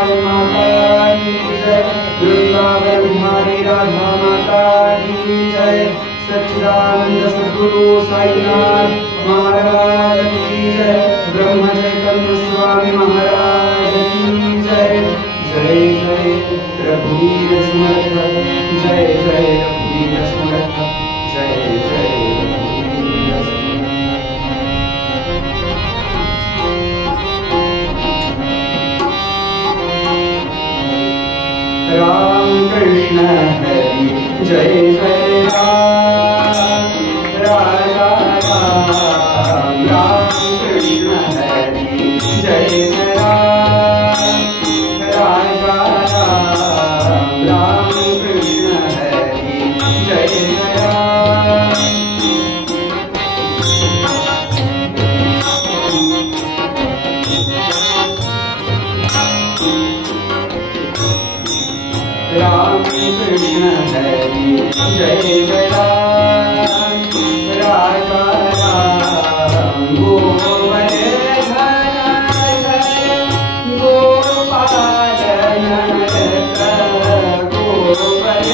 काली माता की जय, वृंदावन बिहारी राधा माता की जय, सच्चिदानंद सद्गुरु साईनाथ महाराज की जय, ब्रह्म चैतन्य स्वामी महाराज की जय। जय जय रघुवीर समर्थ, जय जय रघुवीर समर्थ, जय जय रघुवीर समर्थ। राम कृष्ण हरि जय जय राम, राजा राम राम कृष्ण हरि जय जय राम, राजा राम राम कृष्ण हरि जय जय राम। राम कृष्ण हरि जय जय राम, राजा राम गोवर्धन गोपालन गोवर्धन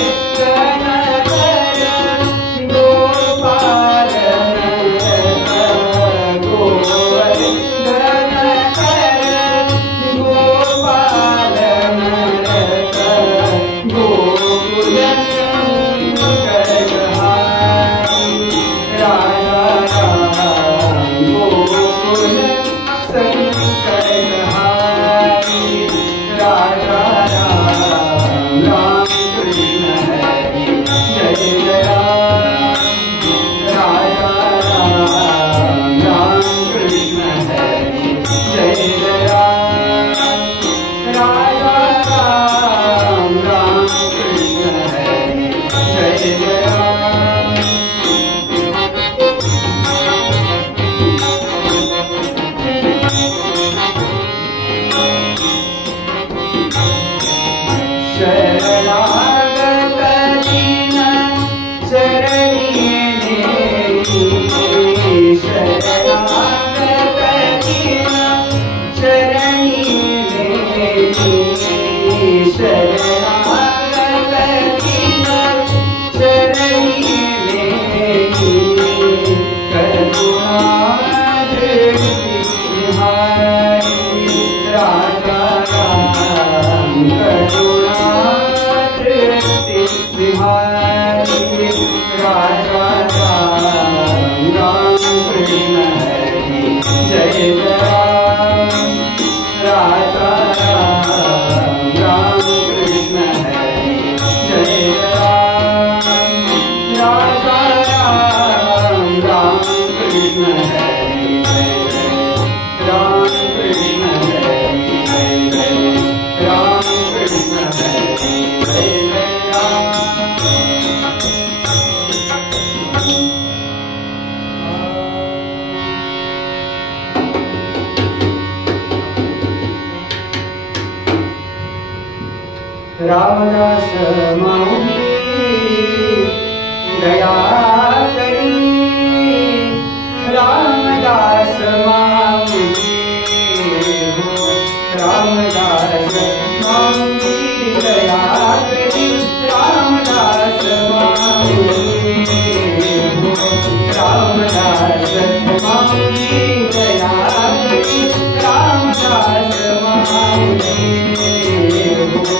गोपालन गोवर्धन गोपालन गोकुल शंकरहारी, राजा राम गोकुल शंकरहारी, राजा राम राम कृष्ण हरि जय जय राम, राजा राम राम कृष्ण हरि जय जय राम, राजा राम राम कृष्ण हरि जय जय राम। शरणागत दीन चरणी देहि, शरणागत दीन चरणी देहि, शरणागत दीन चरणी देहि, करुणा दृष्टि निहारी, राजा राम करुणा दृष्टि निहारी, राजा राम राम कृष्ण हरि जय जय राम, राजा राम राम कृष्ण हरि जय जय राम, राजा राम राम कृष्ण हरि जय जय, राम कृष्ण हरि जय जय, राम कृष्ण हरि जय जय राम। रामदास माऊली दया करी, रामदास माऊली हो, रामदास माऊली दया करी, रामदास माऊली हो, रामदास माऊली दया करी, रामदास माऊली हो।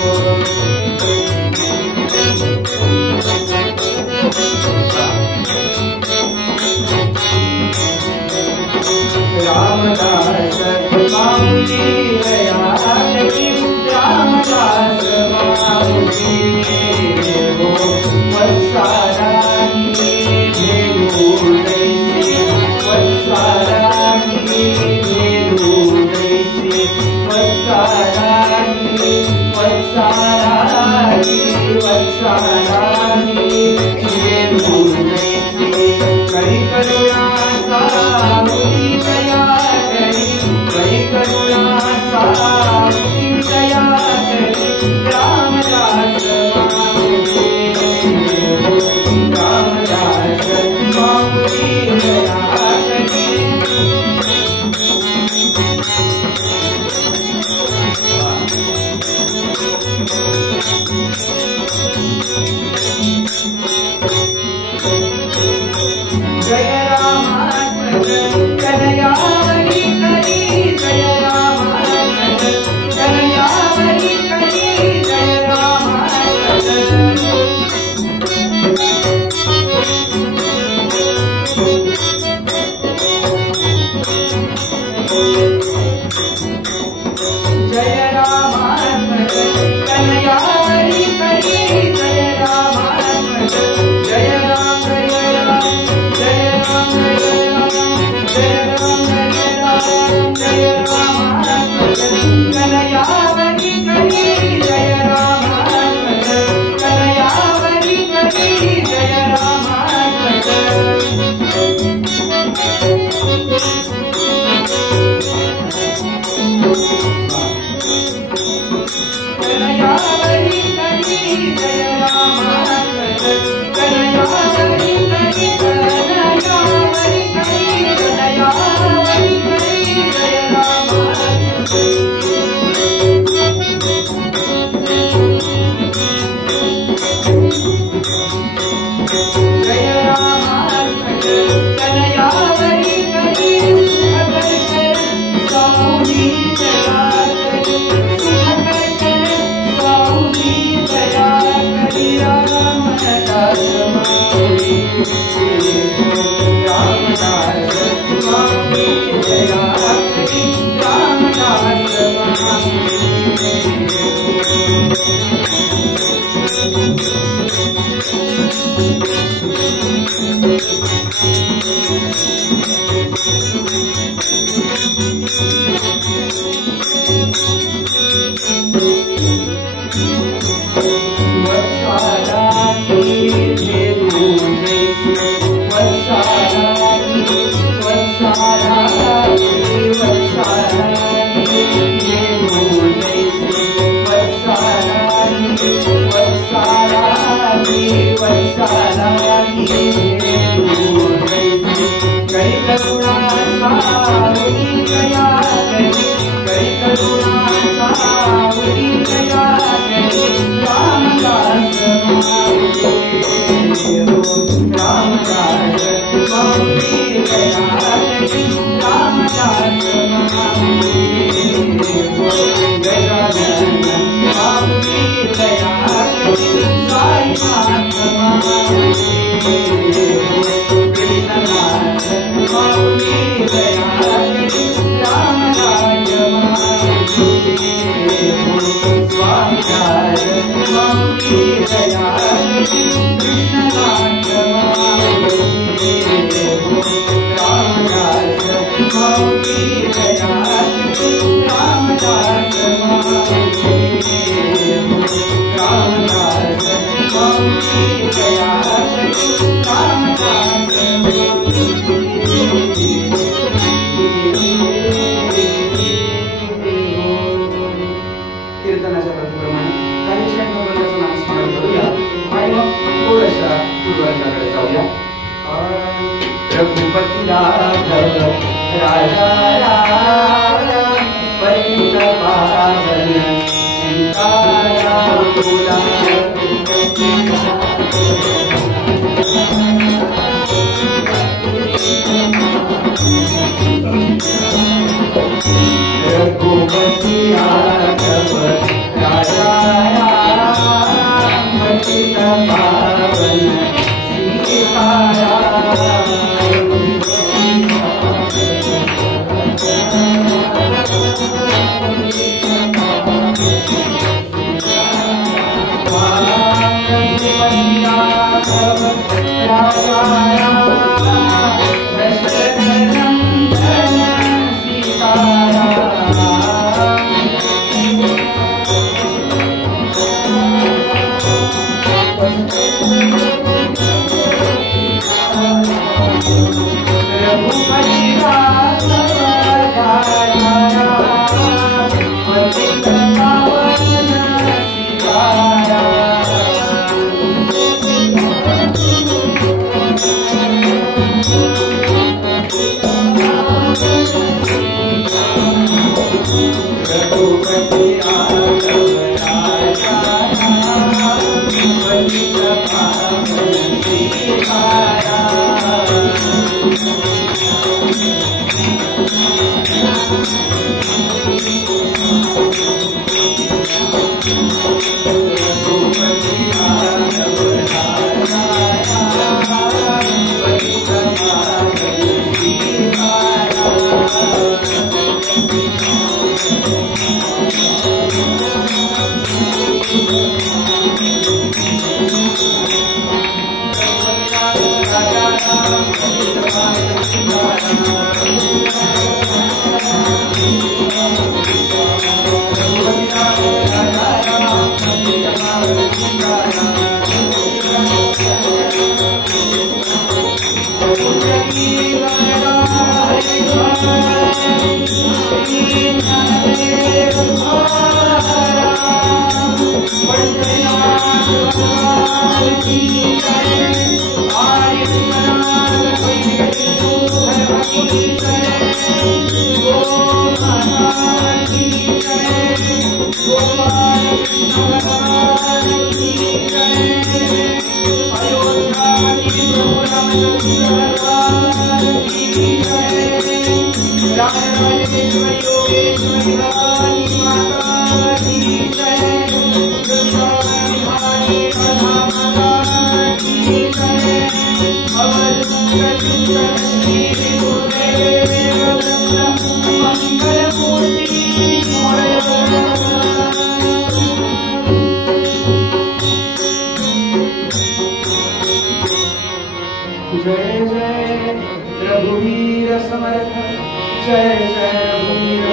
जय जय रघुवीर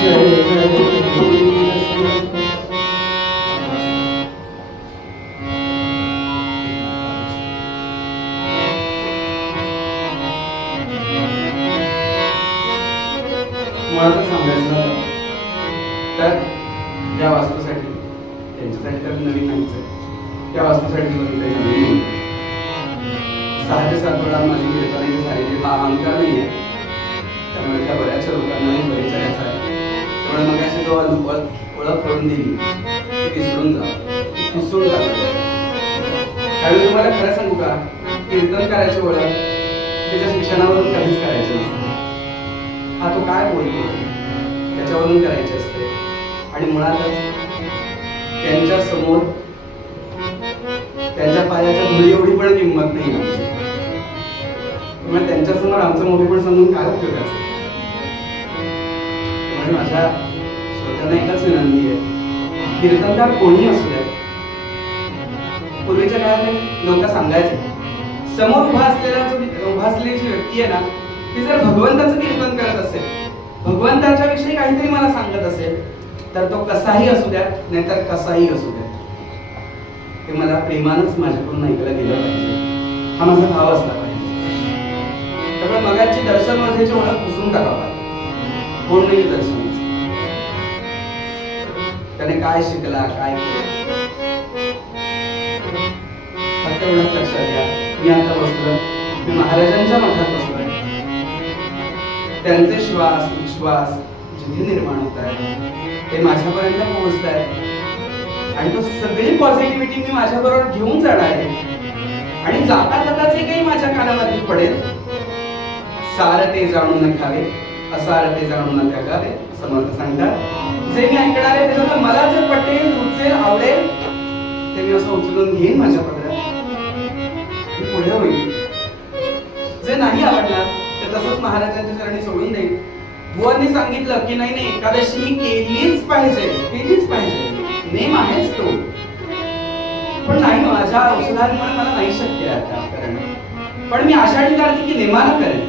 जय जय रघुवीर। मुळातच सांगायचं तर या वास्तूसाठी त्यांच्यासाठी तर नवीन नाहीच आहे, त्या वास्तूसाठी नवीन 6 ते 7 वेळा माझी कीर्तनाची झालेली हा अहंकार नाही आहे, त्यामुळे त्या बऱ्याचशा लोकांनाही परिचयाचा आहे। त्यामुळे मग अशी जो ओळख करून दिली ती विसरून जा, पुसून टाका। आणि तुम्हाला खरं सांगू का, कीर्तन करायची ओळख त्याच्या शिक्षणावरून काहीच करायचं नसतं। हा तो काय बोलतो त्याच्यावरून करायचे असते। आणि मुळातच त्यांच्या समोर त्यांच्या पायाच्या धुळी एवढी पण किंमत नाही आमची, त्यामुळे त्यांच्या समोर आमचं मोठेपण सांगून काय उपयोगाचं। त्यामुळे माझ्या श्रोत्यांना एकच विनंती आहे, कीर्तनकार कोणी असू द्या, पूर्वीच्या काळात लोक सांगायचे समोर उभा असलेली जी व्यक्ती आहे ना, ती जर भगवंताचं कीर्तन करत असेल, भगवंताच्या विषयी काहीतरी मला सांगत असेल, तर तो कसाही असू द्या नाहीतर कसाही असू द्या, ते मला प्रेमानच माझ्याकडून ऐकायला गेलं पाहिजे, हा माझा भाव असला पाहिजे। त्यामुळे मगाची दर्शन माझ्याची ओळख पुसून टाकावा, कोण नाही दर्शन, त्याने काय शिकला काय केलं फक्त एवढंच लक्षात घ्या। मी आता बसलो, मी महाराजांच्या मठात बसलोय, त्यांचे श्वास विश्वास जिथे निर्माण होत आहे ते माझ्यापर्यंत पोहोचत आहे, आणि तो सगळी पॉझिटिव्हिटी मी माझ्या बरोबर घेऊन जाणार आहे। आणि जाता जाता जे काही माझ्या कानामध्ये पडेल, सार ते जाणून न खावे असार ते जाणून न त्यागावे, समर्थ सांगतात। जे मी ऐकणार आहे त्याच्यातलं मला जे पटेल रुचेल आवडेल ते मी असं उचलून घेईन माझ्या पदरात, पुढे होईल। जे नाही आवडणार ते तसंच महाराजांच्या चरणी सोडून देईन। बुवांनी सांगितलं की नाही एकादशी ही केलीच पाहिजे, केलीच पाहिजे, नेम आहेच तो, पण नाही माझ्या औषधांमुळे मला नाही शक्य आहे करणं। पण मी आषाढी कार्तिकी नेमानं करेन,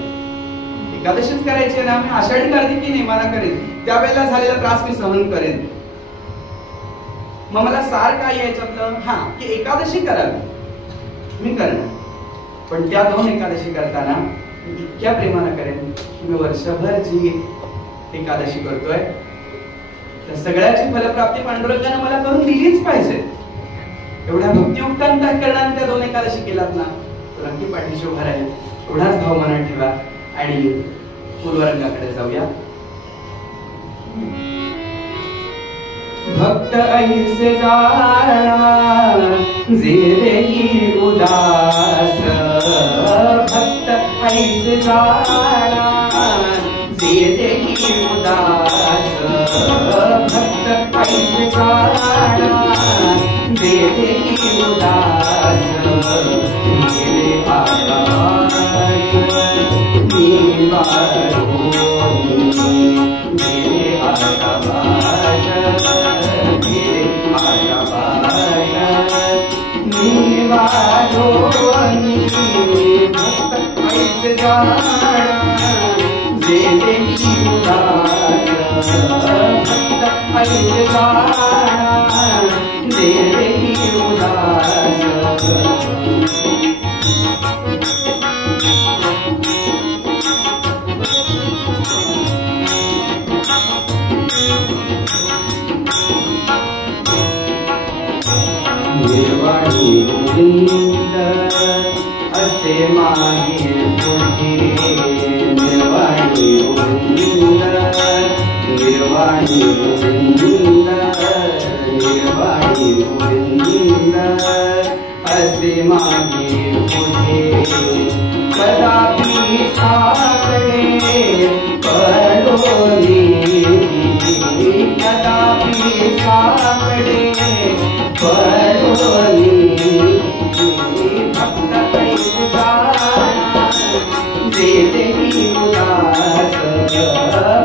एकादशीच करायची आहे ना, मी आषाढी कार्तिकी नेमानं करेन, त्यावेळेला झालेला त्रास मी सहन करेन। मग मला सार काय यायच्यातलं, हा की एकादशी करावी मी करणार, पण त्या 2 एकादशी करताना मी इतक्या प्रेमानं करेन की मी वर्षभर जी एकादशी करतोय त्या सगळ्याची फलप्राप्ती पांडुरंगाने मला करून दिलीच पाहिजे। एवढ्या भक्तियुक्त अंतःकरणाने त्या 2 एकादशी केलात ना, तर नक्की पाठीशी उभा राहील। एवढाच भाव मनात ठेवा आणि पूर्वरंगाकडे जाऊया। भक्त ऐसे जाना जे देही उदास, भक्त ऐसे जाना जे देही उदास, भक्त ऐसे जाना जे देही उदास, मेरे आकाश मेरे आकाश भक्त ऐसे जाना जे देही उदास, भक्त ऐसे जाना जे देही उदास। निर्वाणी गोविंद असे मागे पुढे, निर्वाणी गोविंद निर्वाणी गोविंद निर्वाणी गोविंद असे मागे पुढे, कदापि साकडे पडोनी, कदापि साकडे पडोनी, भक्त ऐसे जाना जे देही उदास,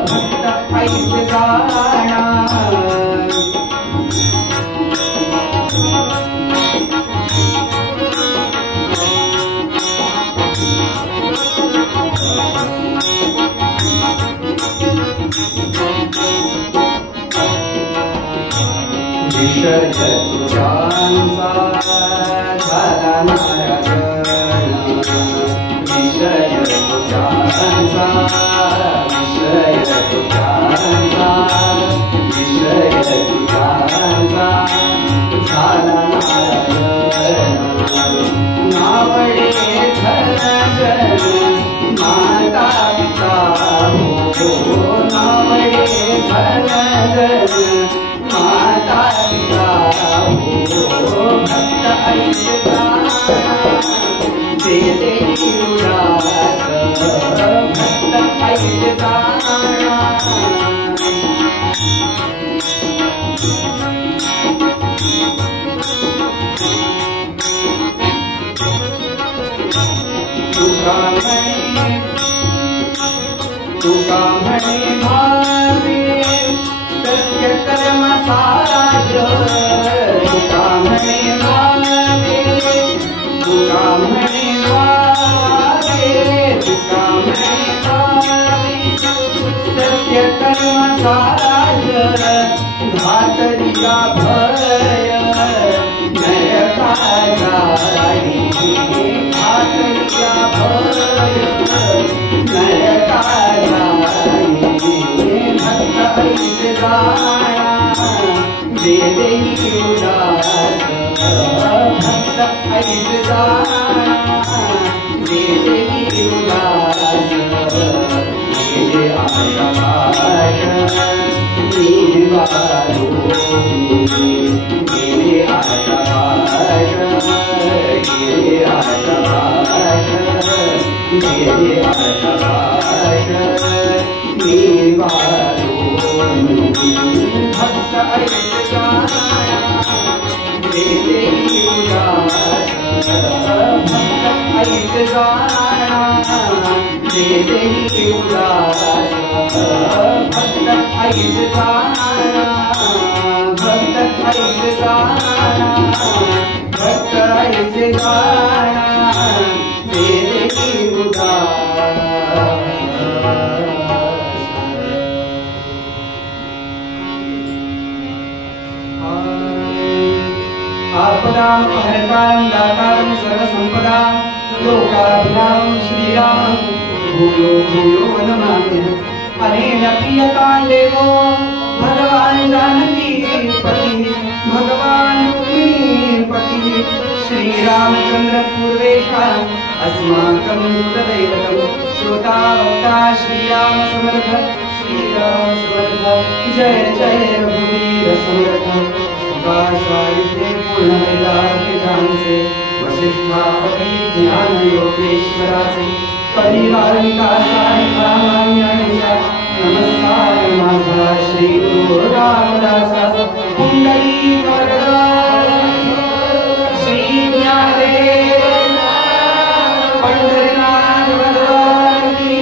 भक्त ऐसे जाना। विषय तुझ्यांचा झाला नारायण, विषय तुझ्यांचा, विषय तुझ्यांचा, विषय तुझ्यांचा झाला नारायण. नावडे धनजन माता पिता हो, नावडे धनजन माता पिता हो. भक्त ऐकता दे देई उदास, भक्त ऐकता. तुका म्हणे भावे सत्य कर्म साराज, तुका म्हणे भावे, तुका म्हणे भावे, तुका म्हणे भावे सत्य कर्म साराज. घातरिया भय नरका जाई, घातरिया भय नरका जाई. भक्त ऐसे जाणा दे देई उदास, भक्त ऐसे जाणा दे देई उदास. गेले आकाश निवारो, गेले आकाश, गेले आकाश, गेले आकाश निवारो. भक्त ऐसे जाणा दे देई उदास, भक्त ऐसे जाणा दे देई उदास. भक्त ऐसे जाणा, भक्त ऐसे जाणा, भक्त ऐसे जाणा दे देई उदास. आपदां हरतां दातारं सर्वसंपदां लोकाभिरामं श्रीरामं भूयो भूयो नमाम्यहम्. अनेन प्रियतां देवो भगवान् जानकीपतिः, भगवान् रुक्मिणीपतिः श्रीरामचन्द्र पूर्वेशः अस्माकं कुलदैवतं. श्रोता वक्ता श्रीराम समर्थ, श्रीराम समर्थ. जय जय रघुवीर समर्थ. साहित्य पूर्ण वेदांते वसिष्ठापति ज्ञान योगेश्वराचे परिवार विकासाय रामायणाचा नमस्कार माझा श्री गुरु रामदासा. पुंडलिक वरदान श्री ज्ञानदेव पंढरीनाथ भगवान की,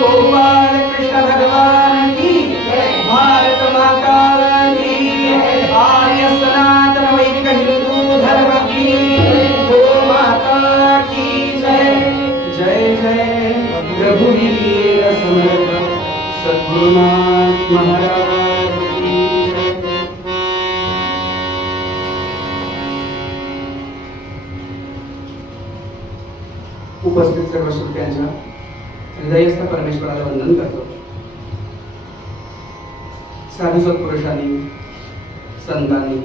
गोपाल कृष्ण भगवान की, भारत माता की, आर्य सनातन वैदिक हिंदू धर्म की गो माता की जय. जय जय रघुवीर समर्थ सद्गुरुनाथ महाराज की जय. उपस्थित सर्व श्रोत्यांच्या हृदयस्थ परमेश्वराला वंदन करतो. साधू सत्पुरुषांनी, संतांनी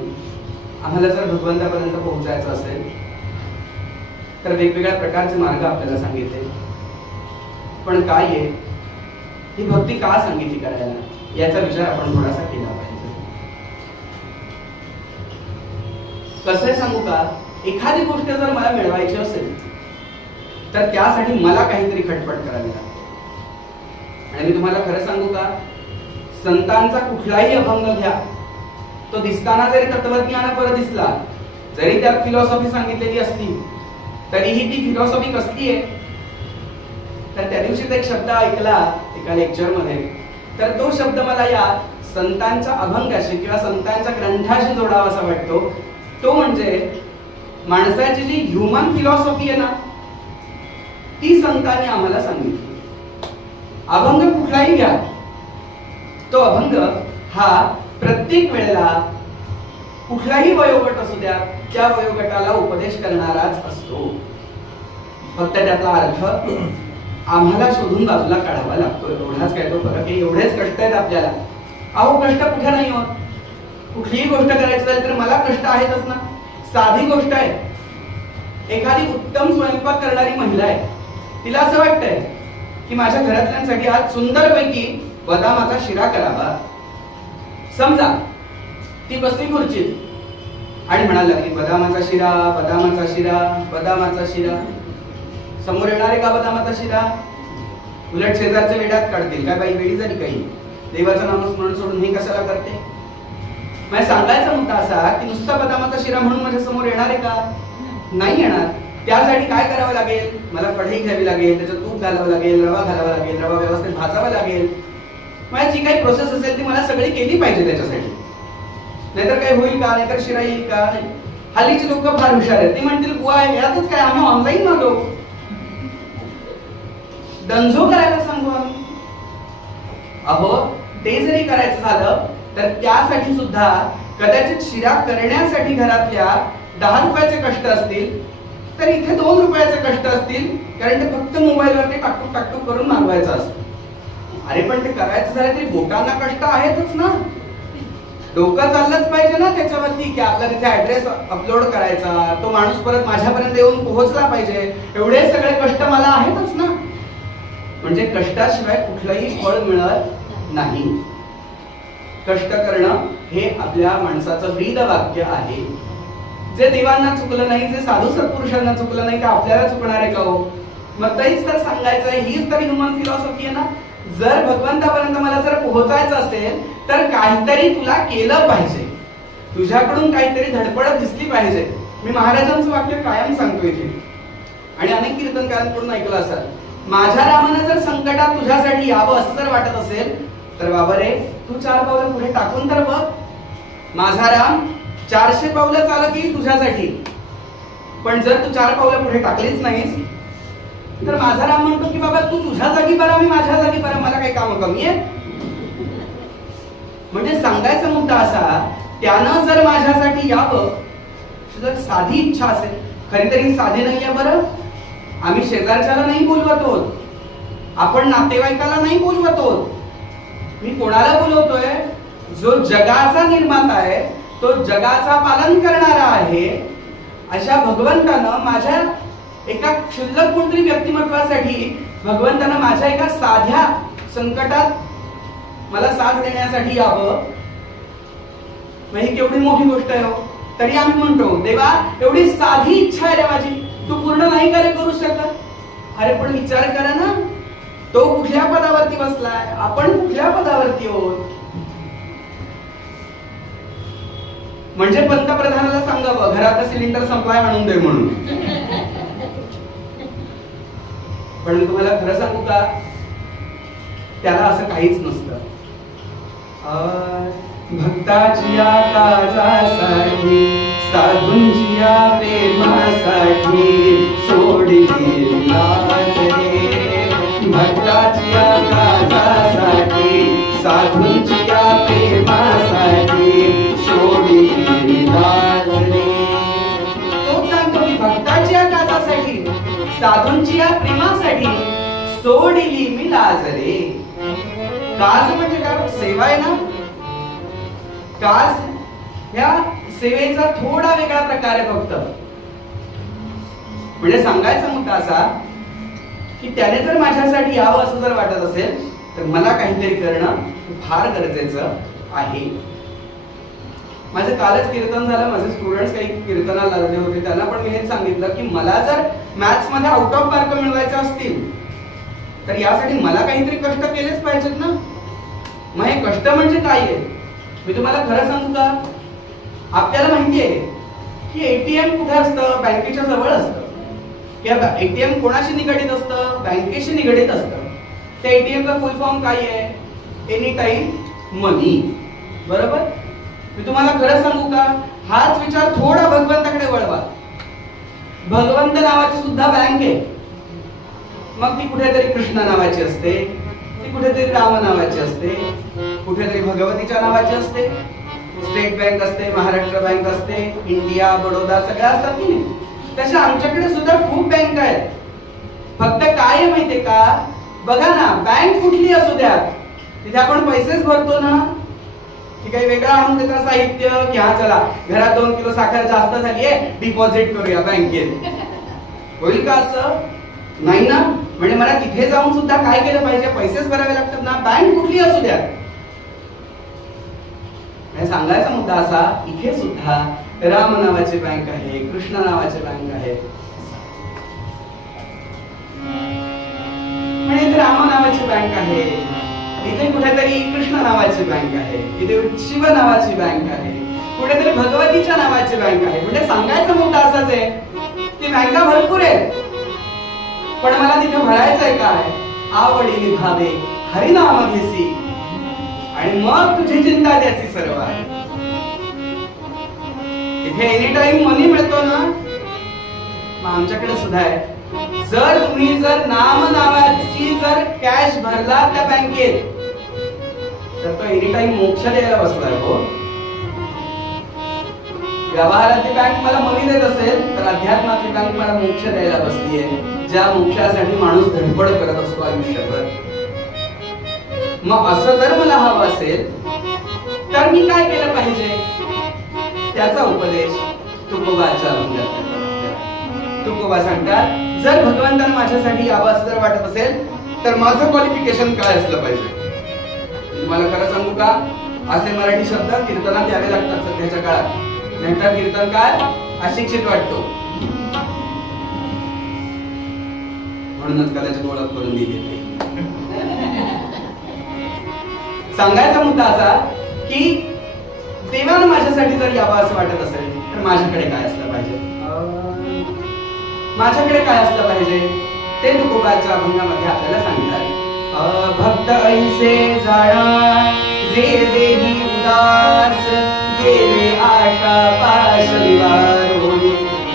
आम्हाला जर भगवंतापर्यंत पोहोचायचं असेल तर वेगवेगळ्या प्रकारचे मार्ग आपल्याला सांगितले. पण काय आहे ही भक्ती का सांगितली करायला, याचा विचार आपण थोडासा केला पाहिजे. कसं सांगू का, एखादी गोष्ट जर मला मिळवायची असेल तर त्यासाठी मला काहीतरी खटपट करावी लागते. आणि मी तुम्हाला खरं सांगू का, संतांचा कुठलाही अभंग घ्या, तो दिसताना जरी तत्वज्ञानापर दिसला, जरी त्यात फिलॉसॉफी सांगितलेली असली, तरीही ती फिलॉसॉफी कसली आहे. तर त्या दिवशीच एक शब्द ऐकला एका लेक्चर मध्ये, तर तो शब्द मला या संतांच्या अभंगाशी किंवा संतांच्या ग्रंथाशी जोडावासा वाटतो. तो म्हणजे माणसाची जी ह्युमन फिलॉसॉफी आहे ना, ती संतांनी आम्हाला सांगितली. अभंग कुठलाही घ्या, तो अभंग हा प्रत्येक वेळेला कुठलाही वयोगट असू द्या, त्या वयोगटाला उपदेश करणाराच असतो. फक्त त्याचा अर्थ आम्हाला शोधून बाजूला काढावा लागतो, एवढाच काय तो फरक आहे. एवढेच कष्ट आहेत आपल्याला. अहो कष्ट कुठे नाही होत. कुठलीही गोष्ट करायची झाली तर मला कष्ट आहेतच ना. साधी गोष्ट आहे, एखादी उत्तम स्वयंपाक करणारी महिला आहे, तिला असं वाटतंय की माझ्या घरातल्यांसाठी आज सुंदरपैकी बदामाचा शिरा करावा. समजा ती बसली खुर्चीत आणि म्हणायला लागली बदामाचा शिरा, बदामाचा शिरा, बदामाचा शिरा. समोर येणार आहे का बदामाचा शिरा? उलट शेजारच्या वेड्यात काढतील, काय बाई वेडी झाली काही, देवाचं नामस्मरण सोडून हे कशाला करते. मला सांगायचा मुद्दा असा की नुसता बदामाचा शिरा म्हणून माझ्या समोर येणार आहे का? नाही येणार. त्यासाठी काय करावं लागेल? मला कढई घ्यावी लागेल, त्याच्यात तूप घालावं लागेल, रवा घालावा लागेल, रवा व्यवस्थित भाजावा लागेल. माझी जी काही प्रोसेस असेल ती मला सगळी केली पाहिजे त्याच्यासाठी. नाहीतर काय होईल का? नाहीतर शिरा येईल का? हल्लीची लोक फार हुशार आहेत, ती म्हणतील बुवा यातच काय, आम्ही ऑनलाईन मागवू, दंजो करायला सांगू आम्ही. अहो ते जरी करायचं झालं तर त्यासाठी सुद्धा कदाचित शिरा करण्यासाठी घरातल्या 10 रुपयाचे कष्ट असतील, तर इथे 2 रुपयाचे कष्ट असतील, कारण ते फक्त मोबाईलवरती टाकटूक टाकटूक करून मागवायचं असतं. अरे पण ते करायचं झालं तरी बोटांना कष्ट आहेतच ना. डोकं चाललंच पाहिजे ना त्याच्यावरती की आपला तिथे ऍड्रेस अपलोड करायचा, तो माणूस परत माझ्यापर्यंत येऊन पोहोचला पाहिजे, एवढे सगळे कष्ट मला आहेतच ना. म्हणजे कष्टाशिवाय कुठलंही फळ मिळत नाही. कष्ट करणं हे आपल्या माणसाचं ब्रीद वाक्य आहे. जे देवांना चुकलं नाही, जे साधू सत्पुरुषांना चुकलं नाही, ते आपल्याला चुकणार आहे का हो? मग तेच तर सांगायचं आहे, हीच तर ह्युमन फिलॉसॉफी आहे ना. जर भगवंतापर्यंत मला जर पोहोचायचं असेल तर काहीतरी तुला केलं पाहिजे, तुझ्याकडून काहीतरी धडपड दिसली पाहिजे. मी महाराजांचं वाक्य कायम सांगतो इथे आणि अनेक कीर्तनकारांकडून ऐकलं असाल. माझ्या रामानं जर संकटात तुझ्यासाठी यावं असं जर वाटत असेल तर बाबा रे तू 4 पावलं पुढे टाकून तर बघ. माझा राम 400 पावलं चालत येईल तुझ्यासाठी, पण जर तू 4 पावलं पुढे टाकलीच नाहीस तर माझा राम म्हणतो की बाबा तू तुझ्या जागी बरा, मी माझ्या जागी बरा, मला काही काम कमी आहे. म्हणजे सांगायचा मुद्दा असा, त्यानं जर माझ्यासाठी यावं, जर साधी इच्छा असेल, खरी तरी साधी नाहीये बरं. आम्ही शेजारच्याला नाही बोलवत आहोत, आपण नातेवाईकाला नाही बोलवत आहोत. मी कोणाला बोलवतोय? जो जगाचा निर्माता आहे, तो जगाचा पालन करणारा आहे, अशा भगवंतानं माझ्या एका क्षुल्लक कोणतरी व्यक्तिमत्वासाठी, भगवंतानं माझ्या एका साध्या संकटात मला साथ देण्यासाठी यावं. ही केवढी मोठी गोष्ट आहे. तरी आम्ही म्हणतो देवा एवढी साधी इच्छा आहे रे माझी, तू पूर्ण नाही का रे करू शकत? अरे पण विचार करा ना, तो कुठल्या पदावरती बसलाय, आपण कुठल्या पदावरती आहोत. म्हणजे पंतप्रधानाला सांगावं घरातला सिलेंडर संपलाय आणून दे म्हणून. पण मी तुम्हाला खरं सांगू का, त्याला असं काहीच नसतं. भक्ताची काजासाठी, साधूंची प्रेमासाठी सोडली लाज रे. भक्ताची काजासाठी, साधूंची प्रेमासाठी सोडली लाज रे. तो सांगतो मी भक्ताची काजासाठी, साधूंची प्रेमासाठी सोडली मी लाज रे. काज म्हणजे काय? सेवा आहे ना. काज या सेवेचा थोडा वेगळा प्रकार आहे फक्त. म्हणजे सांगायचा मुद्दा असा की त्याने जर माझ्यासाठी यावं असं जर वाटत असेल तर मला काहीतरी करणं फार गरजेचं आहे. माझं कालच कीर्तन झालं, माझे स्टुडंट्स काही कीर्तनाला लागले होते, त्यांना पण मी हेच सांगितलं की मला जर मॅथ्स मध्ये आउट ऑफ मार्क मिळवायचे असतील तर यासाठी मला काहीतरी कष्ट केलेच पाहिजेत ना. मग हे कष्ट म्हणजे काय आहे? मी तुम्हाला खरं सांगू का, आपल्याला माहितीये की एटीएम कुठे असतं? बँकेच्या जवळ असतं. किंवा एटीएम कोणाशी निगडीत असतं? बँकेशी निगडीत असतं. त्या एटीएमचा फुल फॉर्म काय आहे? एनी टाइम मनी. बरोबर? मी तुम्हाला खरं सांगू का, हाच विचार थोडा भगवंताकडे वळवा. भगवंत नावाची सुद्धा बँक आहे. मग ती कुठेतरी कृष्ण नावाची असते, ती कुठेतरी राम नावाची असते, कुठेतरी भगवतीच्या नावाची असते, स्टेट बँक असते, महाराष्ट्र बँक असते, इंडिया, बडोदा सगळ्या असतात की नाही, तशा आमच्याकडे सुद्धा खूप बँक आहेत. फक्त काय आहे माहितीये का, बघा ना, बँक कुठली असू द्या, तिथे आपण पैसेच भरतो ना, की काही वेगळं आणून देतात साहित्य, की हा चला घरात 2 किलो साखर जास्त झालीये, डिपॉझिट करूया बँकेत. होईल का असं? नाही ना. म्हणजे मला तिथे जाऊन सुद्धा काय केलं पाहिजे, पैसेच भरावे लागतात ना, बँक कुठली असू द्या. सांगायचा मुद्दा असा, इथे सुद्धा राम नावाची बँक आहे, कृष्ण नावाची बँक आहे. म्हणजे इथे राम नावाची बँक आहे, इथे कुठेतरी कृष्ण नावाची बँक आहे, इथे शिव नावाची बँक आहे, कुठेतरी भगवतीच्या नावाची बँक आहे. म्हणजे सांगायचा मुद्दा असाच आहे की बँका भरपूर आहेत, पण मला तिथे भरायचंय काय, आवडीने भावे हरिनाम घेसी आणि मग तुझी चिंता द्यायची सर्व आहे. इथे एनी टाइम मनी मिळतो ना, मग आमच्याकडे सुद्धा आहे. जर तुम्ही नाम नावाची कॅश भरला त्या बँकेत, तर तो एनी टाइम मोक्ष द्यायला बसलाय. हो, व्यवहारातली बँक मला मनी देत असेल, तर अध्यात्मातली बँक मला मोक्ष द्यायला बसलीये, ज्या मोक्षासाठी माणूस धडपड करत असतो आयुष्यभर. मग असं जर मला हवं असेल तर मी काय केलं पाहिजे, त्याचा उपदेश तुकोबाच्या अभंगात. तुकोबा सांगतात, जर भगवंतांना माझ्यासाठी यावं असं जर वाटत असेल, तर माझं क्वालिफिकेशन काय असलं पाहिजे. तुम्हाला खरं सांगू का, असे मराठी शब्द कीर्तनात यावे लागतात सध्याच्या काळात, नाहीतर कीर्तनकार अशिक्षित वाटतो. म्हणूनच कदाचित ओळख करून दिली. सांगायचा मुद्दा असा की देवानं माझ्यासाठी जर यावं असं वाटत असेल, तर माझ्याकडे काय असलं पाहिजे, माझ्याकडे काय असलं पाहिजे, ते तुकोबाच्या अभंगामध्ये आपल्याला सांगतात. भक्त ऐसे जाणा जे देही उदास, गेले आशा पाश निवारून,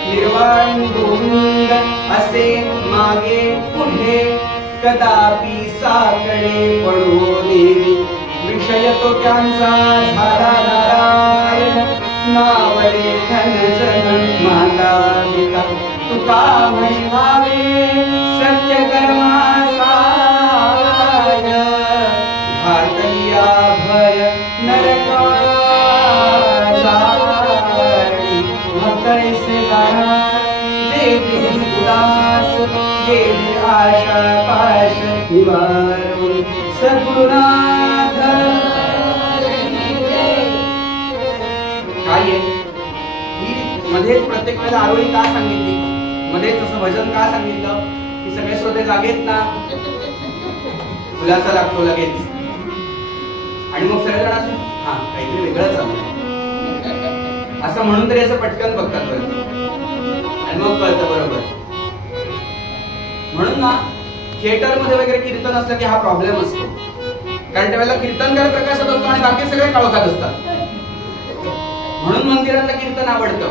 निर्वाण गोविंद असे मागे पुढे, कदापि साकडे पडून, विषय तो त्यांचा झाला नारायण, नावडे धन जन माता तुका म्हणी भावे, सत्य कर्माचा घातलिया भय नरकाचा. भक्त ऐसे जाणा जे देही उदास, गेले आशा पाश निवारून, सद्गुरुनाथ. काय ही मध्येच प्रत्येक वेळेला आरोळी का सांगितली, मध्येच असं भजन का सांगितलं, की सगळे श्रोते जागेत ना, खुलासा लागतो लगेच, आणि मग सगळेजण असं हा काहीतरी वेगळं चालू असं म्हणून तरी असं पटकन बघतात बरं, आणि मग कळतं बरोबर. म्हणून ना थिएटर मध्ये वगैरे कीर्तन असलं की हा प्रॉब्लेम असतो, कारण त्यावेळेला कीर्तनकार प्रकाशात असतो आणि बाकी सगळे काळोखात असतात. म्हणून मंदिरातलं कीर्तन आवडतं.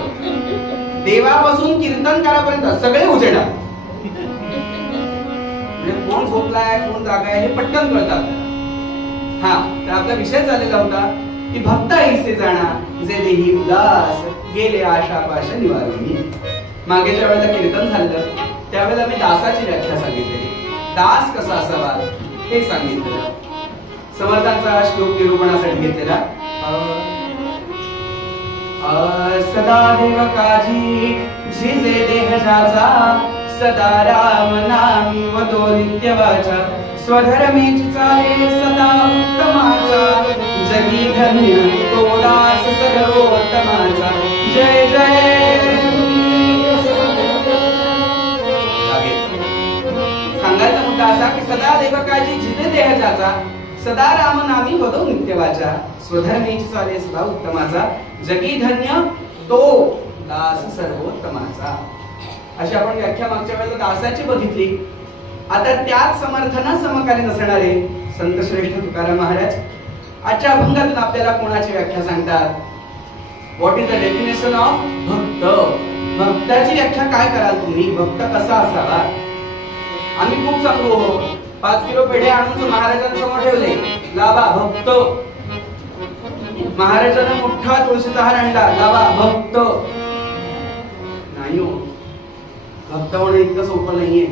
देवापासून कीर्तनकारापर्यंत सगळे उजेडा, म्हणजे कोण झोपलाय कोण जागा आहे हे पटकन कळतात. हा, तर आपला विषय झालेला होता की भक्त ऐसे जाणा जे देही उदास, गेले आशा पाश निवारून. मागेच्या वेळेला कीर्तन झालं त्यावेळेला मी दासाची व्याख्या सांगितलेली. दास कसा असावा हे सांगितलं. समर्थांचा श्लोक निरूपणासाठी घेतलेला. सदा देव काजी झिजे देह जाचा, सदा राम नामी वदो नित्य वाचा, स्वधर्मेच चाले सदा उत्तमाचा, जगी धन्य तो दास सर्वोत्तमाचा. जय जय. सांगायचा मुद्दा असा की सदा देव काजी झिजे देह जाचा, सदा राम नामी वदो नित्य वाचा, स्वधर्मेच चाले सदा उत्तमाचा, जगी धन्य तो दास सर्वोत्तमाचा. अशी आपण व्याख्या मागच्या वेळेला दासाची बघितली. आता त्याच समर्थना समकालीन असणारे संत श्रेष्ठ तुकाराम महाराज आजच्या अभंगातून आपल्याला कोणाची व्याख्या सांगतात. What is the definition of भक्त. भक्ताची व्याख्या काय कराल तुम्ही, भक्त कसा असावा. आम्ही खूप सांगू, 5 किलो पेढे आणून महाराजांसमोर ठेवले, लाभा भक्त. महाराजांना मोठा तुळशीचा हार आणला, गावा भक्त नाही हो, भक्त होणं इतकं सोपं नाहीये.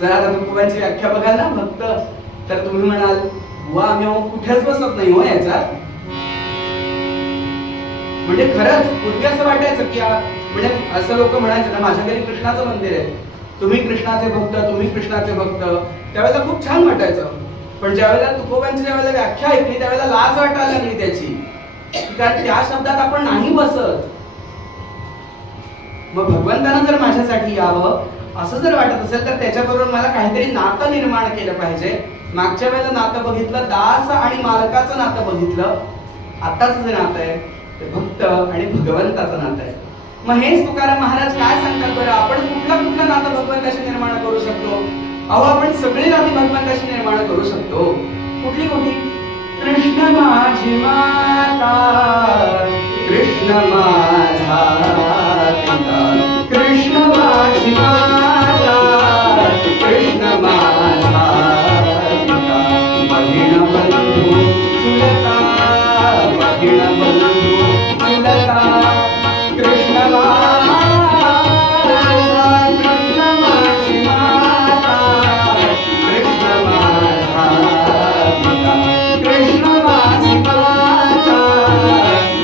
जर आता तुकोबांची व्याख्या बघाल ना भक्त, तर तुम्ही म्हणाल बुवा आम्ही कुठेच बसत नाही हो याच्यात. म्हणजे खरंच पूर्वी असं वाटायचं की म्हणजे असं लोक म्हणायचे ना, माझ्या घरी कृष्णाचं मंदिर आहे, तुम्ही कृष्णाचे भक्त, तुम्ही कृष्णाचे भक्त, त्यावेळेला खूप छान वाटायचं. पण ज्यावेळेला तुकोबांची ज्यावेळेला व्याख्या ऐकली त्यावेळेला लाज वाटायला लागली त्याची, कारण त्या शब्दात आपण नाही बसत. मग भगवंतानं जर माझ्यासाठी यावं असं जर वाटत असेल तर त्याच्याबरोबर मला काहीतरी नातं निर्माण केलं पाहिजे. मागच्या वेळेला नातं बघितलं, दास आणि मालकाचं नातं बघितलं. आताच जे नातं आहे ते भक्त आणि भगवंताचं नातं आहे. मग हेच तुकाराम महाराज काय सांगतात बरं, आपण कुठलं नातं भगवंताशी निर्माण करू शकतो? अहो आपण सगळी नाती भगवंताशी निर्माण करू शकतो. कुठली? कृष्ण माझी माता, कृष्ण माझा पिता, कृष्ण माझी माता, कृष्ण माझा पिता, बहीण बंधू चुलता, बहीण बंधू चुलता, कृष्ण माझा, कृष्ण माझी माता, कृष्ण माझा पिता, कृष्ण माझी माता,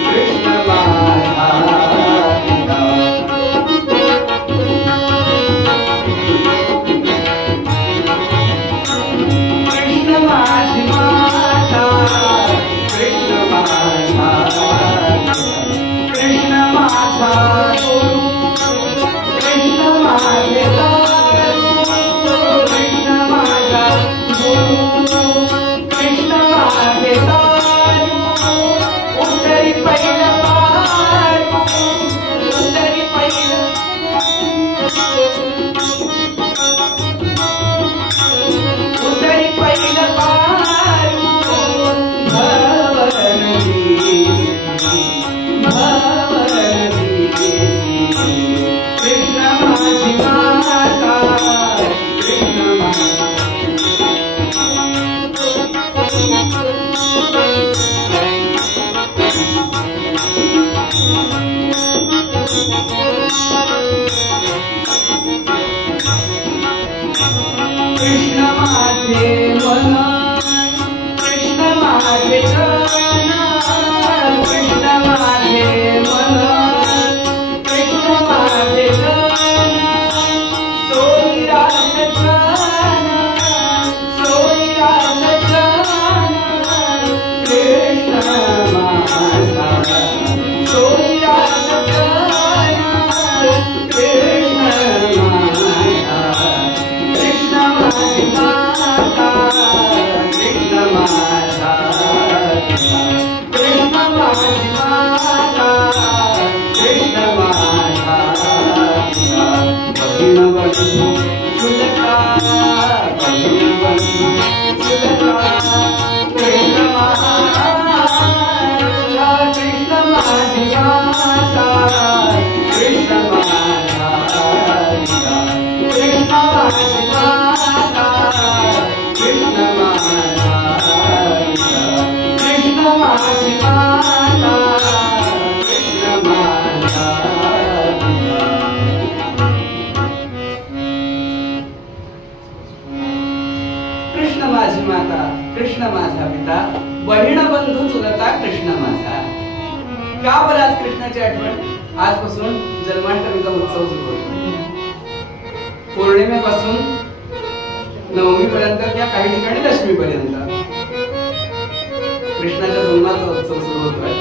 कृष्ण माझा पिता. कृष्ण माझी माता, कृष्ण माझा, कृष्ण माझा गुरु, कृष्ण माझे दारू, कृष्ण माझा गुरु, कृष्ण माझे दारू, उतरी पहिलं पारू, उतरी पहिलं, उतरी पहिलं पारू, भवनदी, भवनदी, कृष्ण माझी माता, कृष्ण माझा. कृष्ण माझे मन, कृष्ण माझे तन, कृष्ण माझे मन, कृष्ण माझे तन, सोई राजन, सोई राजन, कृष्ण माझा, सोई राजन, कृष्ण माझा, कृष्ण माझी माता, कृष्ण माझा पिता, कृष्ण माझी माता, कृष्ण माझा पिता, बहीण बंधू चुलता, बहीण बंधू चुलता, कृष्ण माझा, कृष्ण माझी माता, कृष्ण माझा पिता, कृष्ण माझी माता, कृष्ण माझा पिता, कृष्ण माझी माता, कृष्ण माझा पिता. कृष्ण माझी माता, कृष्ण माझा पिता, बहीण बंधू चुलता, कृष्ण माझा. का बरं आज कृष्णाची आठवण? आजपासून जन्माष्टमीचा उत्सव सुरू होतो. पौर्णिमेपासून नवमी पर्यंत किंवा काही ठिकाणी दशमी पर्यंत कृष्णाच्या जन्माचा उत्सव सुरू होतोय.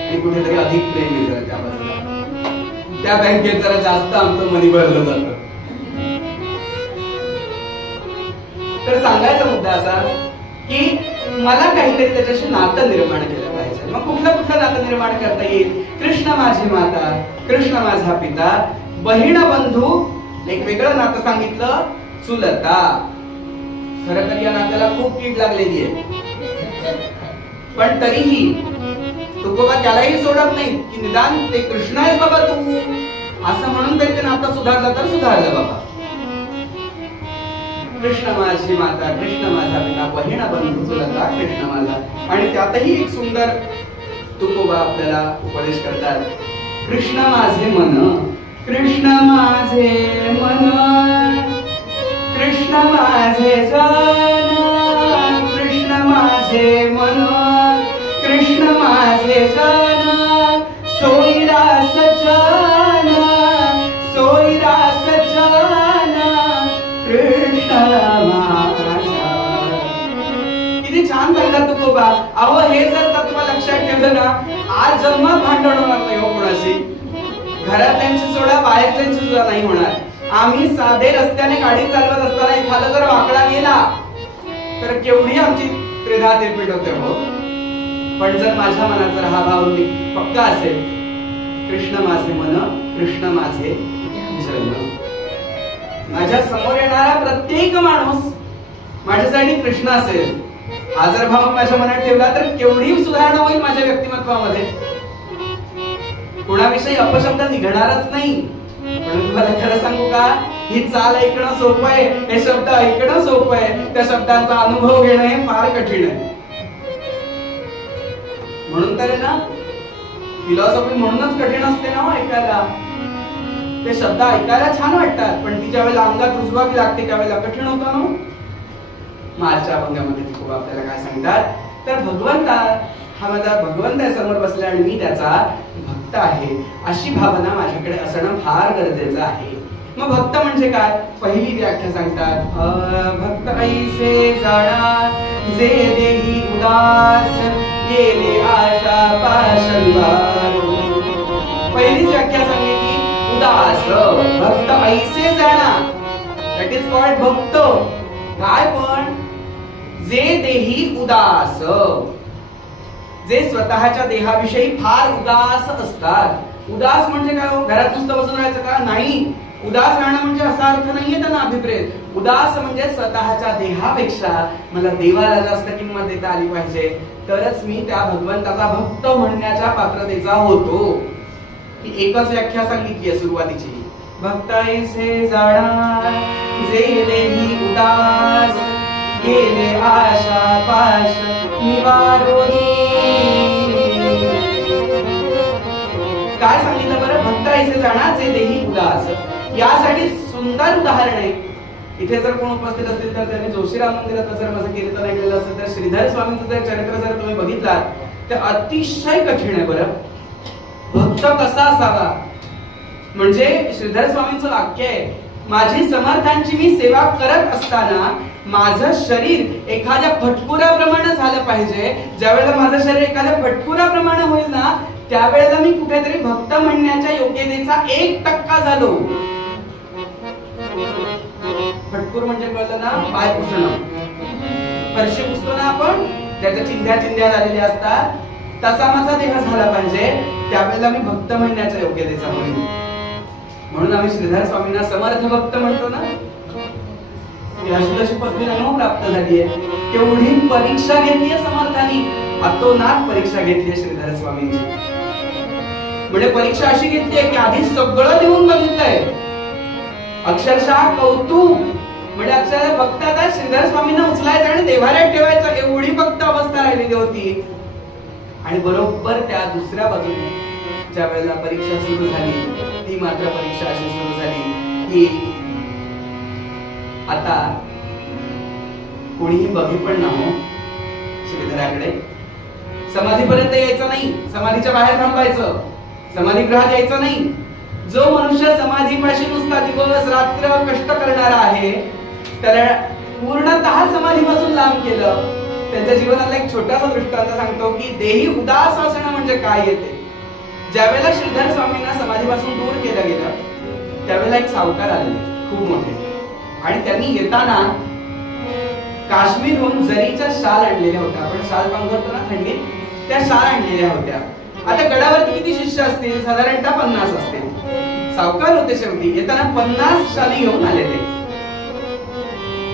आणि कुठेतरी अधिक प्रेम आहे त्या बाजूला, त्या बँकेत जरा जास्त आमचं मनी भरलं जातं. तर सांगायचा मुद्दा असा की मला काहीतरी त्याच्याशी नातं निर्माण केलं पाहिजे. मग कुठलं नातं निर्माण करता येईल? कृष्ण माझी माता, कृष्ण माझा पिता, बहीण बंधू, एक वेगळं नातं सांगितलं, चुलता. खरं तर या नात्याला खूप कीड लागलेली आहे, पण तरीही तुकोबा त्यालाही सोडत नाही की निदान ते कृष्ण आहे बाबा तू असं म्हणून तरी ते नातं सुधारलं तर सुधारलं बाबा. कृष्ण माझी माता, कृष्ण माझा पिता, बहीण बंधू चुलता कृष्ण माझा. आणि त्यातही एक सुंदर तुकोबा आपल्याला उपदेश करतात. कृष्ण माझे मन, कृष्ण माझे मन, कृष्ण माझे जन, कृष्ण माझे मन, कृष्ण माझे जन, सोयरास जन, सोयरास जन, कृष्ण माझा. किती छान सांगतात तुकोबा. अहो हे जर तत्व लक्षात ठेवलं ना, आज जन्मात भांडण होणार नाही हो कोणाशी. घरातल्यांची सोडा, बाहेरच्यांची सुद्धा नाही होणार. आम्ही साधे रस्त्याने गाडी चालवत असताना एखादा जर वाकडा गेला तर केवढी आमची त्रिधा तेरपीट होते हो. पण जर माझ्या मनाचा हा भाव पक्का असेल, कृष्ण माझे मन, कृष्ण माझे जन, माझ्या समोर येणारा प्रत्येक माणूस माझ्यासाठी कृष्ण असेल, हा जर भाव माझ्या मनात ठेवला तर केवढी सुधारणा होईल माझ्या व्यक्तिमत्वामध्ये. कोणाविषयी अपशब्द निघणारच नाही. म्हणून तुम्हाला खरं सांगू का, ही चाल ऐकणं सोपं आहे, हे शब्द ऐकणं सोपं आहे, त्या शब्दांचा अनुभव घेणं हे फार कठीण आहे. म्हणून तर ना फिलॉसॉफी म्हणूनच कठीण असते ना ऐकायला. ते शब्द ऐकायला छान वाटतात, पण ती ज्या वेळेला अंगात रुजवावी लागते त्यावेळेला कठीण होतं ना. माझ्या अभंगामध्ये खूप आपल्याला काय सांगतात तर, भगवंता हा माझा भगवंत आहे समोर बसला आणि मी त्याचा भक्त आहे, अशी भावना माझ्याकडे असणं फार गरजेचं आहे. मग भक्त म्हणजे काय? पहिली व्याख्या सांगतात, भक्त ऐसे जाणा जे देही उदास, गेले आशा पाशंगार. पहिलीच व्याख्या सांगितली उदास. भक्त ऐसे जाणा, दॅट इज कॉल्ड भक्त. काय पण? जे देही उदास, जे स्वतःच्या देहाविषयी फार उदास असतात. उदास म्हणजे काय? घरात नुसतं बसून राहायचं का? नाही. उदास राहणं म्हणजे असा अर्थ नाहीये त्यांना अभिप्रेत. उदास म्हणजे स्वतःच्या देहापेक्षा मला देवाला जास्त किंमत देता आली पाहिजे, तरच मी त्या भगवंताचा भक्त म्हणण्याच्या पात्रतेचा होतो. ही एकच व्याख्या सांगितली आहे सुरुवातीची. भक्त ऐसे जाणा जे देही उदास, गेले आशा पाश निवारोनी. काय सांगितलं बरं? भक्त ऐसे जाणा जे देही उदास. यासाठी सुंदर उदाहरण आहे. इथे जर कोण उपस्थित असतील तर त्यांनी जोशीराम मंदिरात जर माझं कीर्तन ऐकलेलं असेल तर श्रीधर स्वामींचं जर चरित्र जर तुम्ही बघितलात तर अतिशय कठीण आहे बरं. भक्त कसा असावा म्हणजे श्रीधर स्वामींचं वाक्य आहे, माझी समर्थांची मी सेवा करत असताना माझं शरीर एखाद्या फटकुराप्रमाणे झालं पाहिजे. ज्यावेळेला माझं शरीर एखाद्या फटकुराप्रमाणे होईल ना, त्यावेळेला मी कुठेतरी भक्त म्हणण्याच्या योग्यतेचा 1% झालो. फटकूर म्हणजे कळलं ना, पाय पुसणं. फरशी पुसतो ना आपण, ज्याच्या चिंध्या चिंध्या झालेल्या असतात, तसा माझा देह झाला पाहिजे. त्यावेळेला मी भक्त म्हणण्याच्या योग्यतेचा होईल. म्हणून आम्ही श्रीधर स्वामींना समर्थ भक्त म्हणतो ना. अशी पदवी न प्राप्त झाली आहे. तेवढी परीक्षा घेतली आहे समर्थांनी, अतोनात परीक्षा घेतली आहे श्रीधर स्वामींची. म्हणजे परीक्षा अशी घेतली आहे की आधी सगळं लिहून बघितलंय, अक्षरशः कौतुक. म्हणजे अक्षरशः फक्त आता श्रीधर स्वामींना उचलायचं आणि देवाऱ्यात ठेवायचं एवढी फक्त अवस्था राहिलेली होती. आणि बरोबर त्या दुसऱ्या बाजूने ज्या वेळेला परीक्षा सुरू झाली, ती मात्र परीक्षा अशी सुरू झाली की आता कोणीही बघी पण ना हो श्रीधराकडे. समाधीपर्यंत यायचं नाही, समाधीच्या बाहेर थांबायचं, समाधीगृहात यायचं नाही. जो मनुष्य समाधीपाशी नुसता दिवस रात्र कष्ट करणारा आहे त्याला पूर्णतः समाधीपासून लांब केलं. त्यांच्या जीवनातला एक छोटासा दृष्टांत सांगतो की देही उदास असणं म्हणजे काय येते. ज्यावेळेला श्रीधर स्वामींना समाधीपासून दूर केलं गेलं त्यावेळेला एक सावकार आलेले खूप मोठे, आणि त्यांनी येताना काश्मीरहून जरीच्या शाल आणलेल्या होत्या. आपण शाल पांघरतो ना थंडीत, त्या शाल आणलेल्या होत्या. आता गडावरती किती शिष्य असतील? साधारणतः 50 असतील. सावकार होते शेवटी, येताना 50 शाली घेऊन आले ते.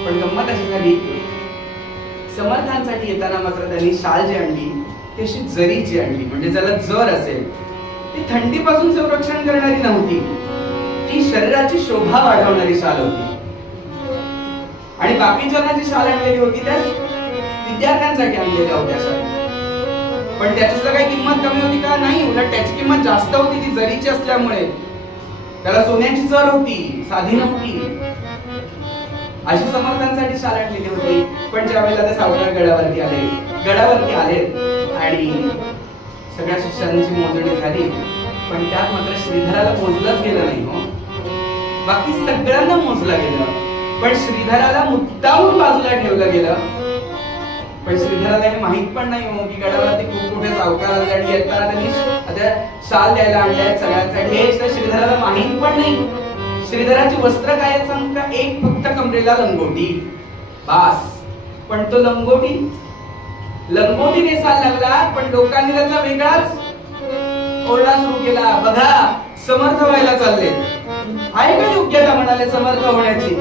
पण गंमत अशी झाली, समर्थांसाठी येताना मात्र त्यांनी शाल जी आणली ती अशी जरीची आणली, म्हणजे ज्याला जर असेल. ती थंडीपासून संरक्षण करणारी नव्हती, ती शरीराची शोभा वाढवणारी शाल होती. आणि बाकीच्यांना जी शाल आणलेली होती त्या विद्यार्थ्यांसाठी आणलेल्या होत्या शाल. पण त्याची सुद्धा काही किंमत कमी होती का? नाही, उलट त्याची किंमत जास्त होती. ती जरीची असल्यामुळे त्याला सोन्याची चर होती, साधी नव्हती. अशी समर्थांसाठी शाल आणलेली होती. पण ज्या वेळेला ते सावकार गडावरती आले आणि सगळ्या शिष्यांची मोजणी झाली, पण त्यात मात्र श्रीधराला मोजलंच गेलं नाही. हो, बाकी सगळ्यांना मोजलं गेलं, पण श्रीधराला मुद्दामून बाजूला ठेवलं गेलं. पण श्रीधराला हे माहित पण नाही हो की गडावरती खूप मोठे सावकार आले आणि येताना त्यांनी आता शाल द्यायला आणल्या सगळ्यांसाठी. हे श्रीधराला माहित पण नाही. श्रीधराची वस्त्र काय सांग का? एक फक्त कमरेला लंगोटी, बास. पण तो लंगोटी नेसायला लागला, पण लोकांनी त्याचा वेगळाच ओरडा सुरू केला. बघा, समर्थ व्हायला चालले. आहे का योग्यता म्हणाले समर्थ होण्याची?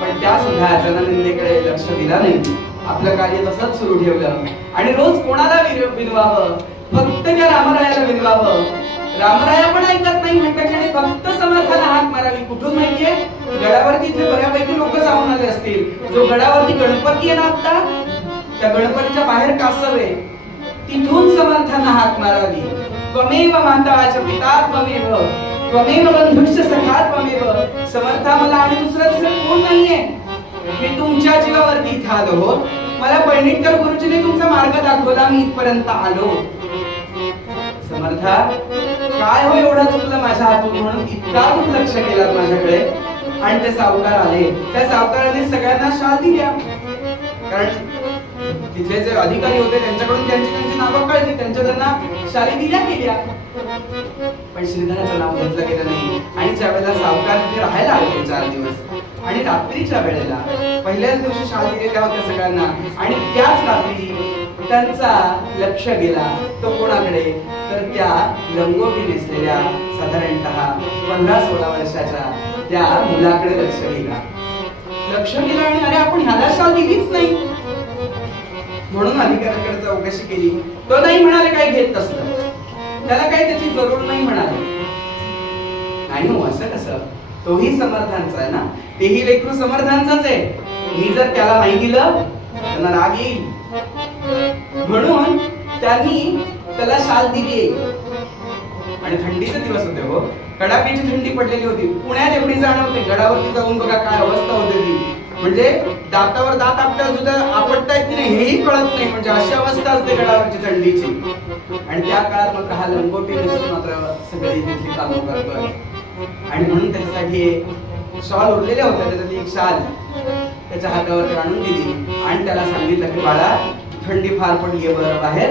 पण त्या सुद्धा जननिंदेकडे लक्ष दिला नाही. आपलं कार्य तसंच सुरू ठेवलं आणि रोज कोणाला विनवावं? फक्त त्या रामरायाला विनवावं. रामराया पण ऐकत नाही म्हटल्याने फक्त समर्थाला हाक मारावी. कुठून माहितीये? गडावरती बऱ्यापैकी लोक जाऊन आले असतील. जो गडावरती गणपती आहे ना आता, त्या गणपतीच्या बाहेर कासवे, तिथून समर्थांना हाक मारावी. त्वमेव माता च पिता त्वमेव, त्वमेव बंधुश्च सखा त्वमेव. समर्था मला आणि दुसरं कोण नाहीये. मी तुमच्या जीवावरती इथं आलो हो. मला पैणिटकर गुरुजींनी तुमचा मार्ग दाखवला, मी इथपर्यंत आलो. समर्था, काय हो एवढं चुकलं माझ्या हातून म्हणून इतका दुर्लक्ष केला माझ्याकडे. आणि ते सावकार आले, त्या सावकाराने सगळ्यांना शाल दिल्या. कारण तिथले जे अधिकारी होते त्यांच्याकडून त्यांची नावं कळली, त्यांना शाली दिल्या गेल्या. पण श्रीधराचं नाव घेतलं गेलं नाही. आणि ज्या वेळेला सावकार तिथे राहायला आले 4 दिवस आणि रात्रीच्या वेळेला पहिल्याच दिवशी शाल दिलेल्या होत्या सगळ्यांना. आणि त्याच रात्री त्यांचा लक्ष गेला तो कोणाकडे? तर त्या लंगोटी नेसलेल्या साधारणतः 15-16 वर्षाच्या त्या मुलाकडे लक्ष गेला आणि अरे, आपण ह्याला शाल दिलीच नाही. म्हणून अधिकाऱ्याकडे चौकशी केली. तो नाही म्हणाले काही घेत असलं, त्याला काही त्याची जरूर नाही म्हणाले. नाही हो, असं कसं? तोही समर्थांचा आहे ना, तेही लेकरू समर्थांचाच आहे. मी जर त्याला नाही दिलं त्यांना राग येईल. म्हणून त्यांनी त्याला शाल दिली. आणि थंडीचे दिवस होते हो, कडाक्याची थंडी पडलेली होती. पुण्यात एवढी जाणवते, गडावरती जाऊन बघा काय अवस्था होते ती. म्हणजे दातावर दात आपल्याला सुद्धा आपटतायत की नाही हेही कळत नाही. म्हणजे अशी अवस्था असते गडावरची थंडीची. आणि त्या काळात मात्र हा लंगोटी नेसून मात्र सगळी तिथली कामं करतोय. आणि म्हणून त्याच्यासाठी शॉल उरलेल्या होत्या, त्याच्यातली एक शाल त्याच्या हातावरती आणून दिली आणि त्याला सांगितलं की बाळा, थंडी फार पडली बरं बाहेर,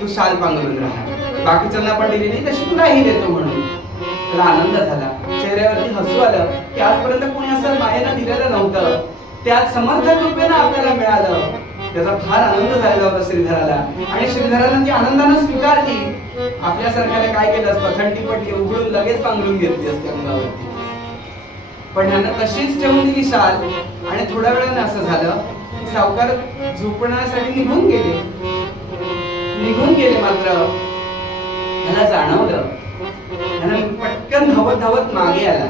तू शाल पांघरून राहा. बाकीच्यांना पण दिलेली तशी तुलाही देतो म्हणून. त्याला आनंद झाला, चेहऱ्यावरती हसू आलं की आजपर्यंत कोणी असं मायेनं दिलेलं नव्हतं, त्यात समर्थ कृपेनं आपल्याला मिळालं. त्याचा फार आनंद झालेला होता श्रीधराला. आणि श्रीधरानं ती आनंदानं स्वीकारली. आपल्यासारख्याला काय केलं असतं? थंडी पडली, उघडून लगेच पांघरून घेतली असते अंगावरती. पण ह्यानं तशीच ठेवून दिली शाल. आणि थोड्या वेळाने असं झालं, सावकार झोपण्यासाठी निघून गेले. मात्र ह्याला जाणवलं, ह्यानं पटकन धावत मागे आला.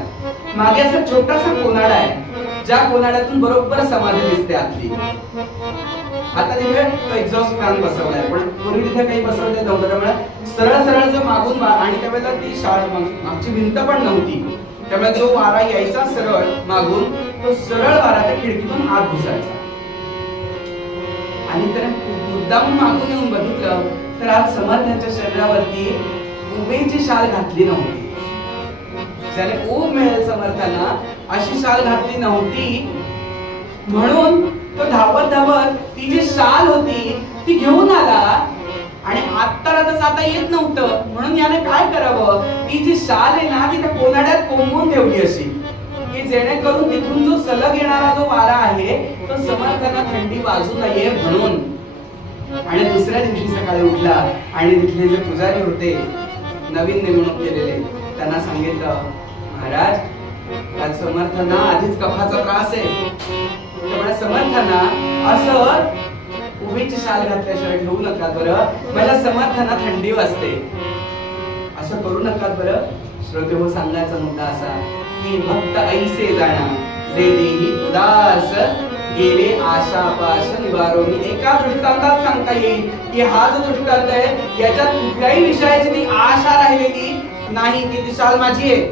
मागे असा छोटासा कोनाडा आहे, ज्या कोनाड्यातून बरोबर समाधी दिसते आतली. आता तिथे एक्झॉस्ट फॅन बसवलाय, पण पूर्वी तिथे काही बसवले नव्हतं. त्यामुळे सरळ जो मागून, आणि त्यावेळेला ती मागची भिंत पण नव्हती, त्यामुळे जो वारा यायचा सरळ मागून, तो सरळ वारा त्या खिडकीतून आत घुसायचा. आणि त्याने मुद्दाम मागून येऊन बघितलं तर आज समर्थांच्या शरीरावरती उभेची शाल घातली नव्हती. ज्याने ऊब मिळेल समर्थांना अशी शाल घातली नव्हती. म्हणून तो धावत ती जी शाल होती ती घेऊन आला. आणि आत्ता जाता येत नव्हतं, म्हणून याने काय करावं? ती जी शाल आहे ना, ती त्या कोनाड्यात कोंबून ठेवली अशी की जेणेकरून तिथून जो सलग येणारा जो वारा आहे तो समर्थांना थंडी वाजू नये म्हणून. आणि दुसऱ्या दिवशी सकाळी उठला आणि तिथले जे पुजारी होते नवीन नेमणूक केलेले, त्यांना सांगितलं, महाराज आज समर्थांना आधीच कफाचा त्रास आहे, त्यामुळे समर्थांना असं उभीची शाल घातल्याशिवाय ठेवू नका बरं, माझ्या समर्थांना थंडी वाजते, असं करू नका बरं. श्रोते हो, सांगायचा मुद्दा असा की भक्त ऐसे जाणा जे देही उदास गेले आशापाश निवारोनी. एका दृष्टांतात सांगता येईल की हा जो दृष्टांत आहे याच्यात कुठल्याही विषयाची ती आशा राहिलेली नाही की ती शाल माझी आहे,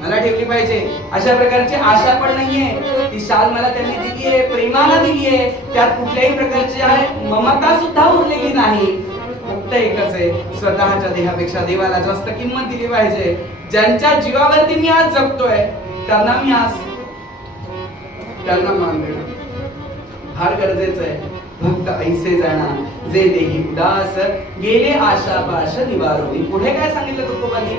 मला ठेवली पाहिजे, अशा प्रकारची आशा पण नाहीये. ती शाल मला त्यांनी दिली आहे, प्रेमाला दिली आहे, त्यात कुठल्याही प्रकारची ममता सुद्धा उरलेली नाही. फक्त एकच आहे, स्वतःच्या देहापेक्षा देवाला जास्त किंमत दिली पाहिजे. ज्यांच्या जीवावरती मी आज जगतोय त्यांना मी आज त्यांना मान देणं फार गरजेचं आहे. भक्त ऐसे जाणा जे देही उदास गेले आशापाश निवारोनी. पुढे काय सांगितलं तुकोबांनी?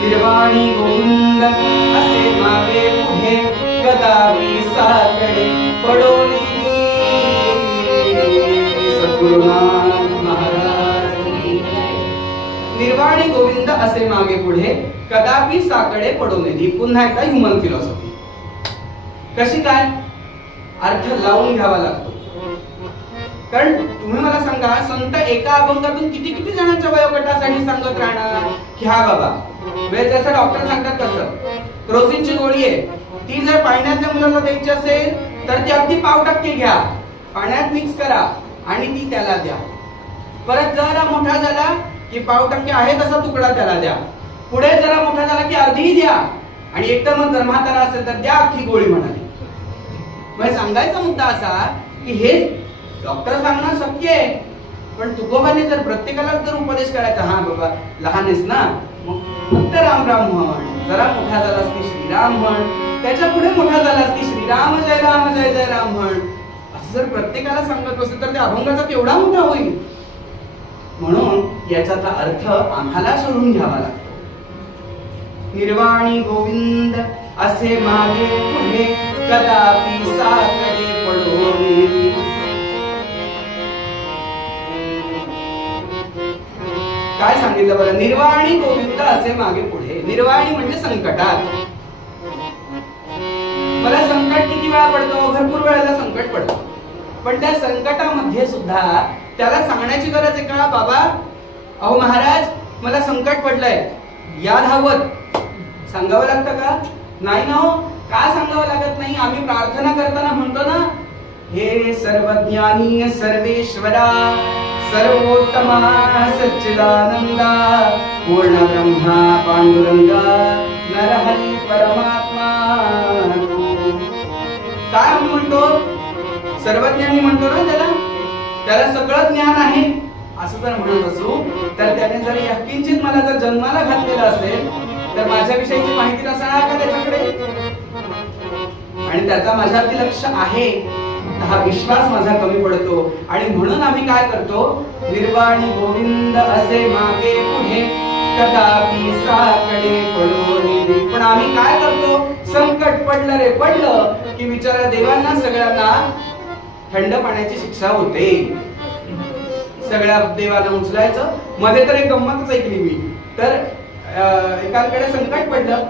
निर्वाणी गोविंद असे मागे पुढे कदापि साकडे पडोनी. सद्गुरुनाथ महाराज निर्वाणी गोविंद असे मागे पुढे कदापि साकडे पडोनी. पुन्हा एकदा ह्युमन फिलॉसॉफी कशी काय अर्थ लावून घ्यावा लागतो. कारण तुम्ही मला सांगा, संत एका अभंगातून किती किती जणांच्या वयोगटासाठी सांगत राहणार की हा बाबा वेळ जसं डॉक्टर सांगतात तसं क्रोसिनची गोळी आहे, ती जर पाण्यातल्या मुलाला द्यायची असेल तर ती अगदी 0.5% घ्या, पाण्यात मिक्स करा आणि ती त्याला द्या. परत जरा मोठा झाला की 0.5% आहे तसा तुकडा त्याला द्या. पुढे जरा मोठा झाला की अर्धीही द्या आणि एकदम जर म्हातारा असेल तर द्या अख्खी गोळी म्हणाली. म्हणजे सांगायचा मुद्दा असा की हे डॉक्टर सांगणं शक्य आहे, पण तुकोबाने जर प्रत्येकाला जर उपदेश करायचा, हा बाबा लहान आहेस ना मग फक्त राम राम म्हण, जरा मोठा झालास की श्रीराम म्हण, त्याच्या पुढे मोठा झालास की श्रीराम जय राम जय जय राम म्हण, असं जर प्रत्येकाला सांगत बसेल तर त्या अभंगाचा केवढा मोठा होईल. म्हणून याचा अर्थ आम्हाला शोधून घ्यावा लागतो. निर्वाणी गोविंद असे मागे पुढे कदापि साकडे पडोनी. काय सांगितलं बरं? निर्वाणी गोविंद असे मागे पुढे. निर्वाणी म्हणजे संकटात. मला संकट किती वेळा पडतो? भरपूर वेळेला संकट पडतो, पण त्या संकटामध्ये सुद्धा त्याला सांगण्याची गरज आहे का? बाबा अहो महाराज मला संकट पडलंय, या धावत सांगावं लागतं का? नाही ना. का सांगावं लागत नाही? आम्ही प्रार्थना करताना म्हणतो ना, हे सर्वज्ञानी सर्वेश्वरा सर्वोत्तमा सच्चिदानंदा पूर्ण ब्रह्मा पांडुरंगा नरहरी परमात्मा. काय म्हणतो? सर्वज्ञानी म्हणतो ना त्याला, त्याला सगळं ज्ञान आहे असं जर म्हणत असू तर त्याने जर यकिंचित मला जर जन्माला घातलेलं असेल तर माझ्याविषयीची माहिती नसणार का त्याच्याकडे? आणि त्याचा माझ्यावरती लक्ष आहे, हा विश्वास माझा कमी पडतो. आणि म्हणून आम्ही काय करतो? निर्वाणी गोविंद असे मागे पुढे कदापि साकडे पडोनी. पण आम्ही काय करतो? संकट पडलं रे पडलं की विचारा देवांना सगळ्यांना थंड पाण्याची शिक्षा होते. सगळ्या देवाला उचलायचं. मध्ये तर एक गंमतच ऐकली मी. तर एकाकडे संकट पडलं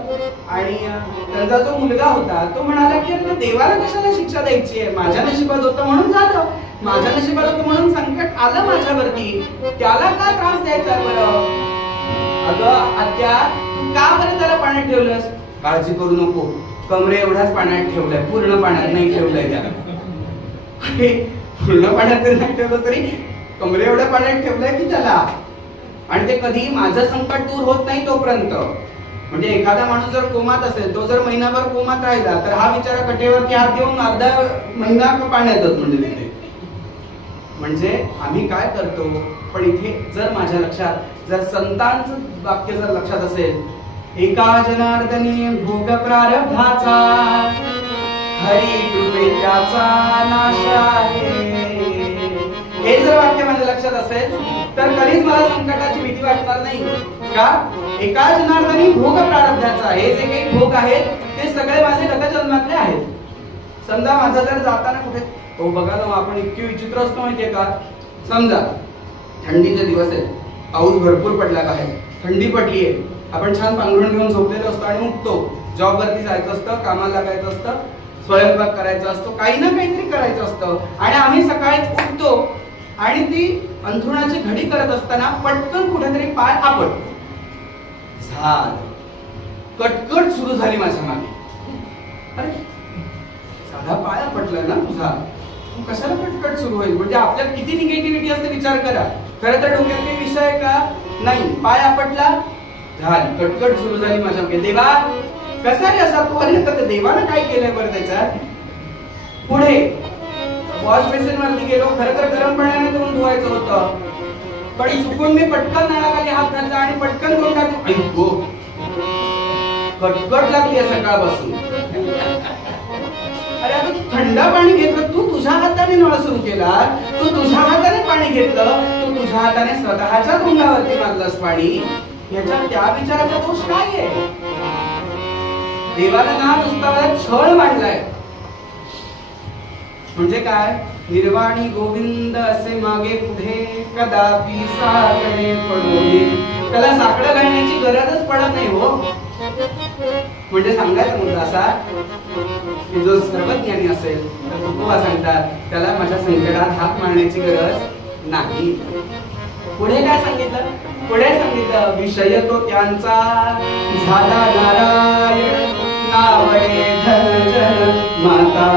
आणि त्यांचा जो मुलगा होता तो म्हणाला की देवाला कशाला शिक्षा द्यायची आहे, माझ्या नशिबात होतं म्हणून झालं, माझ्या नशिबात होतं म्हणून संकट आलं माझ्यावरती, त्याला का त्रास द्यायचा बरं? अगं आत्या तू का बरं त्याला पाण्यात ठेवलंस? काळजी करू नको, कमरे एवढाच पाण्यात ठेवलंय, पूर्ण पाण्यात नाही ठेवलंय त्याला. पूर्ण पाण्यात नाही ठेवलं तरी कमरे एवढ्या पाण्यात ठेवलंय की त्याला. आणि ते कधी माझं संकट दूर होत नाही तोपर्यंत. म्हणजे एखादा माणूस जर कोमात असेल, तो जर महिनाभर कोमात राहिला तर हा बिचारा कटेवरती हात देऊन अर्धा महिना पाण्यातच म्हणजे तिथे. म्हणजे आम्ही काय करतो? पण इथे जर माझ्या लक्षात जर संतांचं वाक्य जर लक्षात असेल, एका जनार्दनी भोग प्रारब्धाचा हरी कृपे त्याचा नाश आहे, हे जर वाक्य माझ्या लक्षात असेल तर कधीच मला संकटाची भीती वाटणार नाही. का? एका जनार्दनी भोग प्रारब्धाचा, हे जे काही भोग आहेत ते सगळे माझे गतजन्मातले आहेत. समजा माझा जर जाताना कुठे, हो बघा ना आपण इतकी विचित्र असतो माहितीये का? समजा थंडीचे दिवस आहेत, पाऊस भरपूर पडला आहे, थंडी पडलीये, आपण छान पांघरून घेऊन झोपलेलो असतो आणि उठतो, जॉब वरती जायचं असतं, कामाला लागायचं असतं, स्वयंपाक करायचा असतो, काही ना काहीतरी करायचं असतं आणि आम्ही सकाळीच उठतो आणि ती अंथरुणाची घडी करत असताना पटकन कुठेतरी पाय आपटतो. झालं. कटकट सुरू झाली माझ्या मागे. अरे साधा पाया पटला ना तुझा, कशाला कटकट सुरू होईल? म्हणजे आपल्यात किती निगेटिव्हिटी असते विचार करा. खरं तर डोक्यात काही विषय आहे का? नाही. पाय आपटला, झाली कटकट सुरू झाली माझ्या मागे. देवा कसा रे असा तू? अरे आता देवानं काय केलंय बरं त्याच्यात? पुढे वॉश बेसिन वरती गेलो. खरं तर गरम पाण्याने तोंड धुवायचं होतं, पण चुकून मी पटकन नळाखाली हात घातला आणि पटकन तोंडात ऐको कटकट लागली सकाळपासून. अरे आता तू थंड पाणी घेतलं, तू तुझ्या हाताने नळ सुरू केला, तू तुझ्या हाताने पाणी घेतलं, तू तुझ्या हाताने स्वतःच्या तोंडावरती मारलंस पाणी. ह्याच्यात त्या विचाराचा दोष काय आहे? देवाला ना नुसता मला छळ मांडलाय. म्हणजे काय? निर्वाणी गोविंद असे मागे पुढे कदापि साकडे पडोये. त्याला साकडं घालण्याची गरजच पडत नाही हो. म्हणजे सांगायचा मुद्दा असा की जो सर्वज्ञानी असेल तर तुकोबा सांगतात त्याला माझ्या संकटात हात मारण्याची गरज नाही. पुढे काय सांगितलं? पुढे सांगितलं विषय तो त्यांचा झाला नारायण, नावडे धनजन माता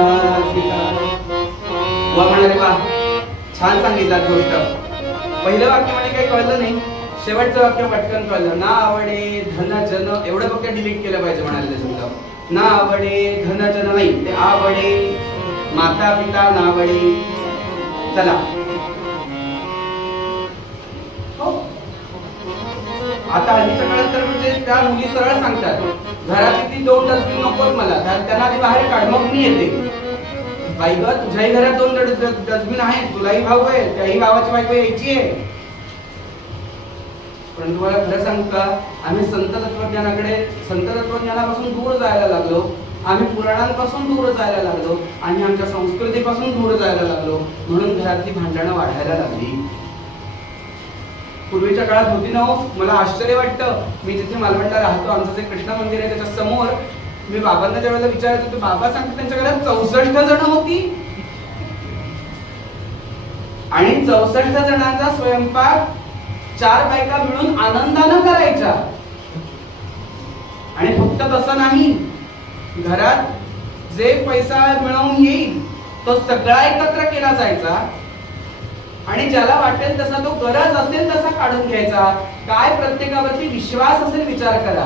पिता. वा म्हणाले वा, छान सांगितलं गोष्ट. पहिलं वाक्य म्हणजे काही कळलं नाही, शेवटचं वाक्य पटकन कळलं. ना आवडे धनजन, एवढं फक्त डिलीट केलं पाहिजे म्हणाले त्याच्यात. ना आवडे धनजन नाही, ते आवडे माता पिता नावडे. चला हो, आता हल्लीच्या काळात तर म्हणजे त्या मुली सरळ सांगतात घरात 2 डस्टबिन नकोत मला, त्यांना आधी बाहेर काढ मग मी येते. बाई ग, तुझ्याही घरात 2 डस्टबिन आहेत, तुलाही भाऊ आहे, त्याही भावाची बायको यायची आहे. पण तुम्हाला खरं सांगू का, आम्ही संत तत्वज्ञानापासून दूर जायला लागलो, आम्ही पुराणांपासून दूर जायला लागलो, आणि आमच्या संस्कृतीपासून दूर जायला लागलो. म्हणून घरातली भांडणं वाढायला लागली. पूर्वीच्या काळात होती ना हो. मला आश्चर्य वाटतं, मी जिथे मालवणला राहतो, आमचं जे कृष्ण मंदिर आहे त्याच्या समोर मी बाबांना ज्या वेळेला विचारायचो तर बाबा सांगते त्यांच्या घरात 64 जण होती आणि 64 जणांचा स्वयंपाक 4 बायका मिळून आनंदानं करायच्या. आणि फक्त तसं नाही, घरात जे पैसा मिळवून येईल तो सगळा एकत्र केला जायचा आणि ज्याला वाटेल तसा, तो गरज असेल तसा काढून घ्यायचा. काय प्रत्येकावरती विश्वास असेल विचार करा.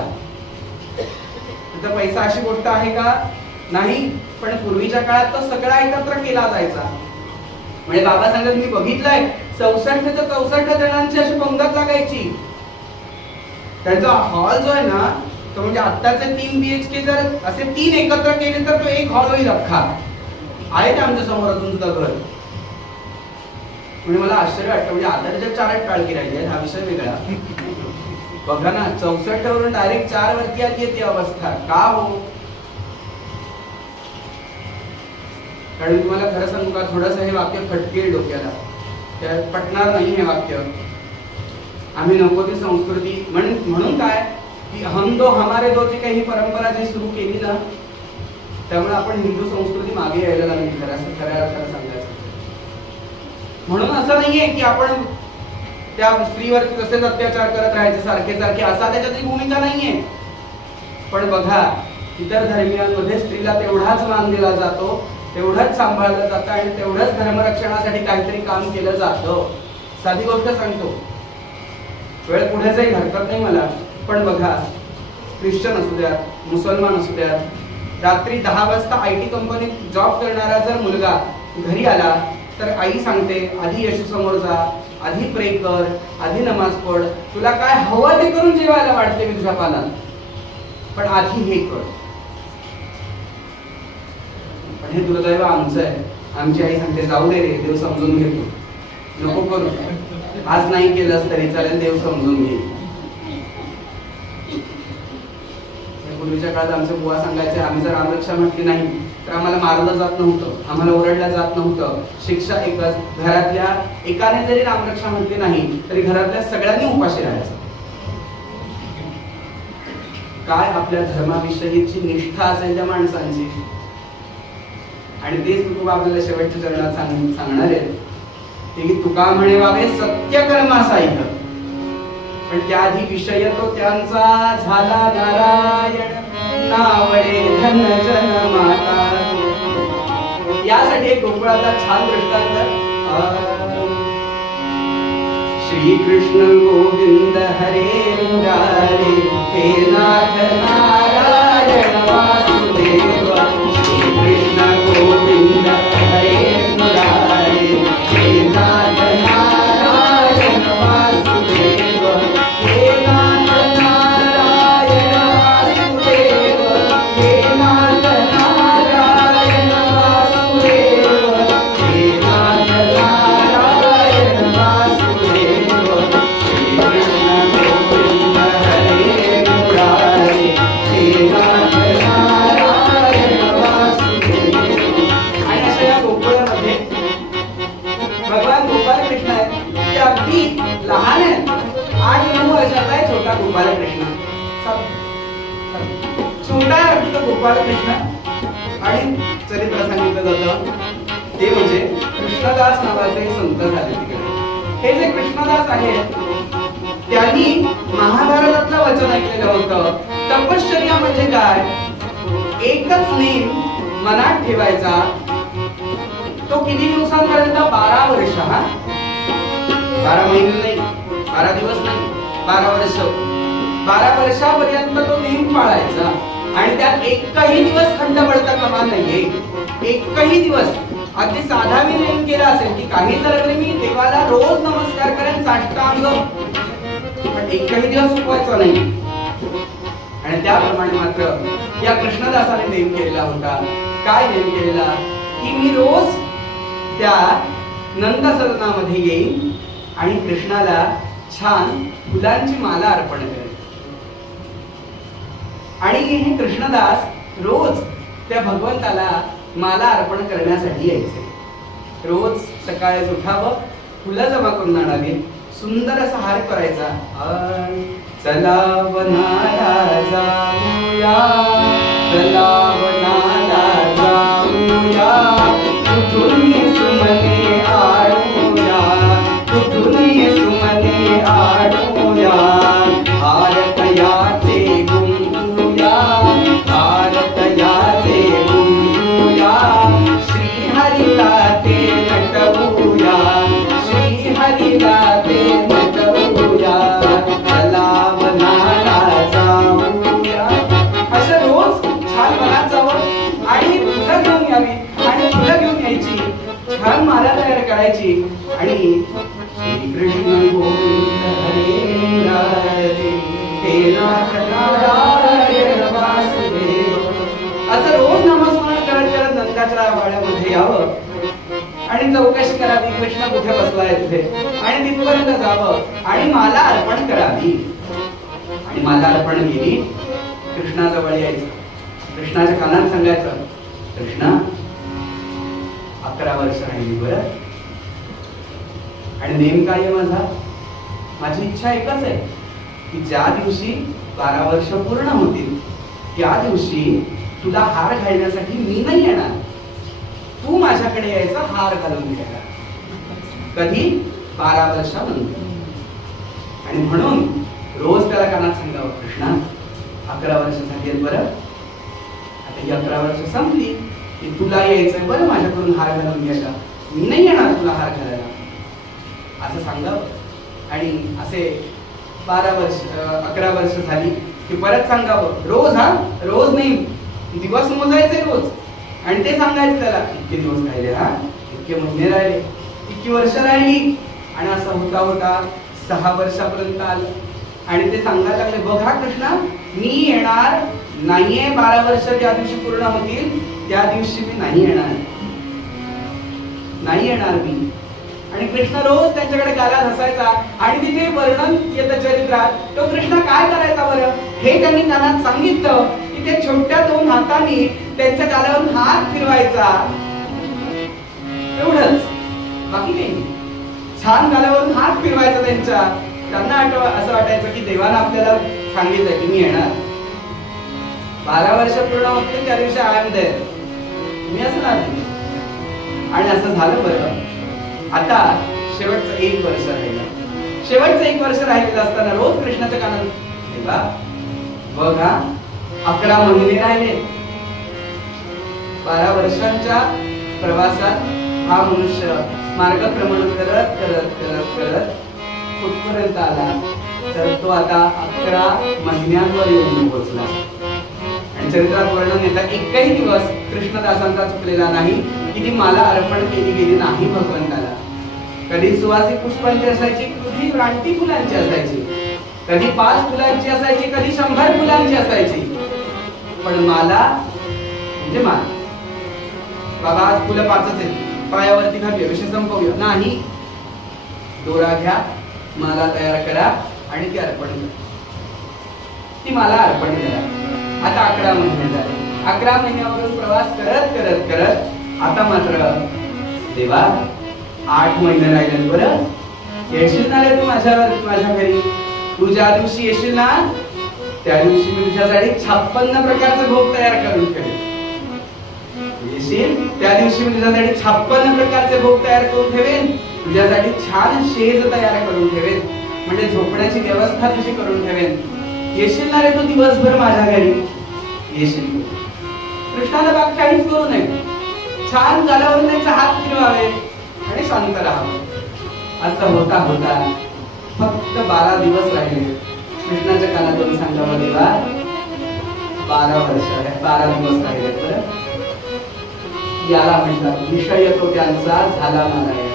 तर पैसा अशी गोष्ट आहे का? नाही. पण पूर्वीच्या काळात तो सगळा एकत्र केला जायचा. म्हणजे बाबा सांगत मी बघितलंय 64 ते 64 जणांची अशी पंगत लागायची. त्यांचा हॉल जो आहे ना तो म्हणजे आत्ताचे 3 BHK जर असे 3 एकत्र केले तर तो एक हॉल होईल अख्खा. आहे ते आमच्या समोर अजून सुद्धा घर. म्हणजे मला आश्चर्य वाटतं, म्हणजे आता त्याच्यात 4 टाळकी राहिली आहे, हा विषय वेगळा. बघा ना, 64 वरून डायरेक्ट 4 वरती आली आहे ती अवस्था. का हो? कारण तुम्हाला खरं सांगू का, थोडंसं हे वाक्य खटकेल डोक्याला, त्यात पटणार नाही हे वाक्य. आम्ही नको ती संस्कृती म्हणून काय की हम दो हमारे दो ची काही परंपरा जी सुरू केली ना, त्यामुळे आपण हिंदू संस्कृती मागे यायला लागली. खरं सांगायचं म्हणून असं नाहीये की आपण त्या स्त्रीवरती तसेच अत्याचार करत राहायचे सारखे असा त्याच्यातली भूमिका नाहीये. पण बघा, इतर धर्मियांमध्ये स्त्रीला तेवढाच मान दिला जातो, तेवढंच सांभाळलं जातं आणि तेवढंच धर्मरक्षणासाठी काहीतरी काम केलं जातं. साधी गोष्ट सांगतो, वेळ पुढे जाईल हरकत नाही मला, पण बघा, ख्रिश्चन असू द्यात, मुसलमान असू द्यात, रात्री 10 वाजता IT कंपनीत जॉब करणारा जर मुलगा घरी आला तर आई सांगते आधी येशू समोर जा, आधी प्रे कर, आधी नमाज पढ, तुला काय हवं ते करून जेवायला वाढते मी तुझ्या पानात, पण आधी हे कर. पण हे दुर्दैव आमचं आहे. आमची आई सांगते जाऊ दे रे, देव समजून घेतो, नको करू, आज नाही केलंस तरी चालेल, देव समजून घे. पूर्वीच्या काळात आमचे बुवा सांगायचे, आम्ही जर रामरक्षा म्हटली नाही तर आम्हाला मारलं जात नव्हतं, आम्हाला ओरडलं जात नव्हतं. शिक्षा एकच, घरातल्या एकाने जरी रामरक्षा म्हटली नाही तरी घरातल्या सगळ्यांनी उपाशी राहायचं. काय आपल्या धर्माविषयीची निष्ठा असेल त्या माणसांची. आणि तेच तुका आपल्याला शेवटच्या चरणात सांगणार आहेत की तुका म्हणे बाबे सत्य कर्मासाहित पण त्याआधी विषय तो त्यांचा झाला नारायण, नावडे धन जन माता. यासाठी एक गोकुळाचा छान दृष्टांत. श्री कृष्ण गोविंद हरे मुरारे, हे नाथ नारायण वासुदेव. श्री कृष्ण गोविंद हरे मुरारे, हे नाथ नारायण वासुदेव. हे नाथ नारायण वासुदेव, हे नाथ नारायण वासुदेव, हे नाथ नारायण वासुदेव. श्री कृष्ण गोविंद हरे मुरारे, हे नाथ नारायण वासुदेव. आणि अशा या गोकुळामध्ये भगवान गोपाल कृष्ण आहेत, ते अगदी लहान आहेत. 8-9 वर्षाचा आहे छोटा गोपाल कृष्ण. छोटा आहे अगदी तो गोपाल कृष्ण. आणि चरित्र सांगितलं जातं ते म्हणजे कृष्णदास नावाचे एक संत झाले तिकडे. हे जे कृष्णदास आहेत त्यांनी महाभारतातलं वचन ऐकलेलं होतं. तपश्चर्या म्हणजे काय, एकच नेम मनात ठेवायचा. तो किती दिवसांपर्यंत? 12 वर्ष. 12 महिने नाही, 12 दिवस नाही, 12 वर्ष. 12 वर्षापर्यंत तो नेम पाळायचा. आणि त्यात एकही दिवस खंड पडता कामा नाहीये. एकही दिवस. अगदी साधा मी नेम केला असेल की काही जर मी देवाला रोज नमस्कार करेन साष्टांग, पण एकही दिवस चुकवायचा नाही. आणि त्याप्रमाणे मात्र या कृष्णदासाने नेम केलेला होता. काय नेम केलेला की मी रोज त्या नंद सदनामध्ये येईन आणि कृष्णाला छान फुलांची माला अर्पण करेन. आणि हे कृष्णदास रोज त्या भगवंताला माला अर्पण करण्यासाठी यायचे. रोज सकाळी उठावं, फुलं जमा करून आणावी, सुंदर असा हार करायचा. चला वनाला जाऊया, चला वनाला जाऊया, कुठून सुमने आडूया, कुठून सुमने आडूया. भारतयाचे गुंगूया, भारतयाचे गुंगूया. श्रीहरीला ते नटवूया, श्रीहरीला ते नटवूया. चला वनाला जाऊया. असं रोज छान वनात जावं आणि फुलं घेऊन यावी आणि फुलं घेऊन यायची, छान माला तयार करायची. आणि श्री कृष्ण गोविंद हरे मुरारे, हे नाथ नारायण वासुदेव. असं रोज नामस्मरण करत करत नंदाच्या वाड्यामध्ये यावं आणि चौकशी करावी कृष्ण कुठे बसलाय तिथे, आणि तिथपर्यंत जावं आणि माला अर्पण करावी. आणि माला अर्पण केली, कृष्णाजवळ यायचं, कृष्णाच्या कानात सांगायचं, कृष्णा 11 वर्ष राहिली बरं. आणि नेम काय आहे माझा? माझी इच्छा एकच आहे की ज्या दिवशी 12 वर्ष पूर्ण होतील त्या दिवशी तुला हार घालण्यासाठी मी नाही येणार, तू माझ्याकडे यायचा हार घालून घ्यायला. कधी? 12 वर्षानंतर. आणि म्हणून रोज त्याला कानात सांगावं, कृष्णा 11 वर्ष झाली बरं, आता ही 11 वर्ष संपली की तुला यायचंय बरं माझ्याकडून हार घालून घ्यायला, मी नाही येणार तुला हार घालायला, असं सांगावं. आणि असे 11 वर्ष झाली की परत सांगावं रोज. रोज नाही, दिवस मोजायचे रोज. आणि ते सांगायचं त्याला, इतके दिवस राहिले, इतके महिने राहिले, इतकी वर्ष राहिली. आणि असं होता होता 6 वर्षापर्यंत आलं. आणि ते सांगायला लागले, बघा कृष्णा मी येणार नाहीये, 12 वर्ष ज्या दिवशी पूर्ण होतील त्या दिवशी मी नाही येणार, नाही येणार मी. आणि कृष्ण रोज त्यांच्याकडे गालात हसायचा. आणि तिथे वर्णन येतं चरित्रात, तो कृष्ण काय करायचा बरं हे त्यांनी कानात सांगितलं की ते छोट्या 2 हातांनी त्यांच्या गालावरून हात फिरवायचा, एवढंच, बाकी काही. छान गालावरून हात फिरवायचा त्यांच्या. त्यांना असं वाटायचं की देवानं आपल्याला सांगितलं की मी येणार, 12 वर्ष पूर्ण होतील त्या दिवशी आय एम देअर, मी असणार. आणि असं झालं बरं. आता शेवटचं 1 वर्ष राहिलं. शेवटचं 1 वर्ष राहिलेलं असताना रोज कृष्णाच्या कानात, देवा बघा 11 महिने राहिले, 12 वर्षांच्या प्रवासात हा मनुष्य मार्गक्रमण करत करत करत करत कुठपर्यंत आला, तर तो आता 11 महिन्यांवर येऊन पोहोचला. आणि चरित्रात वर्णन येतात, एकही दिवस कृष्णदासांचा चुकलेला नाही की ती माला अर्पण केली गेली नाही भगवंताला. कधी सुवासिक पुष्पांची असायची, कधी रानटी फुलांची असायची, कधी 5 फुलांची असायची, कधी 100 फुलांची असायची, पण माला म्हणजे माला. बाबा आज फुलं 5च आहेत, पायावरती घालूया, विषय संपवूया, नाही, दोरा घ्या, माला तयार करा आणि ती अर्पण करा. ती माला अर्पण करा. आता 11 महिने झाले. 11 महिन्यावरून प्रवास करत करत करत आता मात्र देवा 8 महिने राहिले. बरं येशील ना रे तू माझ्या घरी? तू ज्या दिवशी येशील ना त्या दिवशी मी तुझ्यासाठी 56 प्रकारचे भोग तयार करून ठेवेन. येशील त्या दिवशी मी तुझ्यासाठी 56 प्रकारचे भोग तयार करून ठेवेन. तुझ्यासाठी छान शेज तयार करून ठेवेन, म्हणजे झोपण्याची व्यवस्था तुझी करून ठेवेन. येशील ना रे तू दिवसभर माझ्या घरी? येशील. कृष्णाला बाग काहीच करू नये, छान गालावरून त्यांचे हात फिरवावे आणि शांत राहावे. असं होता होता फक्त 12 दिवस राहिले. कृष्णाच्या कानातून सांगावं, देवा 12 वर्ष आहे, 12 दिवस राहिले. बरं याला म्हणतात विषय तो त्यांचा झाला नारायण.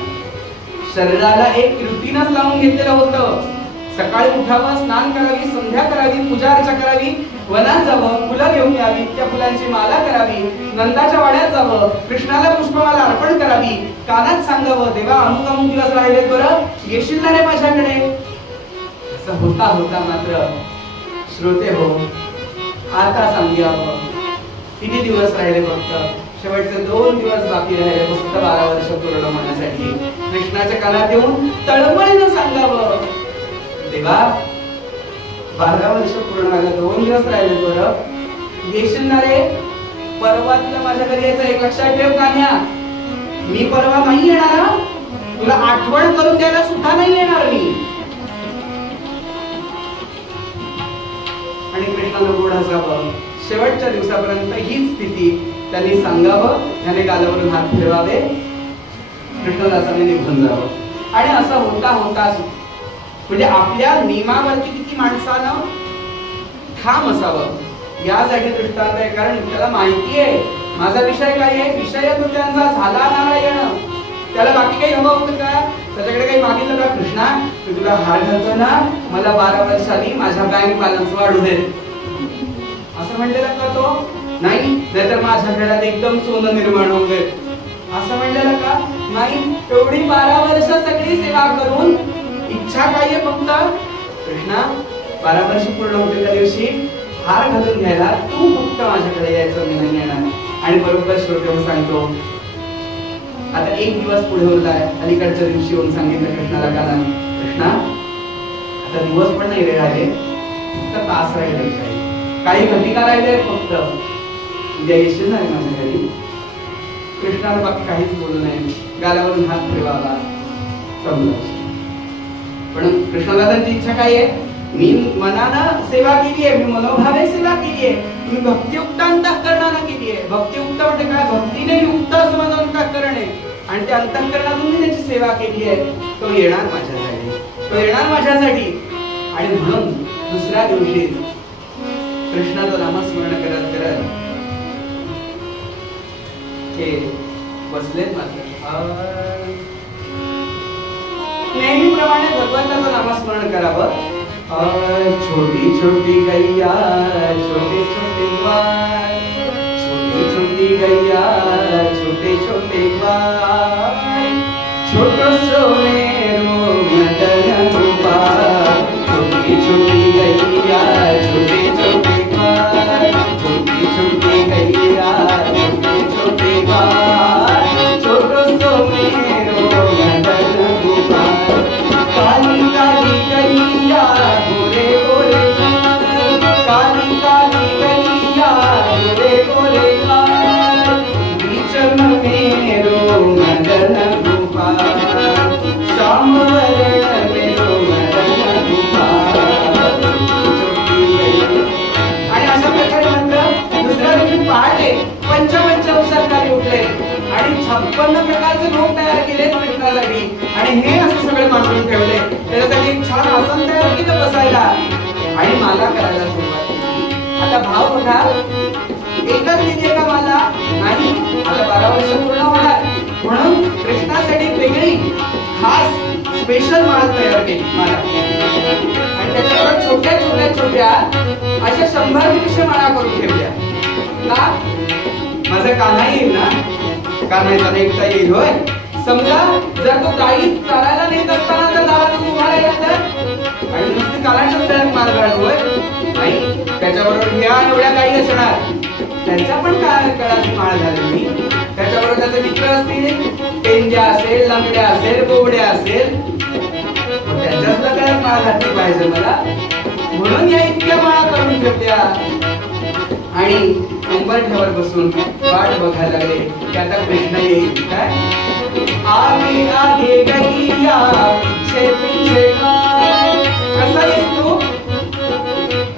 शरीराला एक रुटीनच लावून घेतलेलं होतं. सकाळी उठावं, स्नान करावी, संध्या करावी, पूजा अर्चा करावी, वनात जावं, फुलं घेऊन यावी, त्या फुलांची माला करावी, नंदाच्या वाड्यात जावं, कृष्णाला पुष्पमाला अर्पण करावी, कानात सांगावं, देवा अमुक अमुक दिवस राहिले, बरं येशील ना रे माझ्याकडे? असं होता होता मात्र श्रोते हो, आता सांगावं किती दिवस राहिले? फक्त शेवटचे 2 दिवस बाकी राहिले, फक्त 12 वर्ष पूर्ण होण्यासाठी. कृष्णाच्या कानात येऊन तळमळीनं सांगावं, देवा 12 वर्ष पूर्ण झालं, 2 दिवस राहिले, बरं येशील ना रे? परवा तुला माझ्या घरी यायचं, एक लक्षात ठेव कान्या, मी परवा नाही येणार, तुला आठवण करून द्यायला सुद्धा नाही येणार मी. आणि कृष्णाला गोड हसावं. शेवटच्या दिवसापर्यंत हीच स्थिती त्यांनी सांगावं, त्याने गालावरून हात फिरवावे, कृष्णदासाने निघून जावं. आणि असं होता होता म्हणजे आपल्या नियमावरती किती माणसानं ठाम असावं यासाठी दृष्टांत आहे. कारण त्याला माहिती आहे माझा विषय काय आहे, विषय तो त्यांचा झाला नारायण. त्याला बाकी काही हवं होतं का? त्याच्याकडे काही मागितलं का? कृष्णा मी तुला हार घालतो ना, मला 12 वर्षांनी माझ्या बँक बॅलन्स वाढू दे, असं म्हणलेलं का तो? नाही, नाहीतर माझ्या घरात एकदम सोनं निर्माण होऊ दे, असं म्हणलेलं का? नाही. एवढी 12 वर्ष सगळी सेवा करून इच्छा काय आहे फक्त? कृष्णा 12 वर्ष पूर्ण होते त्या दिवशी हार घालून घ्यायला तू फक्त माझ्याकडे यायचं, मी नाही येणार. आणि बरोबर श्रोते सांगतो, आता 1 दिवस पुढे उरलाय. अलीकडच्या दिवशी येऊन सांगितलं कृष्णाला, का कृष्णा आता दिवस पण नाही रे राहिले, फक्त तास राहिले, काही घटिका राहिले फक्त, उद्या येशील ना माझ्या घरी? कृष्णाला बाकी काहीच बोलू नये, गालावरून हात फिरवावा, समजा. पण कृष्णदासांची इच्छा काय आहे? मी मनानं सेवा केली आहे, मी मनोभावे सेवा केली आहे, मी भक्तियुक्त अंतःकरणानं केली आहे. भक्तियुक्त म्हणजे काय? भक्तीने युक्त असं माझं अंतःकरण आहे, आणि त्या अंतःकरणातून मी त्याची सेवा केली आहे. तो येणार माझ्यासाठी, तो येणार माझ्यासाठी. आणि म्हणून दुसऱ्या दिवशी कृष्णाचं नामस्मरण करत करत ते बसलेत. मात्र नेहमीप्रमाणे भगवंताचं नामस्मरण करावं. छोटी छोटी गैया छोटे छोटे ग्वाल, छोटी छोटी गैया छोटे छोटे ग्वाल, छोटो सोनेरो मदन गोपाल. छोटी छोटी गैया छोटे छोटे ग्वाल, छोटी छोटी गैया छोटे छोटे ग्वाल, छोटो सोनेरो मदन गोपाल. काली काली गैया गोरे गोरे गाल, काली काली गैया गोरे गोरे गाल, बीच में मेरो मदन गोपाल. वेगळी खास स्पेशल माळ तयार केली मला, आणि त्याच्यावर छोट्या छोट्या छोट्या अशा 100-150 माळा करून ठेवल्या. का? माझा कान्हा येईल ना, कान्हा एकटा येईल होय. समजा जर तो गाई चालायला नेत असताना जर दारात उभा राहिला तर, आणि नुसती कानाच्याच तळ्यात मार घालतोय नाही, त्याच्याबरोबर ह्या एवढ्या गाई असणार, त्यांच्या पण काळाची माळ घालली. त्याच्याबरोबर त्याचे मित्र असतील, पेंड्या असेल, लंगड्या असेल, बोबड्या असेल, त्याच्यातला काय माळ घातली पाहिजे मला, म्हणून या इतक्या माळा करून ठेवल्या. आणि उंबरठ्यावर बसून वाट बघायला लागले की आता कृष्ण येईल. काय आगे आगे गैया पीछे पीछे कार, कसा येईल तू?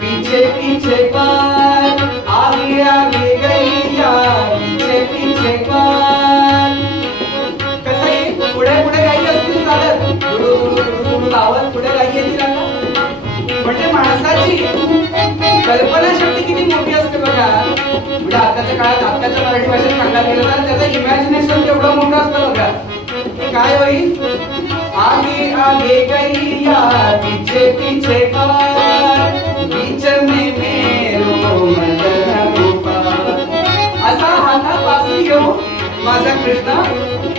पीछे पीछे कार, आगे आगे गैया पीछे पीछे कार. कसा येईल? पुढे पुढे गाई असतील चालत, लावत पुढे गाई येतील. म्हणजे माणसाची कल्पना शक्ती किती मोठी असते बघा. म्हणजे आताच्या काळात आताच्या मराठी भाषेत सांगायला गेलं तर त्याचं इमॅजिनेशन केवढं मोठं असतं बघा. काय होईल? आगे आगे गैया पीछे पीछे कार, बीच में मेरो मदन गोपाल. असा हातात बासरी घेऊन माझा कृष्ण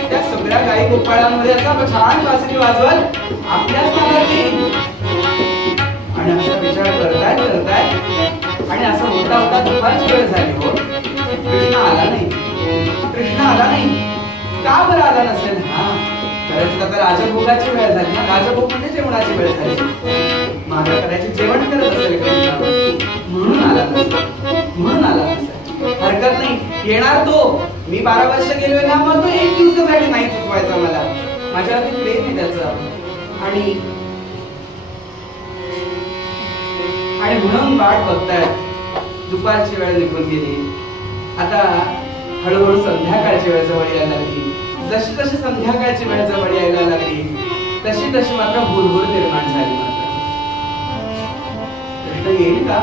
त्या सगळ्या गाई गोपाळांमध्ये असा छान बासरी वाजवत आपल्या समोर येईल. आणि असा विचार करताय आणि असं होता होता दुपारची वेळ झाली. हो, कृष्ण आला नाही. कृष्ण आला नाही. का बरं आला नसेल? हा, कारण आता राजभोगाची वेळ झाली ना. राजभोग म्हणजे जेवणाची वेळ झाली. माझ्या करायचे जेवण करत असेल कृष्ण, म्हणून आला नसेल. म्हणून आला नसेल. हरकत नाही, येणार तो. मी 12 वर्ष गेलोय ना, मग तो 1 दिवसासाठी नाही चुकवायचा मला. माझ्यावरती प्रेम आहे त्याचं. आणि म्हणून वाट बघतायत. दुपारची वेळ निघून गेली. आता हळूहळू संध्याकाळची वेळ जवळ यायला लागली. जशी जशी संध्याकाळची वेळ जवळ यायला लागली तशी तशी मात्र हुरहुर निर्माण झाली. मात्र कृष्ण येईल का?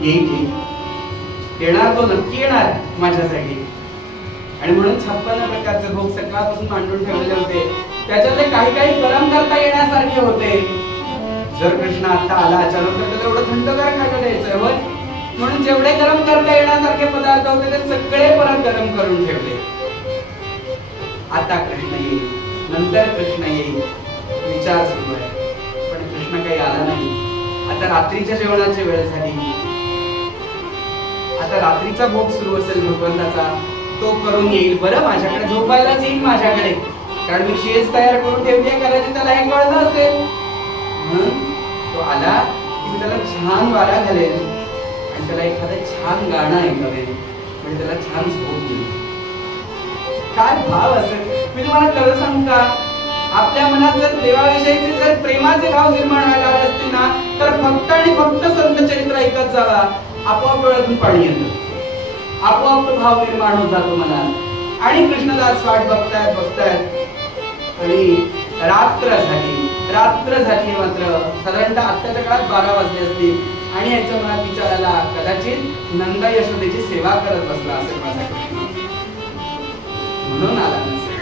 येईल. येणार तो, नक्की येणार माझ्यासाठी. आणि म्हणून 56 प्रकारचे भोग सकाळपासून मांडून ठेवलेले होते. त्याच्यातले काही काही गरम करता येण्यासारखे होते. जर कृष्ण आता आला अचानक तर तेवढं थंडगार खायला द्यायचं होय. म्हणून जेवढे गरम करता येण्यासारखे पदार्थ होते ते सगळे परत गरम करून ठेवले. आता कृष्ण येईल, नंतर कृष्ण येईल विचार सुरू आहे. पण कृष्ण काही आला नाही. आता रात्रीच्या जेवणाची वेळ झाली. आता रात्रीचा भोग सुरू असेल भगवंताचा, तो करून येईल. बरं, माझ्याकडे झोपायलाच येईल माझ्याकडे, कारण मी शेज तयार करून ठेवली आहे. कदाचित त्याला हे कळलं असेल. म्हणून तो आला की मी त्याला छान वारा घालेन आणि त्याला एखादं छान गाणं ऐकवेन, म्हणजे त्याला छान झोप येईल. काय भाव असेल मी तुम्हाला खरं सांगू का? आपल्या मनात जर देवाविषयीचे जर प्रेमाचे भाव निर्माण व्हायला हवे असतील ना, तर फक्त आणि फक्त संत चरित्र ऐकत जावा. आपोआप डोळ्यातून पाणी येतं. आपोआप तो भाव निर्माण होत जातो मनात. आणि कृष्णदास वाट बघतायत आणि रात्र झाली. मात्र साधारणतः आत्ताच्या काळात 12 वाजले असतील. आणि याच्या मनात विचार आला, कदाचित नंदा यशोदेची सेवा करत बसला असेल माझा कृष्ण, म्हणून आला नसेल.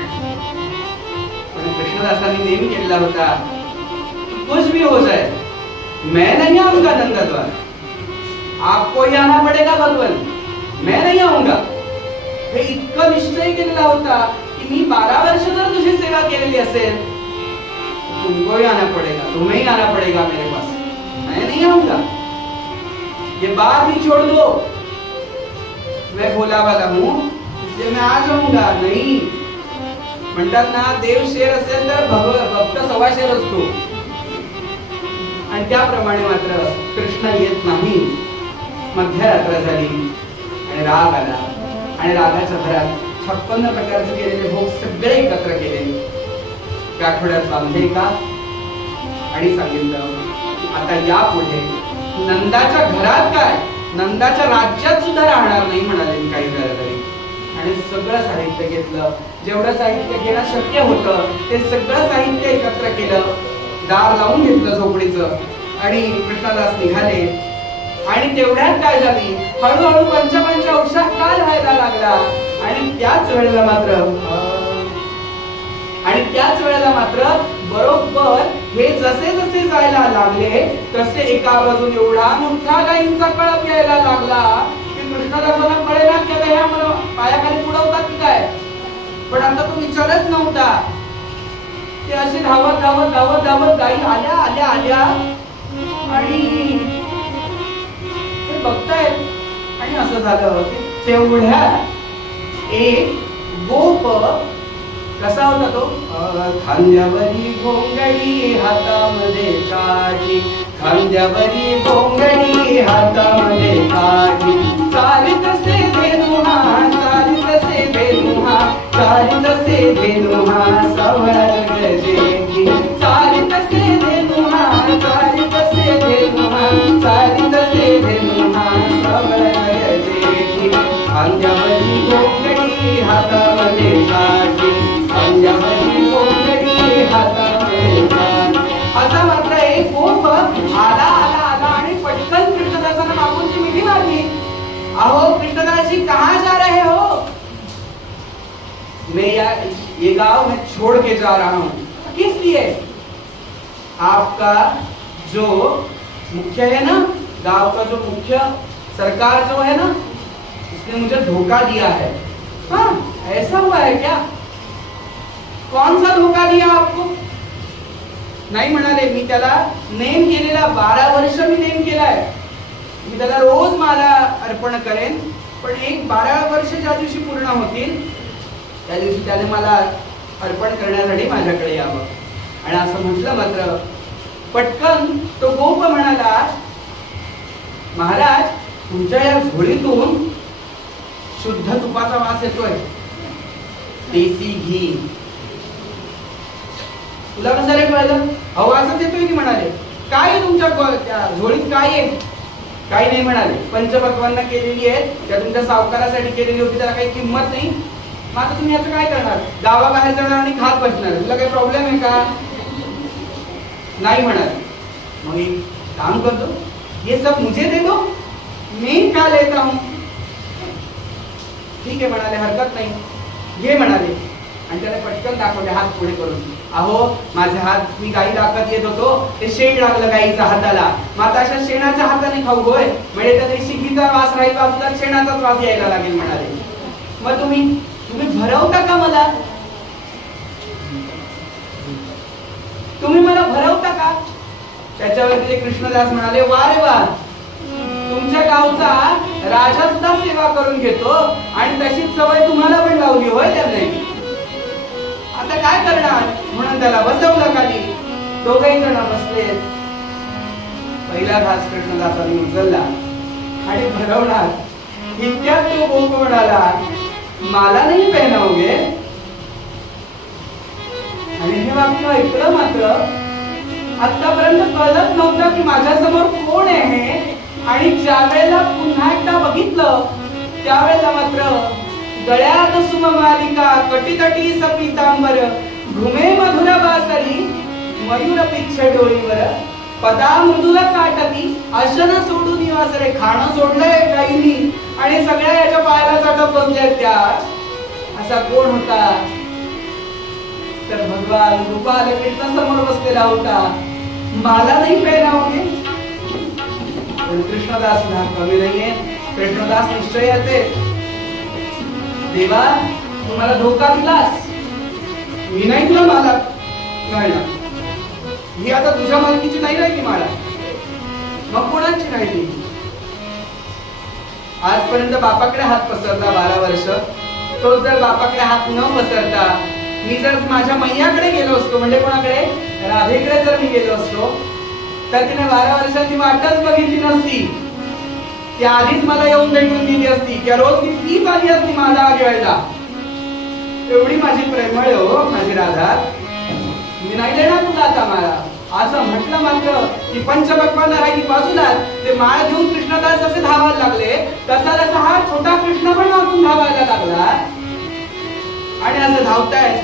पण कृष्णदासांनी नेम केलेला होता, कुछ भी हो जाए मैं नहीं आऊंगा नंदा द्वार, आपको ही आना पडेगा भगवान, मैं नहीं आऊंगा. हे इतकं निश्चय केलेला होता की मी 12 वर्ष जर तुझी सेवा केलेली असेल, तुमको ही आना पड़ेगा, तुम्हें ही आना पड़ेगा मेरे पास, मैं नहीं आऊंगा. ये बात ही छोड़ दो, मैं भोला वाला हूँ इसलिए मैं आ जाऊंगा. नहीं, म्हणतात ना, देव शेर असेल तर भक्त 1.25 शेर असतो. आणि त्याप्रमाणे मात्र कृष्ण येत नाही. मध्यरात्र झाली आणि राग आला. आणि रागाच्या भरात 56 प्रकारचे केलेले भोग सगळे एकत्र केले, गाठोड्यात बांधले का आणि सांगितलं, आता यापुढे नंदाच्या घरात काय, नंदाच्या राज्यात सुद्धा राहणार नाही म्हणाले काही झालं तरी. आणि सगळं साहित्य घेतलं, जेवढं साहित्य घेणं शक्य होतं ते सगळं साहित्य एकत्र केलं, दार लावून घेतलं झोपडीचं आणि कृष्णदास निघाले. आणि तेवढ्यात काय झाली, हळूहळू पंचपंच औषध काल व्हायला लागला. आणि त्याच वेळेला मात्र आणि त्याच वेळेला मात्र बरोबर हे जसे जसे जायला लागले तसे एका बाजून एवढा मोठा गायींचा कळप यायला लागला की कृष्णदासाला कळेना की आता ह्या मला पायाखाली पुढवतात की काय. पण आता तो विचारच नव्हता. ते असे धावत धावत धावत धावत गायी आल्या आल्या आल्या आणि ते बघतायत आणि असं झालं. तेवढ्या एक गोप कसा होता तो, खांद्यावरी घोंगडी हातामध्ये काठी, खांद्यावरी घोंगडी हातामध्ये काठी, चालित से धेनुहा चालित से धेनुहा चालित से धेनुहा सवळ गजेची, चालित से धेनुहा चालित से धेनुहा चालित से धेनुहा सवळ गजेची, खांद्यावरी घोंगडी हातामध्ये काठी, खांद्यावरी घोंगडी हातामध्ये काठी. असा मात्र एक गोप आला आला आला आणि पटकन कृष्णदासांना मागून मिठी मारली. अहो कृष्णदास जी कहाँ जा रहे हो? मैं ये गांव में छोड़ के जा रहा हूँ. किस लिए? आपका जो मुख्य है ना, गांव का जो मुख्य सरकार जो है ना, उसने मुझे धोखा दिया है. हाँ ऐसा हुआ है क्या? कौन सा धोखा दिया आपको? नाही म्हणाले. मी त्याला नेम केलेला 12 वर्ष मी नेम केलाय. मी त्याला रोज माला अर्पण करेन. पण एक 12 वर्ष ज्या दिवशी पूर्ण होतील त्या दिवशी त्याने मला अर्पण करण्यासाठी माझ्याकडे यावं. आणि असं म्हटलं मात्र पटकन तो गोप म्हणाला, महाराज तुमच्या या झोळीतून शुद्ध तुपाचा वास येतोय, देसी घी. तुला कसं रे कळलं? अहो असंच येतोय की म्हणाले. काय तुमच्या त्या झोळीत काय आहे? काही नाही म्हणाले. पंचपक्वान्न केलेली आहे, त्या तुमच्या सावकारासाठी केलेली होती, त्याला काही किंमत नाही. मग आता तुम्ही याचं काय करणार? गावाबाहेर जाणार आणि खात बसणार. तुला काही प्रॉब्लेम आहे का? नाही म्हणाले. मग एक काम करतो, ये सब मुझे दे दो, मैं क्या लेता हूं. ठीक आहे म्हणाले, हरकत नाही, घे म्हणाले. आणि त्याने पटकन दाखवले हात पुढे करून. अहो माझे हात मी गाई दाखवत येत होतो, ते शेण लागलं गाईच्या हाताला. मग आता अशा शेणाच्या हाताने खाऊ होय? म्हणजे त्या देशी घीचा वास राहील बाजूला, शेणाचाच वास यायला लागेल म्हणाले. मग तुम्ही भरवता का मला? तुम्ही मला भरवता का? त्याच्यावरती ते कृष्णदास म्हणाले, वा रे वा, तुमच्या गावचा राजा सुद्धा सेवा करून घेतो आणि तशीच सवय तुम्हाला पण लावली होय त्याने. आता काय करणार? म्हणून त्याला बसवलं खाली. दोघही जण बसले. पहिला घास कृष्णदासांनी उचलला आणि भरवणार. इतक्यात तो गोप म्हणाला, मला नाही पहनावगे. आणि हे वाक्य ऐकलं मात्र आतापर्यंत कळलंच नव्हतं की माझ्या समोर कोण आहे. आणि ज्या वेळेला पुन्हा एकदा बघितलं त्यावेळेला मात्र गळ्यात सुममालिका कटीतटी सपीतांबर घुमे मधुर बासरी मयूर पिच्छ डोळीवर पदा मृदुला चाटती अशन सोडून निवास रे. खाणं सोडलंय गाईंनी आणि सगळ्या याच्या पायाला चाटत बसल्या. त्या असा कोण होता? तर भगवान गोपाल कृष्ण समोर बसलेला होता. मला नाही पहनावगे. पण कृष्णदास ना कमी नाहीये. कृष्णदास निश्चयाचे. देवा तुम्हाला धोका दिलास, मी नाही तुला माला घालणार. ही आता तुझ्या मालकीची नाही राहिली माळा, मग कोणाची राहिली? आजपर्यंत बापाकडे हात पसरला 12 वर्ष. तो जर बापाकडे हात न पसरता मी जर माझ्या मैयाकडे गेलो असतो, म्हणजे कोणाकडे? राधेकडे जर मी गेलो असतो, तर तिने 12 वर्षांची वाटच बघितली नसती. ती आधीच मला येऊन भेटून दिली असती. त्या रोज मी तीच आली असती माझा घेवायला. एवढी माझी प्रेमळ हो माझी राधा. मी नाही देणार तुला आता मला. असं म्हटलं मात्र की पंचपक्वान्न राहिली बाजूला. ते माळ घेऊन कृष्णदास असे धावायला लागले. तसा तसा हा छोटा कृष्ण पण मागून धावायला लागला. आणि असं धावताय,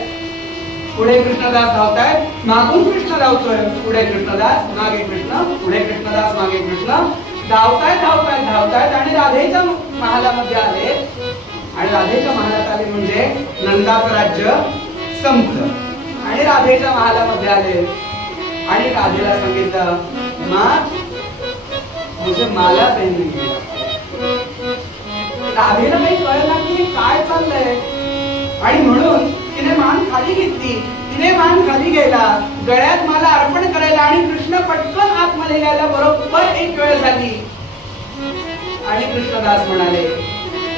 पुढे कृष्णदास धावताय, मागून कृष्ण धावतोय. पुढे कृष्णदास, मागे कृष्ण, पुढे कृष्णदास, मागे कृष्ण. धावतायत धावतायत धावतायत आणि राधेच्या महालामध्ये आले. आणि राधेच्या महालात आले म्हणजे नंदाचं राज्य संपलं. आणि राधेच्या महालामध्ये आले आणि राधेला सांगितलं, माँ मुझे माला पहननी है. राधेला काही कळलं की काय चाललंय आणि म्हणून तिने मान खाली घेतली. तिने मान खाली गेला, गळ्यात माला अर्पण करायला आणि कृष्ण पटकन आतमध्ये गेला. बरोबर एक वेळ झाली आणि कृष्णदास म्हणाले,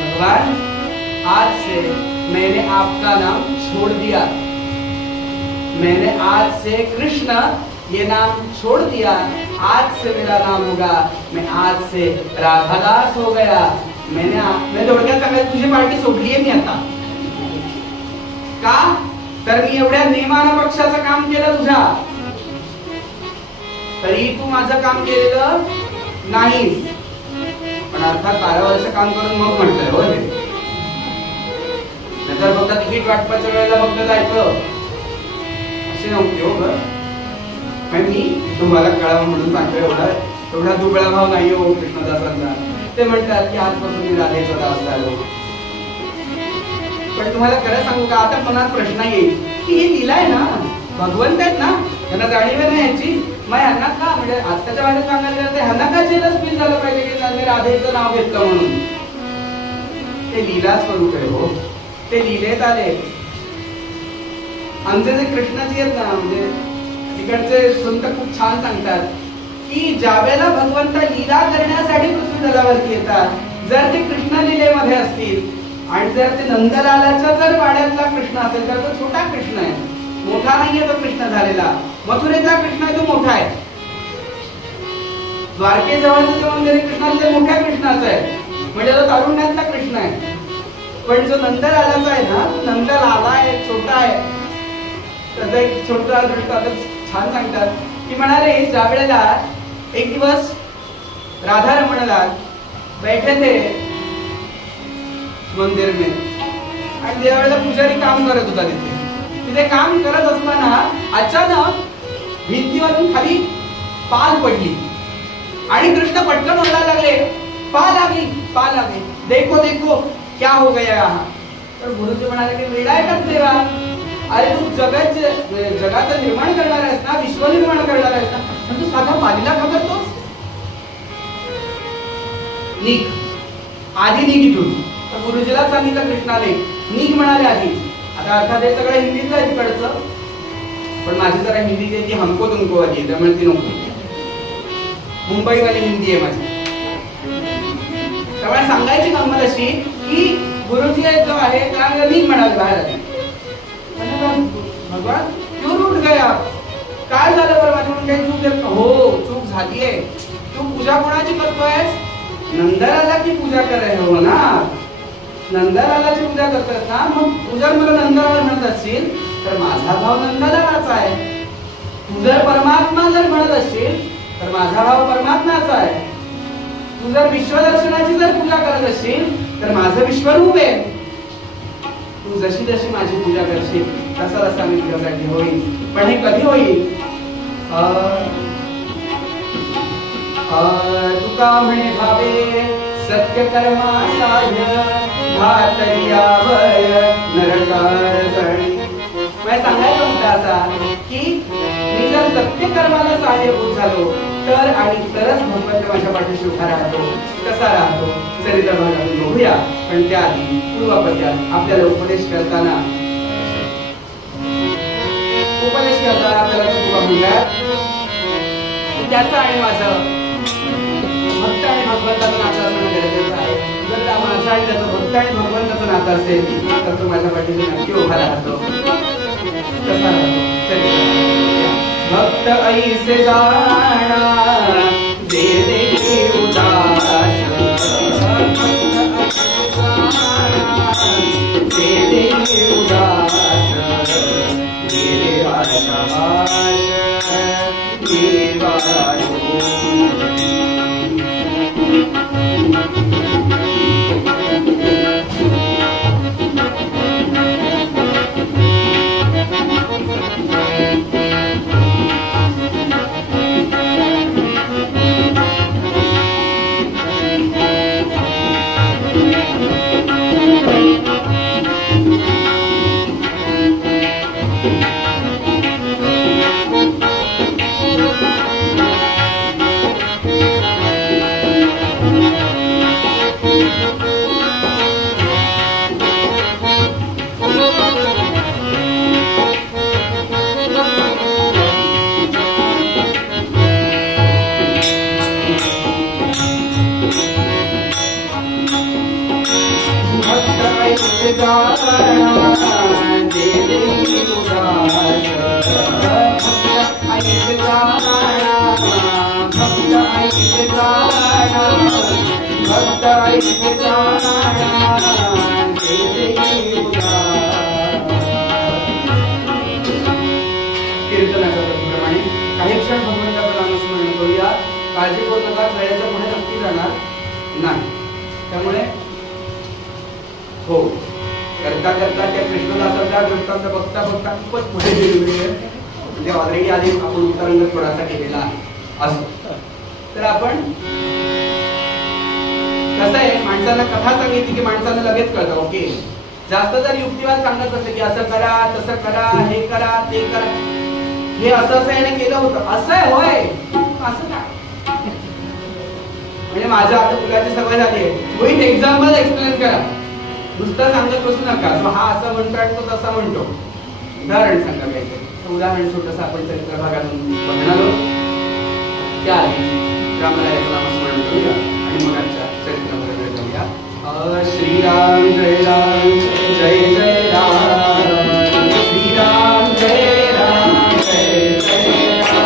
भगवान आज से मैंने आपका नाम छोड़ दिया. मैंने आज से कृष्ण ये नाम छोड़ दिया. आज से मेरा नाम होगा, मैं आज से राधादास हो गया. मैं थोडक्यात सांगायचं, तुझी पार्टी सोडलीये मी आता. का तर मी एवढ्या नियमानं पक्षाचं काम केलं तुझ्या, तरी तू माझं काम केलेलं नाहीस. पण अर्थात 12 वर्ष काम करून मग म्हटलंय हो हे. नंतर फक्त तिकीट वाटपाच्या वेळेला फक्त जायचं असे नव्हते हो ग. मी तुम्हाला कळावं म्हणून सांगतोय, एवढा दुबळा भाव नाही हो कृष्णदासांचा. ते म्हणतात की आजपासून मी राधेचा दास झालो. पण तुम्हाला खरं सांगू का, आता मनात प्रश्न येईल की ही लीला आहे ना, भगवंत आहेत ना, त्यांना जाणीव नाही याची. मग ह्यांना का, म्हणजे आजच्या वेळेला सांगायला गेलं तर ह्यांना का जेलस फील झालं पाहिजे की त्यांनी राधेचं नाव घेतलं म्हणून. ते लीला स्वरूप आहे हो, ते लीलेत आले. आमचे जे कृष्णाजी आहेत ना, म्हणजे तिकडचे संत खूप छान सांगतात की ज्यावेळेला भगवंत लीला करण्यासाठी पृथ्वी तलावरती येतात, जर ते कृष्ण लीलेमध्ये असतील आणि जर ते नंदलालाच्या जर वाड्यातला कृष्ण असेल तर तो छोटा कृष्ण आहे, मोठा नाहीये तो कृष्ण झालेला. मथुरेचा कृष्ण आहे तो मोठा आहे. द्वारकेजवळचं जे मंदिर कृष्ण ते मोठ्या कृष्णाचं आहे, म्हणजे तो तारुण्यातला कृष्ण आहे. पण जो नंदलालाचा आहे ना, नंदलाला आहे, छोटा आहे. त्याचा एक छोटा दृष्टांत छान सांगतात की म्हणाले, ज्या वेळेला एक दिवस राधा रमणला बैठे थे मंदिर में आणि त्यावेळेला पुजारी काम करत होता. तिथे काम करत असताना अचानक भिंतीवरून खाली पाल पडली आणि कृष्ण पटकन ओरडायला लागले, पाल आगी, पाल आगी, देखो देखो क्या हो गया यहाँ. तर गुरुजी म्हणाले की वेडा आहे का देवा, अरे तू जगाचं निर्माण करणार आहेस ना, विश्व निर्माण करणार आहेस ना, पण तू साधा पालीला घाबरतोस. निघ, आधी निघ इथून. तर गुरुजीला सांगितलं कृष्णाने, निघ म्हणाले आधी. आता अर्थात हे सगळं हिंदीच आहे तिकडचं, पण माझी जरा हिंदी ती हमको तुमको वाली आहे, त्यामुळे ती नको. मुंबईवाली हिंदी आहे माझी. त्यामुळे सांगायची गंमत अशी की गुरुजी जो आहे त्याला निघ म्हणाले बाहेर आधी. भगवान क्यों रूठ गया, काय झालं बरं, माझ्याकडून काही चूक झाली? हो चूक झालीये. तू पूजा कोणाची करतोयस? नंदलालाची पूजा कर हो ना, नंदलालाची पूजा करतोयस ना. मग तू जर मला नंदलाल म्हणत असशील तर माझा भाव नंदलालाचा आहे. तू जर परमात्मा जर म्हणत असशील तर माझा भाव परमात्म्याचा आहे. तू जर विश्वदर्शनाची जर पूजा करत असशील तर माझं विश्वरूप आहे. तू जशी जशी माझी पूजा करशील तसा तसा मी तुझ्यासाठी होईल. पण हे कधी होईल? तुका म्हणे भावे सत्य कर्मा साध्य भातरियावय नरकार जणी. मला सांगायचं होतं असा की मी जर सत्य कर्माला सहाय्यभूत झालो तर आणि तरच भगवंत माझ्या पाठीशी उभा राहतो. कसा राहतो चरित्र भागातून बघूया. पण त्याआधी पूर्वापत्यात आपल्याला उपदेश करताना आपल्याला तुका म्हणतात त्याचं आणि माझं भक्त आणि भगवंताचं नातं असणं गरजेचं आहे. जर त्या माझं आणि त्याचं भक्त आणि भगवंताचं नातं असेल तर तो माझ्या पाठीशी नक्की उभा राहतो. कसा राहतो भक्त ऐसे जाणा दे दे उदास, दे दे उदास, दे दे आशाभाष देवारो. कीर्तनाच्या प्रमाणे काही क्षण भगवंताचं नामस्मरण करूया. काळजीपूर्वक वेळेच्या पुढे नक्की जाणार नाही. त्यामुळे हो करता करता त्या कृष्णदासाच्या दृष्टांत बघता बघता खूपच पुढे गेलेली आहे. म्हणजे ऑलरेडी आधी आपण उतरंग थोडासा केलेला आहे असं. तर आपण कसं आहे, माणसाला कथा सांगितली की माणसाला लगेच कळतं. ओके, जास्त जर युक्तिवाद सांगत असेल की असं करा तसं करा हे करा ते करा, हे असं असं याने केलं होतं असं आहे होय असं काय, म्हणजे माझ्या आता मुलाची सवय झाली आहे विथ एक्झाम्पल एक्सप्लेन करा. नुसतं सांगत बसू नका तो हा असं म्हणतो आणि तो तसा म्हणतो. उदाहरण सांगा काहीतरी. उदाहरण छोटंसं आपण चरित्र भागातून बघणार आहोत. त्या आधी रामरायाचं नामस्मरण करूया आणि मग आजच्या चरित्रामध्ये जाऊया. श्रीराम जय राम जय जय राम, श्रीराम जय राम जय जय राम,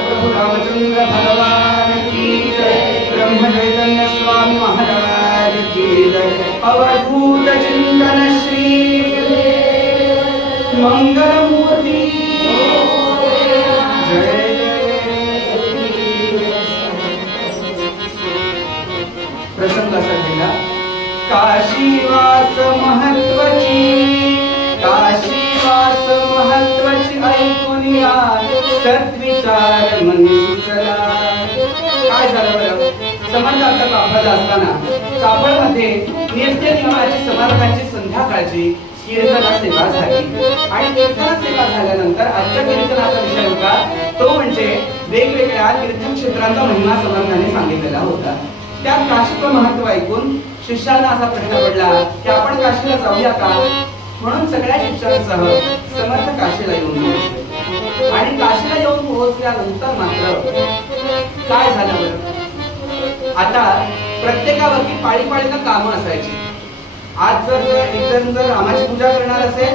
प्रभु रामचंद्र भगवान की जय, ब्रह्म चैतन्य स्वामी महाराज की जय, अवधूत चिंतन श्री मंगल मूर्ति जय. प्रसंग असा केला. काशीवास महत्वाची, काशीवास महत्वाची ऐकून या सद्विचार मनी सुचला. काय झालं बरं, समर्थांचा कापड असताना कापडमध्ये नित्य नियमाची समारंभाची संध्याकाळची कीर्तना सेवा झाली आणि कीर्तना सेवा झाल्यानंतर आजच्या कीर्तनाचा विषय होता तो म्हणजे वेगवेगळ्या तीर्थक्षेत्रांचा महिमा समर्थांनी सांगितलेला होता. त्या काशीचं महत्व ऐकून शिष्यांना असा प्रश्न पडला की आपण काशीला जाऊया का. म्हणून सगळ्या शिष्यांसह समर्थ काशीला येऊन पोहोचले आणि काशीला येऊन पोहोचल्यानंतर मात्र काय झालं बरं, आता प्रत्येकावरती पाळीपाळीनं कामं असायची. आज जर एक जण जर रामाची पूजा करणार असेल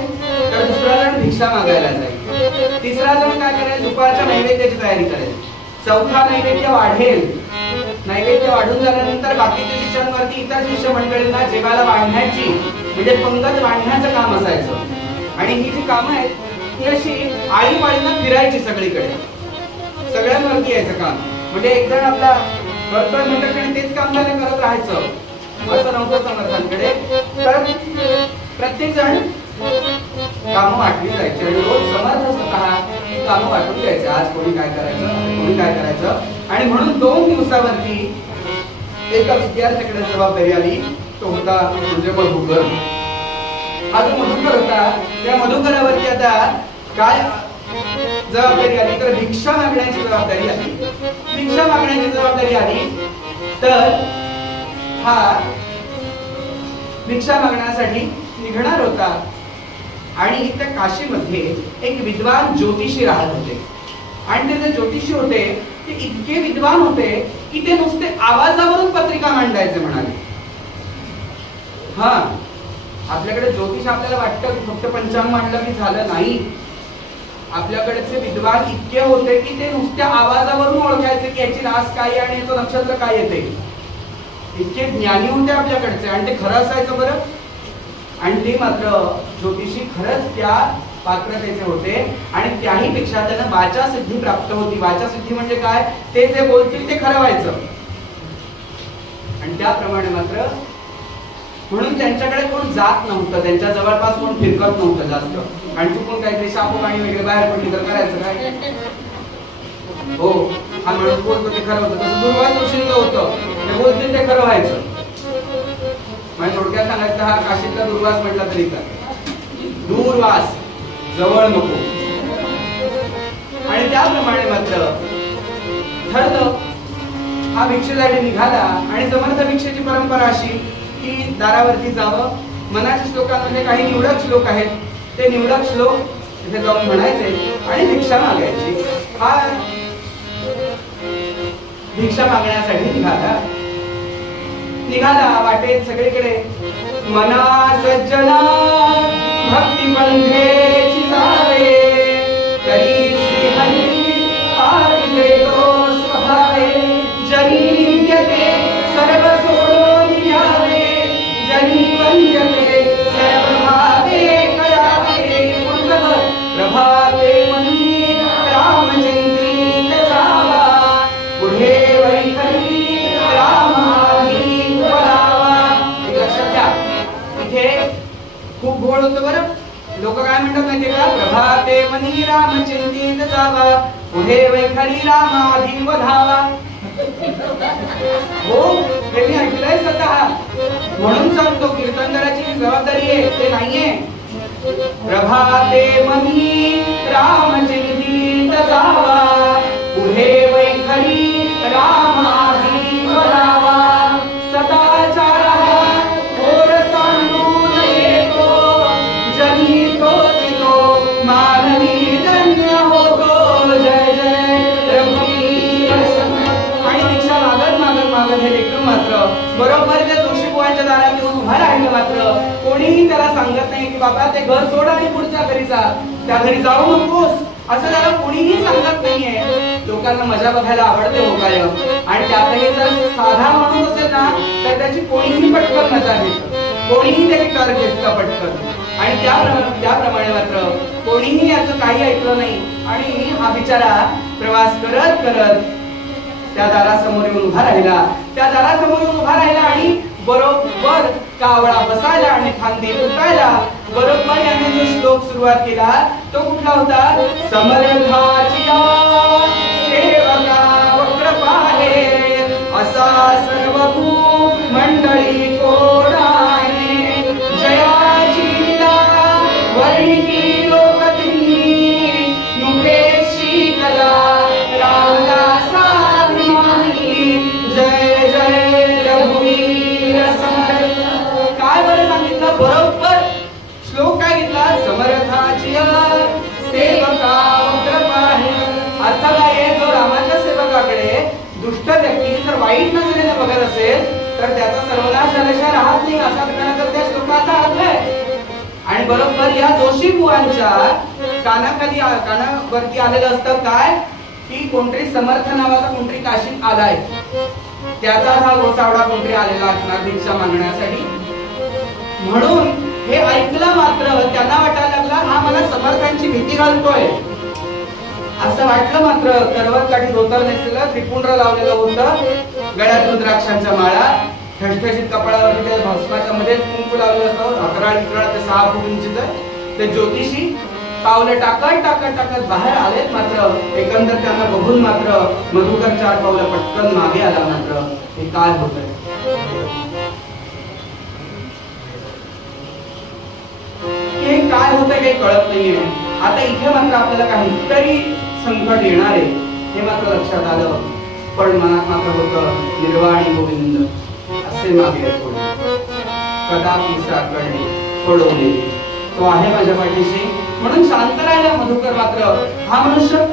तर दुसरा जण भिक्षा मागायला जाईल, तिसरा जण काय करेल दुपारच्या नैवेद्याची तयारी करेल, चौथा नैवेद्य वाढेल, नैवेद्य वाढून झाल्यानंतर बाकीच्या शिष्यांवरती इतर शिष्य मंडळींना जेवायला वाढण्याची म्हणजे पंगत वाढण्याचं काम असायचं. आणि ही जी कामं आहेत ती अशी आळीपाळीनं फिरायची सगळीकडे, सगळ्यांवरती यायचं काम. म्हणजे एक जण आपला करतोय म्हणतात तेच काम त्याने करत राहायचं असं नव्हतं समर्थांकडे. तर प्रत्येक जण कामं वाटली जायची आणि रोज समर्थ स्वतः कामं वाटून द्यायचे. आज कोणी काय करायचं कोणी काय करायचं. आणि म्हणून 2 दिवसावरती एका विद्यार्थ्याकडे जबाबदारी आली. तो होता म्हणजे मधुकर. हा जो मधुकर होता त्या मधुकरावरती आता काय जबाबदारी आली तर भिक्षा मागण्याची जबाबदारी आली. भिक्षा मागण्याची जबाबदारी आली तर हा भिक्षा मागण्यासाठी निघणार होता. आणि त्या काशीमध्ये एक विद्वान ज्योतिषी राहत होते आणि ते जे ज्योतिषी होते ते इतके विद्वान होते की ते नुसते आवाजावरून पत्रिका मांडायचे म्हणाले. हा, आपल्याकडे ज्योतिष आपल्याला वाटतं की फक्त पंचांग मांडलं की झालं नाही. आपल्याकडचे विद्वान इतके होते की ते नुसत्या आवाजावरून ओळखायचे की याची रास काय आणि याचं नक्षत्र काय येते. इतके ज्ञानी होते आपल्याकडचे आणि ते खरं असायचं बरं. आणि ते मात्र ज्योतिषी खरंच त्या पात्रतेचे होते आणि त्याही पेक्षा त्यांना वाचा सिद्धी प्राप्त होती. वाचा सिद्धी म्हणजे काय, ते जे बोलतील ते खरं व्हायचं. आणि त्याप्रमाणे मात्र म्हणून त्यांच्याकडे कोण जात नव्हतं, त्यांच्या जवळपास कोण फिरकत नव्हतं जास्त. आणि चुकून काहीतरी शापोपाणी वगैरे बाहेर पडली तर करायचं काय. हो, हा माणूस बोलतो ते खरं होतं. तसं दुर्वास ऋषींचं होतं, ते बोलतील ते खरं व्हायचं. म्हणजे थोडक्यात सांगायचं, हा काशीतला दुर्वास म्हटला तरी चालेल. दूरवास, जवळ नको. आणि त्याप्रमाणे मात्र ठरलं. हा भिक्षेसाठी निघाला आणि समर्थ भिक्षेची परंपरा अशी की दारावरती जावं, मनाच्या श्लोकांमध्ये काही निवडक श्लोक आहेत, ते निवडक श्लोक तिथे जाऊन म्हणायचे आणि भिक्षा मागायची. हा भिक्षा मागण्यासाठी निघाला. वाटेत सगळीकडे मना सज्जना भक्ती बंधेची जावे, तरी श्री हरी पारिलेलो स्वभावे, जनी निंद्यते सर्व सोडून यावे, जनी वंद्यते सर्व भावे करावे. प्रभाते मंदिर रामचंद्री जावा, पुढे वैखरी रामाधी बोलावा. लक्षात घ्या, इथे खूप घोळ होतो बरं. लोक काय म्हणतात माहितीये का, प्रभाते मनी रामचिंतित जावा, पुढे वैखरी रामाधी बोलावा. हो, ते मी ऐकलंय स्वतः. म्हणून सांगतो, कीर्तनकाराची जबाबदारी आहे, ते नाहीये. प्रभाते मनी रामचिंतित जावा, पुढे वैखरी रामाधी बोलावा. सदाचारा थोर सांगून येतो, जनी तो तितो मानवी धन्य होतो. जय जय रघुवीर. आणि दीक्षा मागत हे लेकरू मात्र बरोबर त्या जोशी बुवांच्या दारात येऊन उभा राहिलं. मात्र कोणीही त्याला सांगत नाही की बाबा ते घर सोड आणि पुढच्या घरी जा, त्या घरी जाऊ नकोस, असं त्याला कोणीही सांगत नाहीये. लोकांना मजा बघायला आवडते हो काय. आणि त्यातही जर साधा माणूस असेल ना तर त्याची कोणीही पटकन मजा घेत, कोणीही त्याची कर घेतलं पटकन. आणि त्याप्रमाणे मात्र कोणीही याचं काही ऐकलं नाही. आणि हा बिचारा प्रवास करत करत त्या दारासमोर येऊन उभा राहिला. त्या दारासमोर येऊन उभा राहिला आणि बरोबर कावळा बसायला आणि फांदी तुटायला बरोबर याने जो श्लोक सुरुवात केला तो कुठला होता, समर्थाचिया सेवका वक्रपा हे, असा सर्व मंडळी कोण आहे, जयाची लीला वर्णिकी लोकतिनी, नुपेशी कला रामदासा. जय जय रघुवीर समर्थ. काय बरं सांगितलं, बरोबर श्लोक काय घेतला, समर्थाची सेवका वक्रपा हे. अर्थ काय आहे, जो रामाच्या सेवकाकडे दुष्ट व्यक्ती जर वाईट नजरेने बघत असेल तर त्याचा सर्वनाश झाल्याशिवाय राहत नाही, असा तर त्या श्लोकाचा अर्थ आहे. आणि बरोबर या जोशी बुवांच्या कानावरती आलेलं असतं काय की कोणतरी समर्थ नावाचा कोणतरी काशीत आलाय, त्याचा हा गोसावडा कोणतरी आलेला असणार भिक्षा मागण्यासाठी. म्हणून हे ऐकलं मात्र त्यांना वाटायला लागला हा मला समर्थांची भीती घालतोय असं वाटलं. मात्र करवत काठी धोतर नेसलेलं, त्रिपुंड्र लावलेलं होतं, गळ्यात रुद्राक्षांच्या माळा, ठसठशीत कपाळावरती भस्माच्या मध्ये कुंकू लावलेलं असतं, अकराळ विकराळ ते 6 फूट उंचीचं. ते ज्योतिषी पावलं टाकत बाहेर आले. मात्र एकंदर त्यांना बघून मात्र मधुकर 4 पावलं पटकन मागे आला. मात्र हे काय होतंय, हे काय होतंय काही कळत नाहीये. आता इथे मात्र आपल्याला काहीतरी संकट येणार आहे हे मात्र लक्षात आलं. पण मनात मात्र होतं निर्वाणी गोविंद असे मागे कदापि साकडे पडवले, तो आहे माझ्या पाठीशी. म्हणून शांत राहिला मधुकर. मात्र हा मनुष्य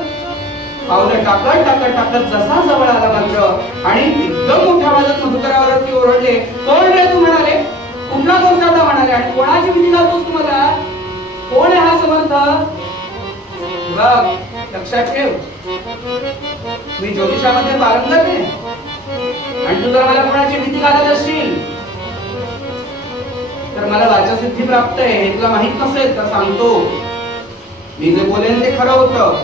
पावलं टाकत टाकत टाकत जसा जवळ आला मात्र आणि एकदम मोठ्या आवाजात मधुकरावरती ओरडले, कोण रे तू म्हणाले, कुठला दोष होता म्हणाले, आणि कोणाची भीती घालतोस तू मला, कोण आहे हा समर्थ? बघ लक्षात ठेव, मी ज्योतिषामध्ये पारंगत आहे आणि तू जर मला कोणाची भीती घालत असशील तर मला वाचसिद्धी प्राप्त आहे हे तुला माहित नसेल तर सांगतो, मी जे बोलेन ते खरं होतं.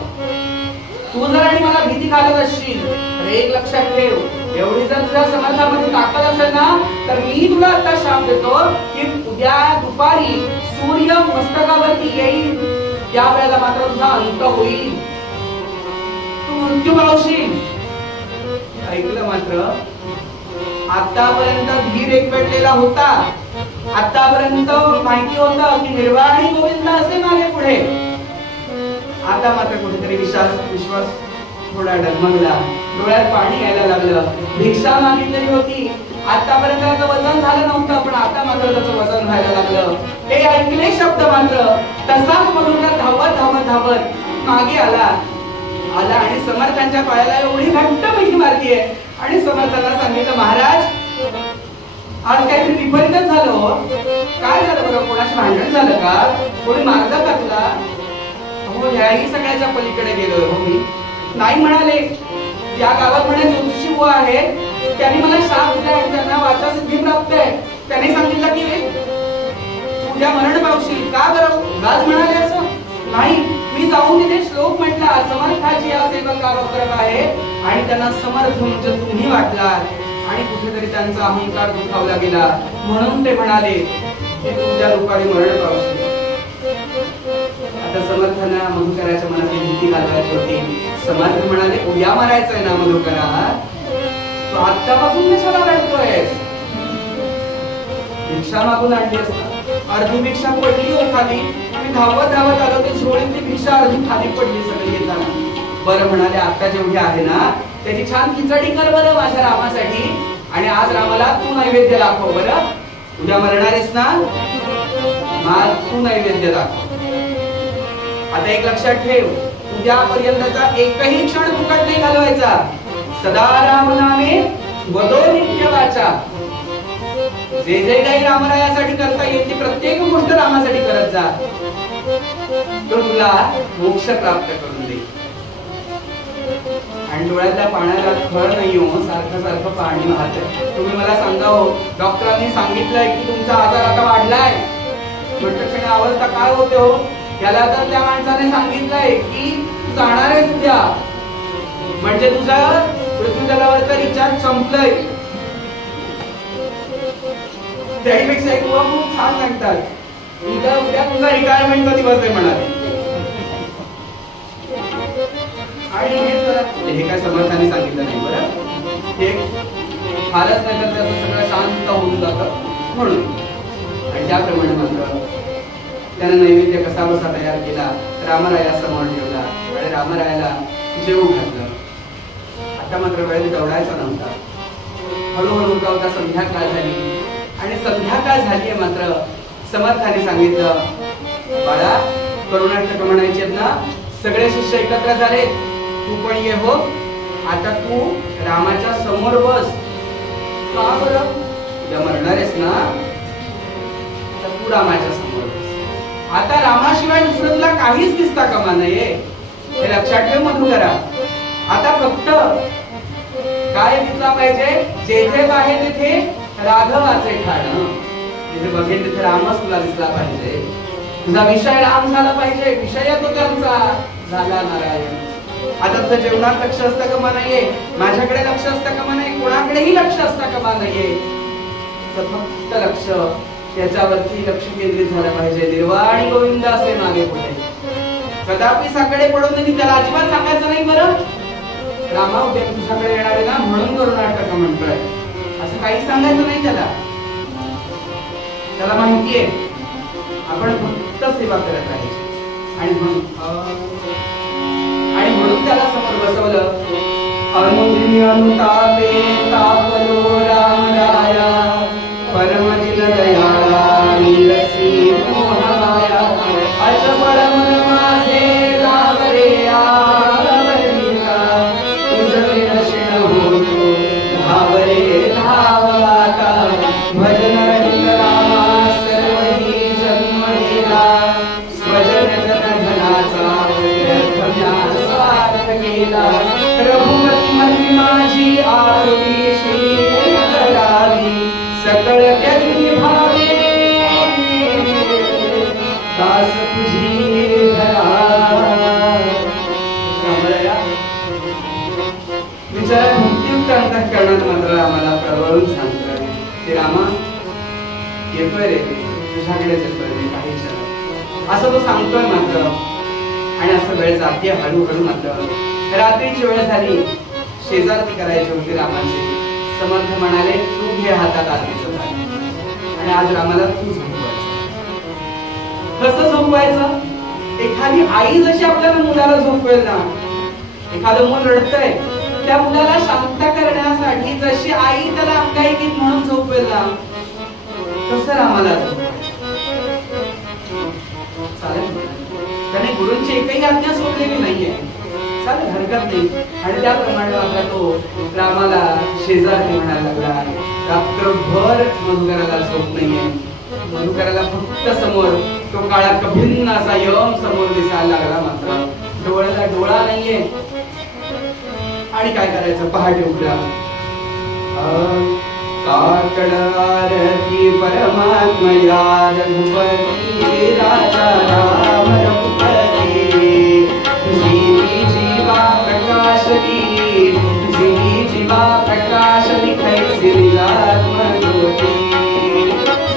तू जर आणि मला भीती घालत असशील तर एक लक्षात ठेव, एवढी जर तुझ्या समर्थामध्ये ताकद असेल ना तर मी तुला आता शाप देतो की उद्या दुपारी सूर्य मस्तकावरती येईल त्यावेळेला मात्र तुझा अंत होईल, तू मृत्यू पावशील. ऐकलं मात्र? आतापर्यंत धीर एकवटलेला होता, आतापर्यंत माहिती होतं की निर्वाण आणि गोविंद असे मागे पुढे. आता मात्र कुठेतरी विश्वास थोडा डगमगला, डोळ्यात पाणी यायला लागलं. भिक्षा मागितलेली होती, आतापर्यंत त्याचं वजन झालं नव्हतं पण आता मात्र त्याचं वजन व्हायला लागलं. हे ऐकले शब्द मात्र तसाच मधुकर धावत धावत धावत मागे आला आणि समर्थांच्या पायाला एवढी घट्ट मिठी मारतीये आणि समर्थांना सांगितलं, महाराज आज काहीतरी विपरीतच झालं हो. काय झालं बघा, कोणाशी भांडण झालं का, कोणी मारलं का तुला? हो ह्याही सगळ्याच्या पलीकडे गेलो हो मी. नाही म्हणाले, या गावात म्हणे ज्योतिषी बुवा आहे, त्यांनी मला शाप दिला आहे, त्यांना वाचा सिद्धी प्राप्त आहे. त्यांनी सांगितलं की उद्या मरण पावशील. का बरं गाज म्हणाले असं? नाही, मी जाऊन तिथे श्लोक म्हटला, समर्थाची या सेवका करत आहे आणि त्यांना समर्थ म्हणजे तुम्ही वाटला आणि कुठेतरी त्यांचा अहंकार दुखावला गेला म्हणून ते म्हणाले की उद्या दुपारी मरण पावशील. आता समर्थांना मधुकराच्या मनात भीती घालवायची होती. समर्थ म्हणाले, उद्या मरायचंय ना मधुकरा, तू आत्तापासून कशाला रडतोयस? भिक्षा मागून आणली असता, अर्धी भिक्षा पडली हो खाली, मी धावत धावत आलो ते सोडून ती भिक्षा अर्धी खाली पडली सगळी येताना. बरं म्हणाले, आता जेवढी आहे ना त्याची छान खिचडी कर बरं माझ्या रामासाठी आणि आज रामाला तू नैवेद्य दाखव बरं. उद्या मरणारेस ना, आज तू नैवेद्य दाखव. आता एक लक्षात ठेव, उद्यापर्यंतचा एकही क्षण फुकट नाही घालवायचा. सदा राम नामे वदो नित्य वाचा. जे जे काही रामरायासाठी करता येईल ती प्रत्येक गोष्ट रामासाठी करत जा, तो तुला मोक्ष प्राप्त करून दे. आणि डोळ्यातल्या पाण्याला खळ नाही हो, सारखं सारखं पाणी वाहतंय. तुम्ही मला सांगा हो, डॉक्टरांनी सांगितलंय की तुमचा आजार आता वाढलाय, म्हटलं अवस्था काय होते हो? याला तर त्या माणसाने सांगितलंय की तू जाणार आहेस उद्या, म्हणजे तुझा पृथ्वीतलावरचा रिचार्ज संपलंय. त्याहीपेक्षा एक खूप छान सांगतात, उद्या तुझा रिटायरमेंटचा दिवस आहे म्हणाले. आणि हे काय समर्थाने सांगितलं नाही बरं, हे फारच नाही तर त्याचं सगळं शांत होऊन जातं म्हणून. आणि त्याप्रमाणे मात्र त्याने नैवेद्य कसा बसा तयार केला, रामराया समोर ठेवला आणि रामरायाला जेवू घातलं. आता मात्र वेळ दौडायचा नव्हता. हळूहळू गावता संध्याकाळ झाली आणि संध्याकाळ झालीये मात्र समर्थाने सांगितलं, बाळा करुणाष्टक म्हणायचे ना, सगळे शिष्य एकत्र झाले, तू पण ये हो. आता तू रामाच्या समोर बस. का बरं? उद्या मरणार आहेस ना, तर तू रामाच्या समोर बस. आता रामाशिवाय दुसरं तुला काहीच दिसता कामा नये, हे लक्षात ठेव मधुकरा. आता फक्त काय दिसला पाहिजे, जेथे आहे तिथे राघवाचे ठाण, जिथे बघेल तिथे रामच तुला दिसला पाहिजे. तुझा विषय राम झाला पाहिजे, विषय तो त्यांचा झाला नारायण. आता तुझं जेवणात लक्ष असतं कामा नाहीये, माझ्याकडे लक्ष असतं कामा नाही, कोणाकडेही लक्ष असतं कामा नाहीये. तर फक्त लक्ष त्याच्यावरती लक्ष केंद्रित झालं पाहिजे. निर्वाण आणि गोविंद असे मागे पुढे कदापि साकडे पडून नाही, त्याला अजिबात सांगायचं नाही बरं. रामा उद्या तुझ्याकडे येणार आहे ना म्हणून करुणाष्टक म्हणतोय, असं काही सांगायचं नाही त्याला. त्याला माहितीये आपण फक्त सेवा करत राहायची आणि म्हणून त्याला समोर बसवलं. अनुदिनी अनुतापे तापलो रामराया, परम दिन दयाळा नीरसी मोहमाया. अचपळ मन माझे लावरे आवरिला, केला रघुपती म्हणली माझी आरती श्री करावी सकळ त्यांनी भावे दास तुझी धरा विचार भक्तियुक्त अंतःकरणात मात्र आम्हाला प्रवळून सांगतात ते रामा येतोय रे तुझ्याकडेच येतोय मी काही क्षण असं तो सांगतोय मात्र आणि असं वेळ जाते हळूहळू मात्र रात्रीची वेळ झाली शेजारती करायची होती रामाची समर्थ म्हणाले तू घे हातात आरतीचं ताट आणि आज रामाला तू झोपवायचं कसं झोपवायचं एखादी आई जशी आपल्याला मुलाला झोपवेल ना एखादं मूल रडतंय त्या मुलाला शांत करण्यासाठी जशी आई त्याला अंगाईगीत म्हणून झोपवेल ना तसं रामाला चालेल त्याने गुरूंची एकही आज्ञा सोडलेली नाहीये चालेल हरकत नाही आणि त्याप्रमाणे आता तो रामाला शेजारी म्हणायला लागला रात्रभर मधुकराला झोप नाहीये मधुकराला फक्त समोर तो काळा कभिन्न असा यम समोर दिसायला लागला मात्र डोळ्याला डोळा नाहीये आणि काय करायचं पहाटे उठला काकड आरती परमात्मया रघुपती राजा राम रघुपती जीवी जीवा प्रकाशनी जीवी जीवा प्रकाशनी कैसी लीलात्मज्योती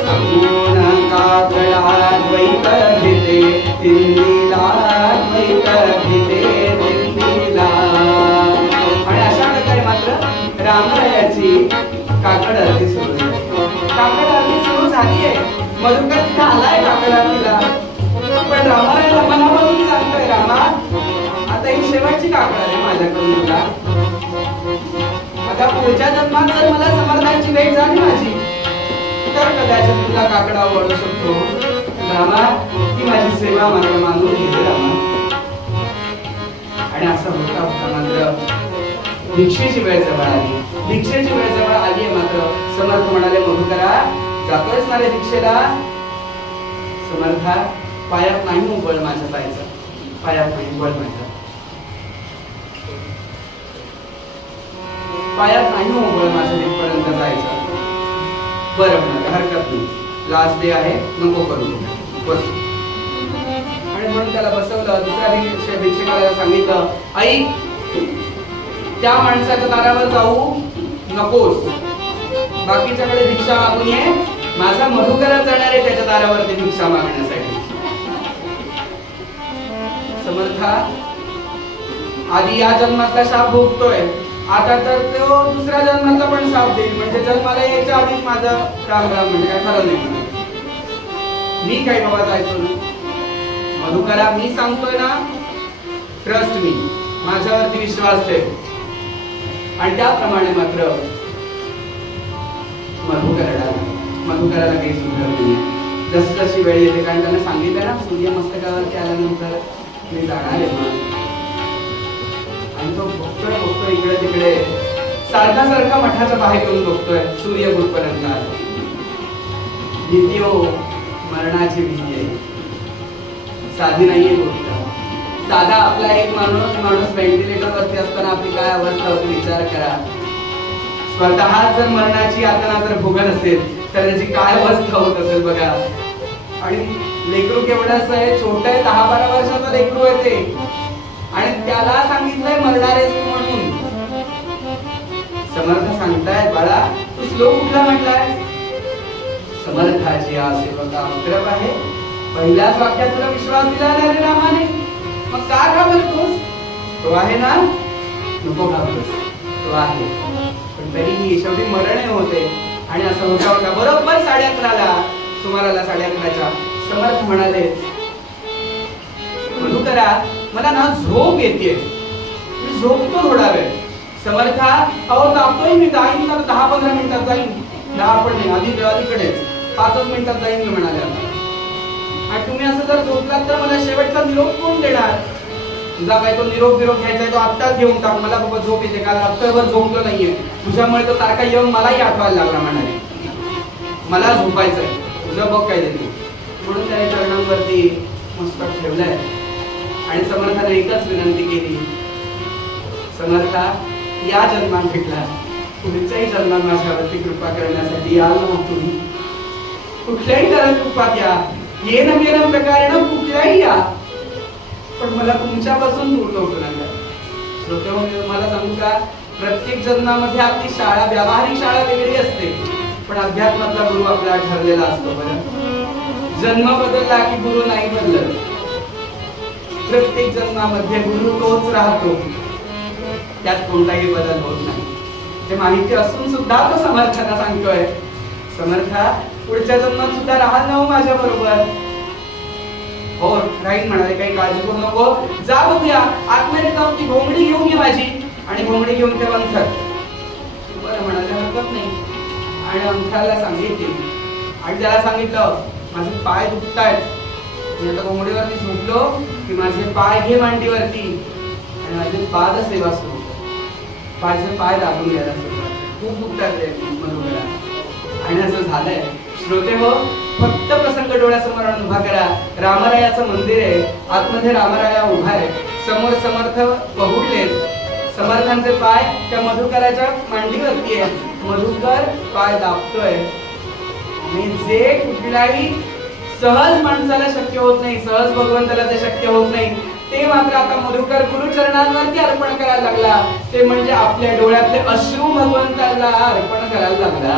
समून काकडा द्वैत भिते तिन्नीलाद्वैत भिते तिन्नीला आणि अशा प्रकारे मात्र रामरायाची काकड आरती सुरू झाली काकड आरती सुरू झालीये मधुकर आलाय काकड आरतीला पण रामरायाला मनापासून सांगतोय रामा आता ही शेवटची काकड आहे माझ्याकडून तुला आता पुढच्या जन्मात जर मला समर्थांची भेट झाली माझी तर कदाचित तुला काकडा वळू शकतो रामा ती माझी सेवा मात्र मानून घेते रामा आणि असं होता होता मात्र भिक्षेची वेळ जवळ आली भिक्षेची वेळ जवळ आली मात्र समर्थ म्हणाले मधुकरा जातोयस ना रे भिक्षेला समर्था पायात नाही उबळ माझ्या जायचं पायात नाही उबळ माझ्या पायात नाही उबळ माझ्या तिथपर्यंत जायचं बरं म्हणाले हरकत नाही लास्ट डे आहे नको करू बस आणि म्हणून त्याला बसवलं दुसऱ्या भिक्षकाला सांगितलं आई त्या माणसाच्या दारावर जाऊ नकोस बाकीच्याकडे भिक्षा मागून ये माझा मधुकरा जाणार आहे त्याच्या दारावरती भिक्षा मागण्यासाठी समर्था आधी या जन्मातला शाप भोगतोय आता तर तो दुसऱ्या जन्मातला पण शाप देईल म्हणजे जन्माला यायच्या आधीच माझा राम राम म्हणजे काय खरं नाही मी काय बाबा जायचो मधुकरा मी सांगतोय ना ट्रस्ट मी माझ्यावरती विश्वास ठेव आणि त्याप्रमाणे मात्र मधुकराला काही सुंदर नाहीये जस जशी वेळ येते कारण त्याने सांगितलं ना सूर्य मस्तकावरती आल्यानंतर मी जाणार आहे आणि तो बघतोय इकडे तिकडे सारखा मठाच्या बाहेर येऊन बघतोय सूर्य कुठपर्यंत आला भीती हो मरणाची भीती आहे साधी नाहीये गोष्ट साधा आपला एक माणूस व्हेंटिलेटर वरती असताना आपली काय अवस्था होती विचार करा स्वतः जर मरणाची यातना जर भोगत असेल तर त्याची काय अवस्था होत असेल बघा आणि लेकरू केवढंच आहे छोटं आहे 10-12 वर्षाचा लेकरू आहे ते आणि त्याला सांगितलंय मरणार आहेस म्हणून समर्थ सांगतायत बाळा तू श्लोक कुठला म्हटलाय समर्थाची सेवका उतरव आहे पहिल्याच वाक्यात तुला विश्वास दिला नाही रे रामाने मग का घाबरतोस तो आहे ना नको घाबरतोस तो आहे पण तरीही शेवटी मरण होते आणि असं होता बरोबर 11:30ला सुमाराला 11:30च्या समर्थ म्हणाले मधुकरा मला ना झोप येते मी झोपतो थोडा वेळ समर्था अहो जातोय मी जाईन ना 10-15 मिनिटात जाईन 10 पण नाही आधी अलीकडेच 5 मिनिटात जाईन मी म्हणाले आणि तुम्ही असं जर झोपलात तर मला शेवटचा निरोप कोण देणार तुझा काय तो निरोप घ्यायचा तो आत्ताच घेऊन टाक मला बाबा झोप येते काल रात्रभर झोपलो नाहीये तुझ्यामुळे तो सारखा यम मलाही आठवायला लागला म्हणाले मला झोपायचंय तुझं बघ काय देते म्हणून त्याने चरणांवरती मस्तक ठेवलंय आणि समर्थाने एकच विनंती केली समर्था या जन्मात भेटला, पुढच्याही जन्मात माझ्यावरती कृपा करण्यासाठी याल ना तुम्ही. कुठल्याही तऱ्हेने कृपात या, ये न केलं प्रकारेण कुठल्याही या, पण मला तुमच्यापासून दूर नको नका. श्रोते मी तुम्हाला सांगू का, प्रत्येक जन्मामध्ये आपली शाळा, व्यावहारिक शाळा वेगळी असते, पण अध्यात्मातला गुरु आपला ठरलेला असतो. बरं, जन्म बदलला की गुरु नाही बदलत. प्रत्येक जन्मामध्ये गुरु तोच राहतो, त्यात कोणताही बदल होत नाही. हे माहिती असून सुद्धा तो समर्थाला सांगतोय, समर्था पुढच्या जन्मात सुद्धा राहा ना माझ्या बरोबर. हो राहील म्हणाले, काही काळजी करू नको, जा बघूया आतमध्ये जाऊन ती घोंगडी घेऊन ये माझी, आणि घोंगडी घेऊन ते अंथर. बरं म्हणाले, हरकत नाही. आणि अंथराला सांगितले आणि त्याला सांगितलं माझे पाय दुखतायत, मी आता घोंगडीवरती झोपलो की माझे पाय घे मांडीवरती आणि माझे पाद सेवा सुरू कर. पाय दाबून घ्यायला सुरुवात, खूप दुखतात रे मधुकरा. आणि असं झालंय. श्रोते हो, फक्त प्रसंग डोळ्यासमोर उभा करा. रामरायाचं मंदिर आहे, आतमध्ये रामराया उभा आहे, समोर समर्थ पहुडलेत, समर्थांचे पाय त्या मधुकराच्या मांडीवरती आहे. मधुकर पाय दाबतोय. आणि जे कुठल्याही सहज माणसाला शक्य होत नाही, सहज भगवंताला ते शक्य होत नाही, ते मात्र आता मधुकर गुरुचरणांवरती अर्पण करायला लागला. ते म्हणजे आपल्या डोळ्यातले अश्रू भगवंताला अर्पण करायला लागला.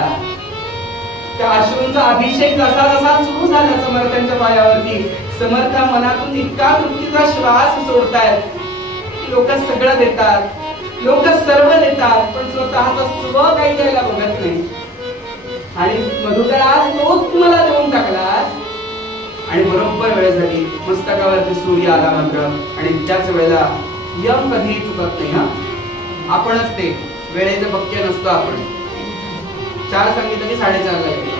त्या अश्रूंचा अभिषेक जसा जसा सुरू झाला समर्थांच्या पायावरती, समर्थ मनातून इतका तृप्तीचा श्वास सोडतायत की लोक सगळं देतात, लोक सर्व देतात, पण स्वतःचा स्व काही द्यायला बघत नाही. आणि मधुकर आज तोच तुम्हाला देऊन टाकलास. आणि बरोबर वेळ झाली, मस्तकावरती सूर्य आला मात्र, आणि त्याच वेळेला यम कधीही चुकत नाही. हा आपणच ते वेळेचे पक्के नसतो. आपण 4 सांगितलं की 4:30ला येतो.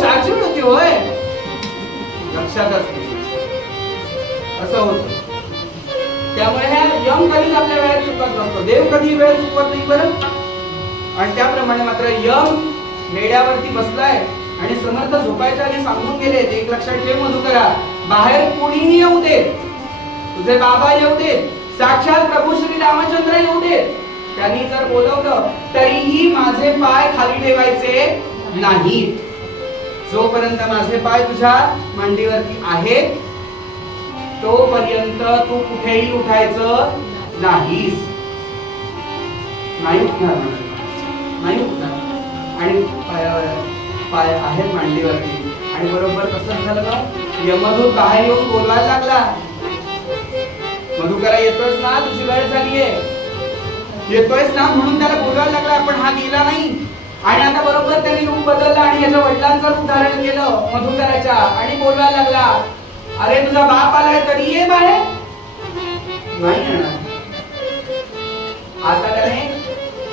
4ची वेळ होती होय, लक्षातच नाही असं होत. त्यामुळे ह्या यम कधीच आपल्या वेळेत चुकत नसतो, देव कधी वेळ चुकवत नाही. बरं, आणि त्याप्रमाणे मात्र यम मेड्यावरती बसलाय आणि समर्थ झोपायच्या आधी सांगून गेले, एक लक्षात ठेव मधुकरा, बाहेर कुणीही येऊ दे, तुझे बाबा येऊ दे, साक्षात प्रभू श्री रामचंद्र येऊ दे, त्यांनी जर बोलवलं तरीही माझे पाय खाली ठेवायचे नाहीत. जोपर्यंत माझे पाय तुझ्या मांडीवरती आहेत तोपर्यंत तू कुठेही उठायचं नाहीस. नाही उठणार, नाही उठणार. आणि पाय आहेत मांडीवरती. आणि बरोबर कसं झालं ना, यमदूत बाहेर येऊन बोलवायला लागला, मधुकरा येतोयस ना, तुझी वेळ झालीये, येतोयस ना, म्हणून त्याला बोलवायला लागला. पण हा गेला नाही. आणि आता बरोबर त्यांनी रूप बदललं आणि याच्या वडिलांचं रूप धारण केलं मधुकराच्या, आणि बोलवायला लागला, अरे तुझा बाप आलाय तरी ये बाहेर. नाही येणार. आता त्याने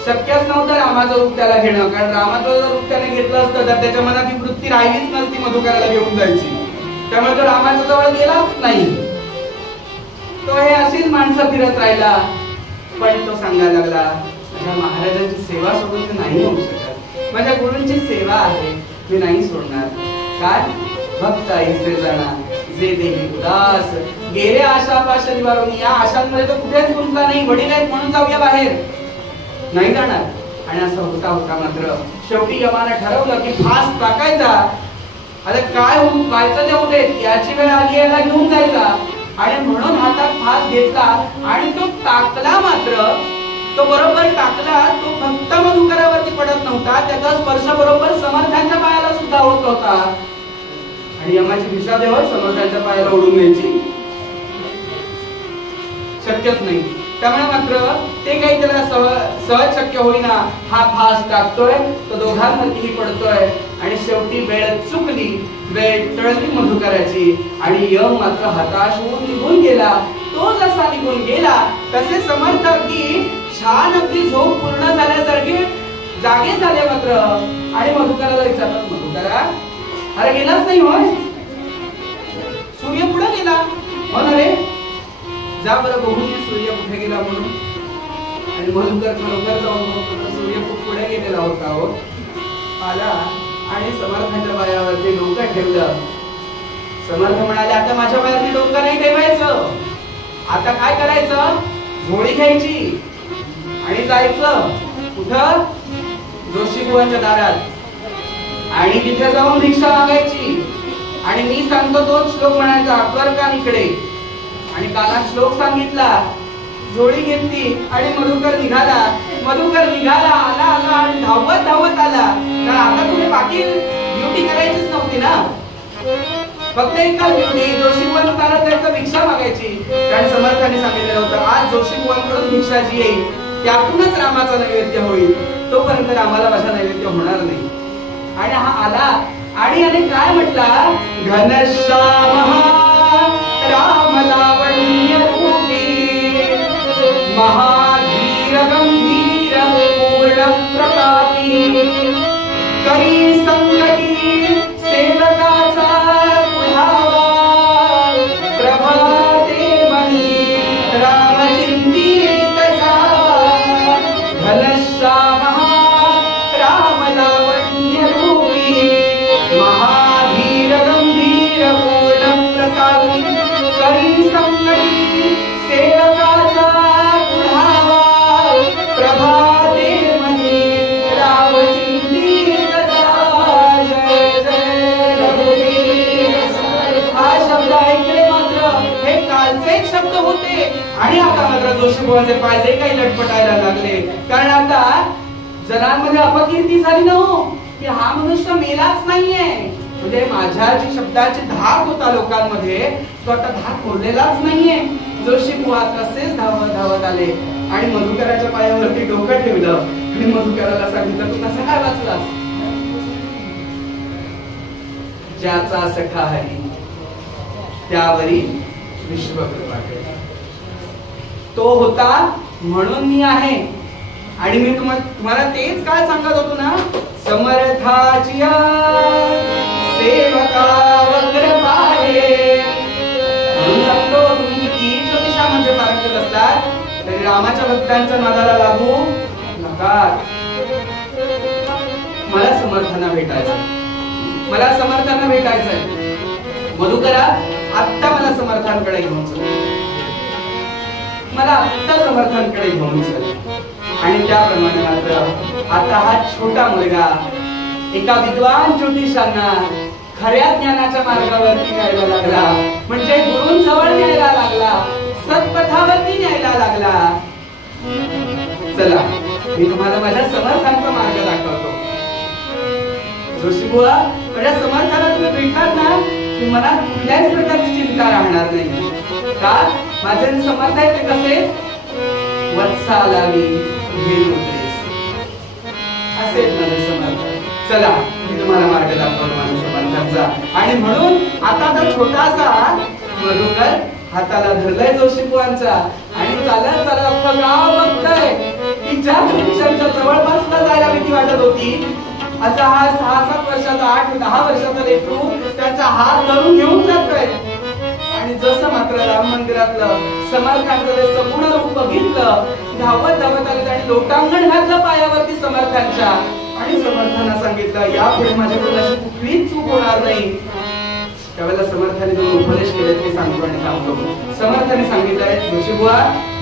शक्यच नव्हतं रामाचं रूप त्याला घेणं, कारण रामाचं रूप त्याने घेतलं असतं तर त्याच्या मनात ही वृत्ती राहिलीच नसती मधुकराला घेऊन जायची. त्यामुळे तो रामाच्या जवळ गेलाच नाही. तो हे अशीच माणसं फिरत राहिला. पण तो सांगायला लागला, माझ्या महाराजांची सेवा सोडून मी नाही होऊ शकत, माझ्या गुरूंची सेवा आहे, मी नाही सोडणार. काय भक्त ऐसे जाणार जे देवी उदास, गेले आशा पाश निवारून. या आशांमध्ये तो कुठेच गुंतला नाही. वडील आहेत म्हणून जाऊया बाहेर, नाही जाणार. आणि असं होता होता मात्र शेवटी यमानं ठरवलं की फास टाकायचा. आता काय व्हायचं ते होऊ देत, याची वेळ आली याला घेऊन जायचा. आणि म्हणून हातात फास घेतला आणि तो टाकला. मात्र तो बरोबर टाकला, तो फक्त मधुकरावरती पडत नव्हता, त्याचा स्पर्श बरोबर समर्थांच्या पायाला सुद्धा होत होता. आणि यमाची दिशा देव समर्थांच्या पायाला ओढून न्यायची शक्यच नाही. त्यामुळे मात्र ते काही त्याला सहज शक्य होईना. हा फास टाकतोय, तो दोघांवरतीही पडतोय. आणि शेवटी वेळ चुकली, वेळ टळली मधुकराची. आणि यम मात्र हताश होऊन निघून गेला. तो जसा निघून गेला तसे समर्थ अगदी छान, अगदी झोप पूर्ण झाल्यासारखे जागे झाले मात्र. आणि मधुकराला विचारलं, मधुकरा अरे गेलाच नाही होय, सूर्य पुढे गेला हो ना रे, जा बरं बघून सूर्य कुठे गेला म्हणून. आणि मधुकर खरोखर जाऊन सूर्य खूप पुढे गेलेला होता. हो आला आणि समर्थांच्या पायावरती डोकं ठेवलं. समर्थ म्हणाले, आता माझ्या पायावरती डोकं नाही ठेवायचं, आता काय करायचं, झोळी घ्यायची आणि जायचं कुठं? जोशीबुवांच्या दारात आणि तिथे जाऊन भिक्षा मागायची आणि मी सांगतो तोच श्लोक म्हणायचा, कर काम इकडे. आणि काला श्लोक सांगितला, झोळी घेतली आणि मधुकर निघाला. आला आणि धावत धावत आला. कारण आता तुम्ही बाकी ड्युटी करायचीच नव्हती ना, फक्त एका ड्युटी जोशीबुवांच्या दारात जायचं, भिक्षा मागायची. कारण समर्थांनी सांगितलेलं होतं, आज जोशीबुवांकडून भिक्षा जी येईल त्यातूनच रामाचा नैवेद्य होईल, तोपर्यंत रामाला माझा नैवेद्य होणार नाही. आणि हा आला आणि याने काय म्हटला, घनश्याम राम लावण्य रूपी महाधीर गंभीर पूर्ण प्रतापी करी संगती सेवकाचा पुढावा प्रभाते मनी राम चिंतित जावा. घनश्याम राम लावण्य रूपी महाधीर गंभीर पूर्ण प्रतापी करी संगती सेवकाचा पुढावा प्रभाते मनी राम चिंतित जावा. जय जय रघुवीर. हा शब्द ऐकले मात्र हे कालचे शब्द होते आणि आता मात्र जोशीबुवांचे पाय जे काही लटपटायला लागले. कारण आता जनांमध्ये अपकीर्ती झाली ना हो, की हा मनुष्य मेलाच नाहीये. म्हणजे माझ्या जी शब्दाची धाक होता लोकांमध्ये, तो आता धाक उरलेलाच नाहीये. जोशीबुवा तसेच धावत धावत आले आणि मधुकराच्या पायावरती डोकं ठेवलं आणि मधुकराला सांगितलं, तू कसा काय वाचलास? ज्याचा सखा हरी त्यावरी विश्वकृपा केली. तो होता म्हणून मी आहे. आणि मी तुम्हाला तेच काय सांगत होतो ना, समर्थाची सेवका वक्र पाहे. म्हणून सांगतो, तुम्ही किती ज्योतिषामध्ये पारंगत असलात तरी रामाच्या भक्तांच्या नादाला लागू नका. मला समर्थांना भेटायचंय. मधुकरा, आत्ता मला समर्थांकडे घेऊन चल. आणि त्याप्रमाणे मात्र आता हा छोटा मुलगा एका विद्वान ज्योतिषांना खऱ्या ज्ञानाच्या मार्गावरती न्यायला लागला. म्हणजे गुरूंजवळ न्यायला लागला, सत्पथावरती न्यायला लागला. चला, मी तुम्हाला माझ्या समर्थांचा मार्ग दाखवतो. जोशीबुवा, माझ्या समर्थाला तुम्ही भेटलात ना की मला कुठल्याच प्रकारची चिंता राहणार नाही. का? माझे समर्थ आहेत ते कसे? वत्सालावी असे माझे समर्थ. चला, मी तुम्हाला मार्ग दाखवतो माझ्या समर्थांचा. आणि म्हणून आता तो छोटासा मधुकर हाताला धरलाय जोशीबुवांचा आणि चालत चालत अख्खं गाव बघतंय की ज्या ज्योतिषांच्या जवळपासला जायला भीती वाटत होती, असा हा 6-7 वर्षाचा 8-10 वर्षाचा लेकरू त्याचा हात धरून घेऊन जातोय. आणि जसं मात्र राम मंदिरातलं समर्थांचं ते संपूर्ण रूप बघितलं, धावत धावत आले आणि लोटांगण घातलं पायावरती समर्थांच्या. आणि समर्थांना सांगितलं, यापुढे माझ्याकडून अशी कुठलीच चूक होणार नाही. त्यावेळेला समर्थांनी दोन उपदेश केले ते सांगतो आणि थांबतो. समर्थांनी सांगितलंय, जोशीबुवा,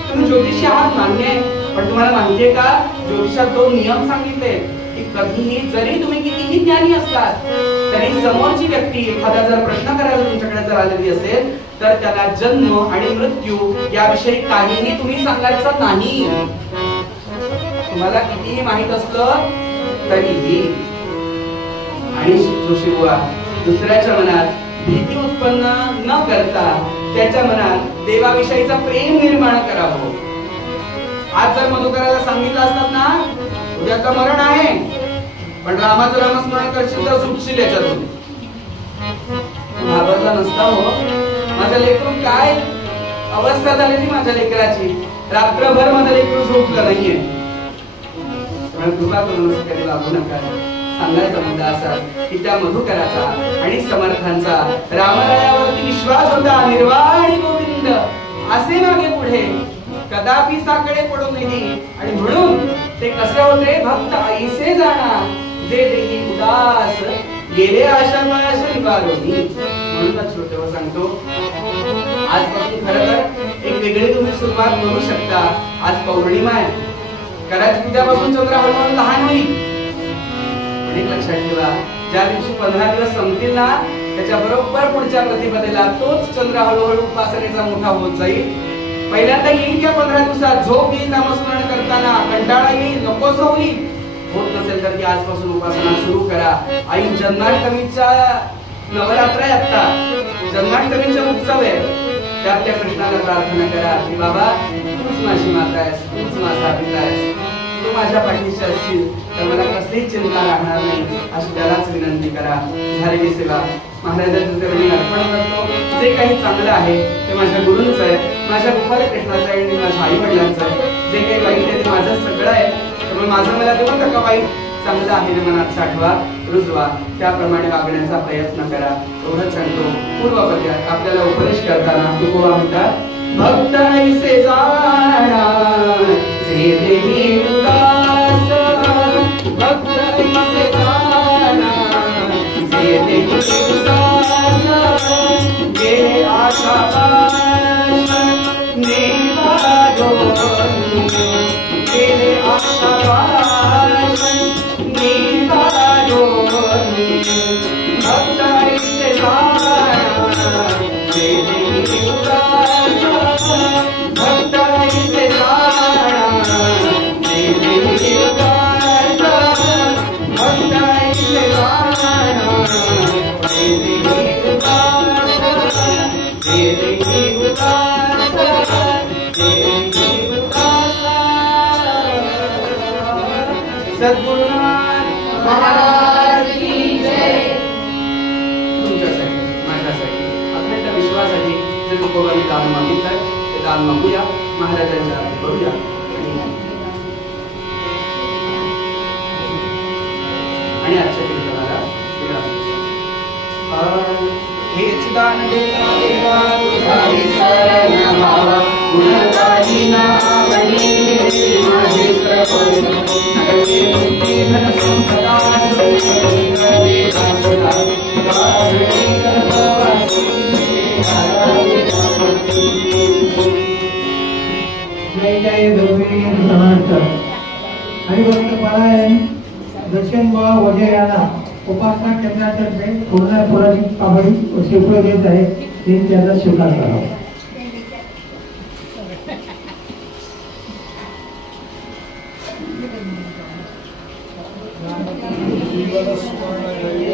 तुम्ही ज्योतिषी आहात मान्य आहे, पण तुम्हाला माहितीये का, ज्योतिषात 2 नियम सांगितले की कधीही जरी तुम्ही कितीही ज्ञानी असलात तरी समोरची व्यक्ती एखादा जर प्रश्न करायला तुमच्याकडे जर आलेली असेल तर त्याला जन्म आणि मृत्यू याविषयी काहीही तुम्ही सांगायचं नाही. तुम्हाला कितीही माहित असलं तरीही. आणि जोशीबुवा, दुसऱ्याच्या मनात भीती उत्पन्न न करता त्याच्या मनात देवाविषयीचा प्रेम निर्माण करावं. आज जर मधुकराला सांगितलं असतात ना, उद्याचं मरण आहे, पण रामाचं नामस्मरण करशील तर सुटशील याच्यातून, घाबरला नसता हो. माझ्या लेकरू काय अवस्था झालेली माझ्या लेकराची, रात्रभर माझं लेकरू झोपलं नाहीये. कृपा करून कधी लागू नका. सांगायचा मुद्दा असा की त्या मधुकराचा आणि समर्थांचा रामरायावरती विश्वास होता. निर्वाण आणि गोविंद असे मागे पुढे कदापि साकडे पडू नये. आणि म्हणून ते कसे होते, भक्त ऐसे जाणा जे देही उदास गेले आशापाश निवारोनी. म्हणूनच श्रोतेवर सांगतो, आजपासून खरं तर एक वेगळी तुम्ही सुरुवात करू शकता. आज पौर्णिमा आहे, कदाचित उद्यापासून चंद्र हळूहळू लहान होईल. पण एक लक्षात ठेवा, ज्या दिवशी 15 दिवस संपतील ना, त्याच्या बरोबर पुढच्या प्रतिपदेला तोच चंद्र हळूहळू उपासनेचा मोठा होत जाईल. पहिल्यांदा येईल त्या 15 दिवसात झोप येईल, नामस्मरण करताना कंटाळा येईल, नकोस होईल. होत नसेल तर ती आजपासून उपासना सुरू करा. आई जन्माष्टमीच्या नवरात्र आहे, आता जन्माष्टमीचा उत्सव आहे. त्यात त्या कृष्णाला प्रार्थना करा की बाबा तूच माझी माता आहेस, तूच माझा पिता आहेस, तू माझ्या पाठीशी असशील तर मला कसलीच चिंता राहणार नाही, अशी त्यालाच विनंती करा. झालेली सेवा महाराजांच्या चरणी अर्पण करतो. जे काही चांगलं आहे ते माझ्या गुरूंचं आहे, माझ्या गोपाल कृष्णाचं आहे आणि माझ्या आई वडिलांचं आहे. जे काही वाईट आहे ते माझं सगळं आहे, त्यामुळे माझं मला देऊ नका वाईट, चांगलं आहे ना मनात साठवा, रुजवा, त्याप्रमाणे वागण्याचा प्रयत्न करा. एवढंच सांगतो. पूर्वपद्यात आपल्याला उपदेश करताना तुकोबा म्हणतात, भक्त ऐसे जाणा जे देही उदास, भक्त ऐसे जाणा जे देही उदास, ये आशा पाश निवारो, ये आशा पाश निवारो, भक्त ऐसे जाणा जे देही उदास, भक्त ऐसे जाणा जे देही उदास, भक्त ऐसे जाणा जे देही उदास, जे देही उदास, जे देही उदास. सद्गुरुनाथ महाराज की जय. तुमच्यासाठी, माझ्यासाठी, अखंड विश्वासाठी जे तुकोबांनी दान मागितलंय ते दान मागूया, महाराजांच्या आरती करूया. आणि आजच्या कीर्तनाला हेच दान देवा देवा तुझा विसरण व्हावा, गुणगाही नावनी माझे प्रभू, नगरे मुक्ती धन संपदा देवा सदा, वासणे गर्भवासी जय जय देवी समर्थ. हरिभक्त पारायण दक्षिण वजयाला उपासना केंद्रातर्फे पूर्ण पुराची काबडी व स्वीकार देत आहे. ते त्याचा स्वीकार करावा. स्मरण